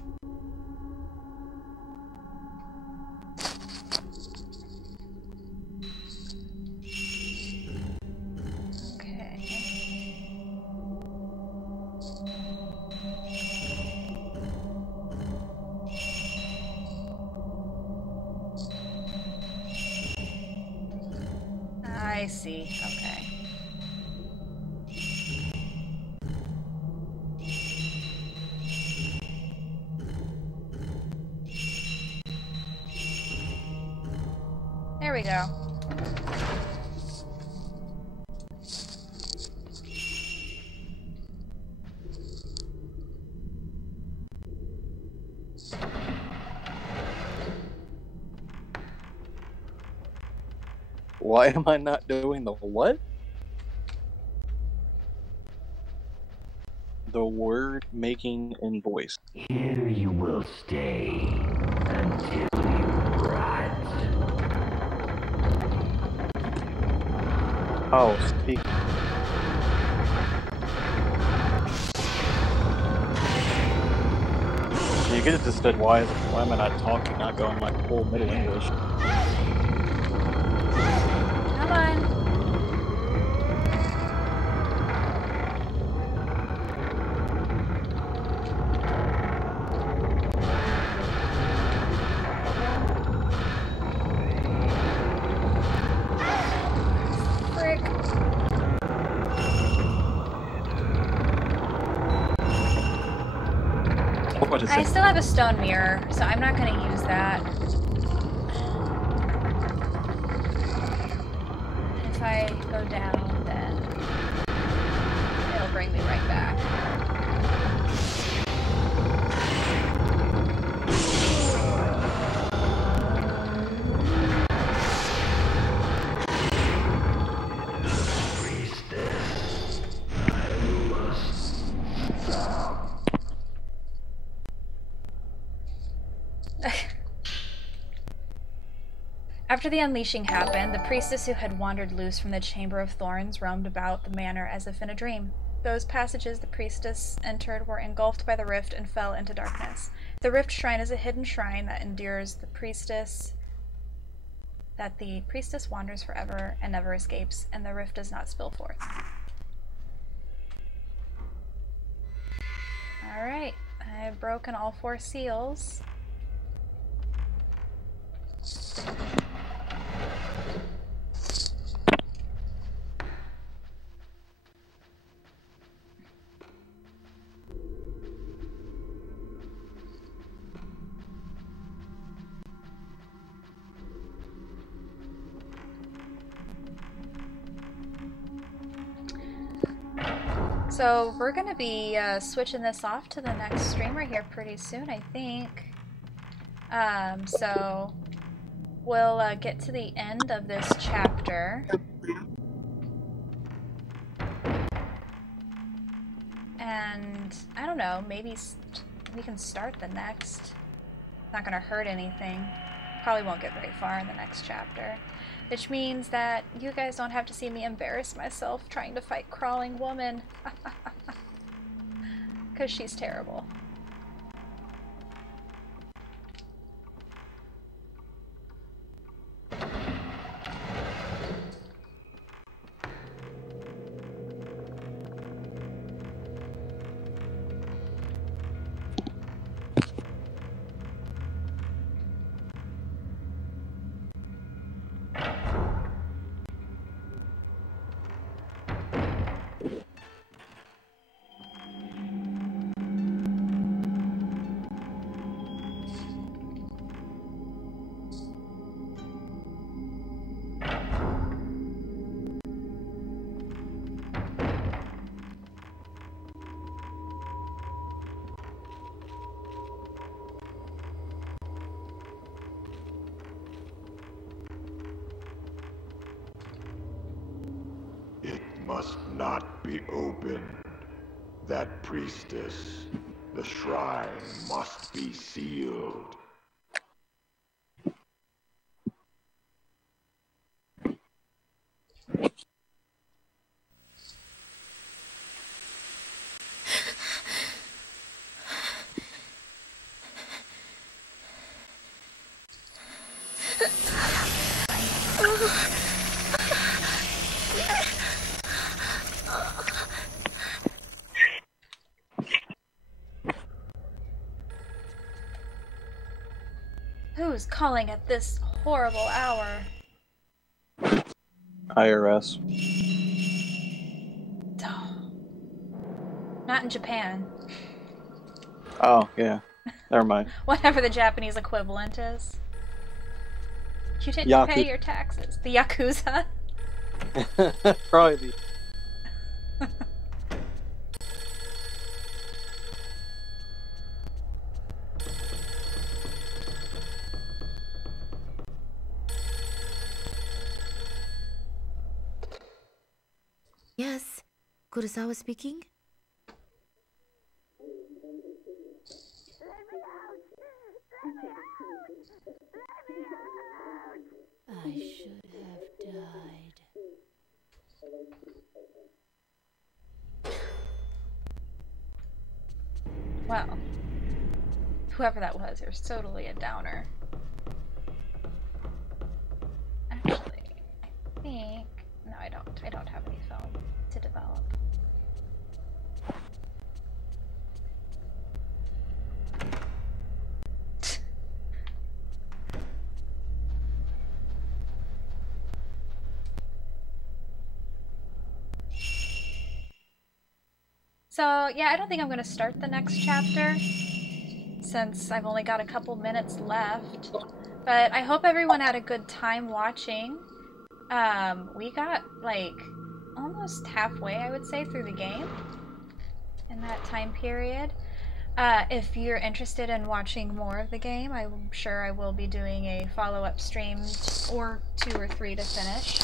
I see. Okay. There we go. Why am I not doing the what? The word making invoice. Here you will stay until you rot. Oh, speak. You could have just said, why am I not talking, not going like full Middle English? Come on. I still have a stone mirror, so I'm not going to use that. If I go down, then it'll bring me right back. After the unleashing happened, the priestess who had wandered loose from the Chamber of Thorns roamed about the manor as if in a dream. Those passages the priestess entered were engulfed by the rift and fell into darkness. The rift shrine is a hidden shrine that endures the priestess, that the priestess wanders forever and never escapes, and the rift does not spill forth. Alright, I've broken all 4 seals. So we're going to be switching this off to the next streamer here pretty soon, I think. So we'll get to the end of this chapter. And I don't know, maybe we can start the next. Not going to hurt anything. Probably won't get very far in the next chapter. Which means that you guys don't have to see me embarrass myself trying to fight Crawling Woman. Because she's terrible. must not be opened. That priestess, the shrine must be sealed. Who's calling at this horrible hour? IRS. Oh. Not in Japan. Oh, yeah. Never mind. Whatever the Japanese equivalent is. You didn't pay your taxes. The Yakuza? Probably the... Yes, Kurosawa speaking. I should have died. Well, whoever that was, there's totally a downer. Actually, I think... No, I don't. I don't have any film to develop. So, yeah, I don't think I'm going to start the next chapter, since I've only got a couple minutes left. But I hope everyone had a good time watching. We got, like, almost halfway, I would say, through the game in that time period. If you're interested in watching more of the game, I'm sure I will be doing a follow-up stream, or 2 or 3 to finish.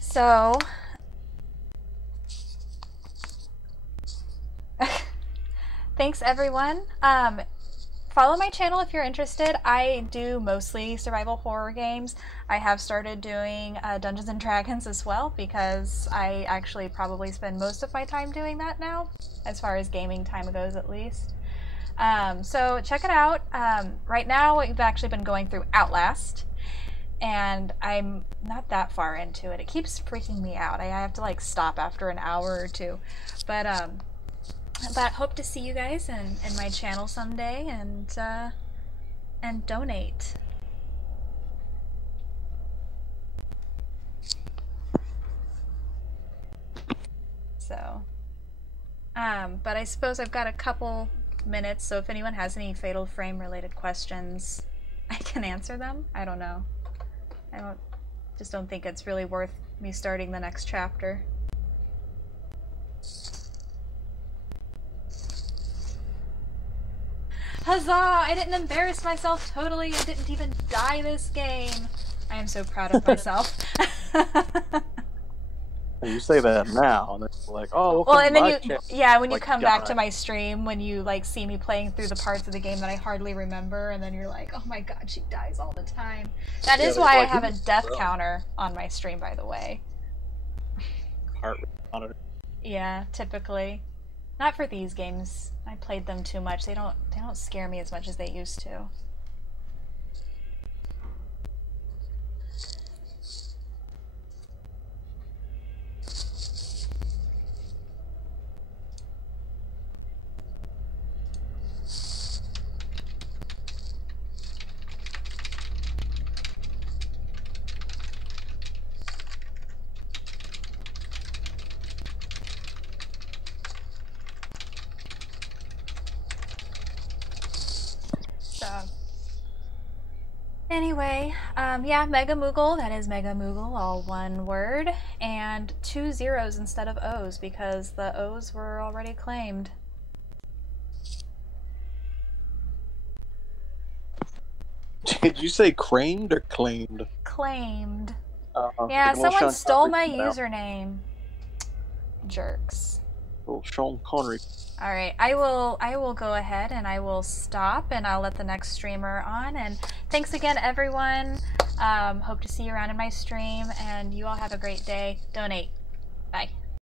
So... thanks, everyone. Follow my channel if you're interested. I do mostly survival horror games. I have started doing Dungeons & Dragons as well, because I actually probably spend most of my time doing that now, as far as gaming time goes at least. So check it out. Right now we've actually been going through Outlast, and I'm not that far into it. It keeps freaking me out. I have to like stop after an hour or 2. But hope to see you guys in my channel someday, and donate. So, but I suppose I've got a couple minutes, so if anyone has any Fatal Frame related questions, I can answer them. I don't know. Just don't think it's really worth me starting the next chapter. Huzzah! I didn't embarrass myself totally. I didn't even die this game. I am so proud of myself. You say that now, and it's like, oh, well, and then when you like, come back to my stream, when you like see me playing through the parts of the game that I hardly remember, and then you're like, oh my god, she dies all the time. That is why I have a death counter on my stream, by the way. Heart rate monitor. Yeah, typically. Not for these games. I played them too much. They don't scare me as much as they used to. Anyway, yeah, MegaM00gle, that is MegaM00gle, all one word, and 2 zeros instead of O's, because the O's were already claimed. Did you say craned or claimed? Claimed. Yeah, little someone Sean stole Connery my now. username. Jerks. Little Sean Connery. All right, I will go ahead and I will stop and I'll let the next streamer on. And thanks again, everyone. Hope to see you around in my stream, and you all have a great day. Donate. Bye.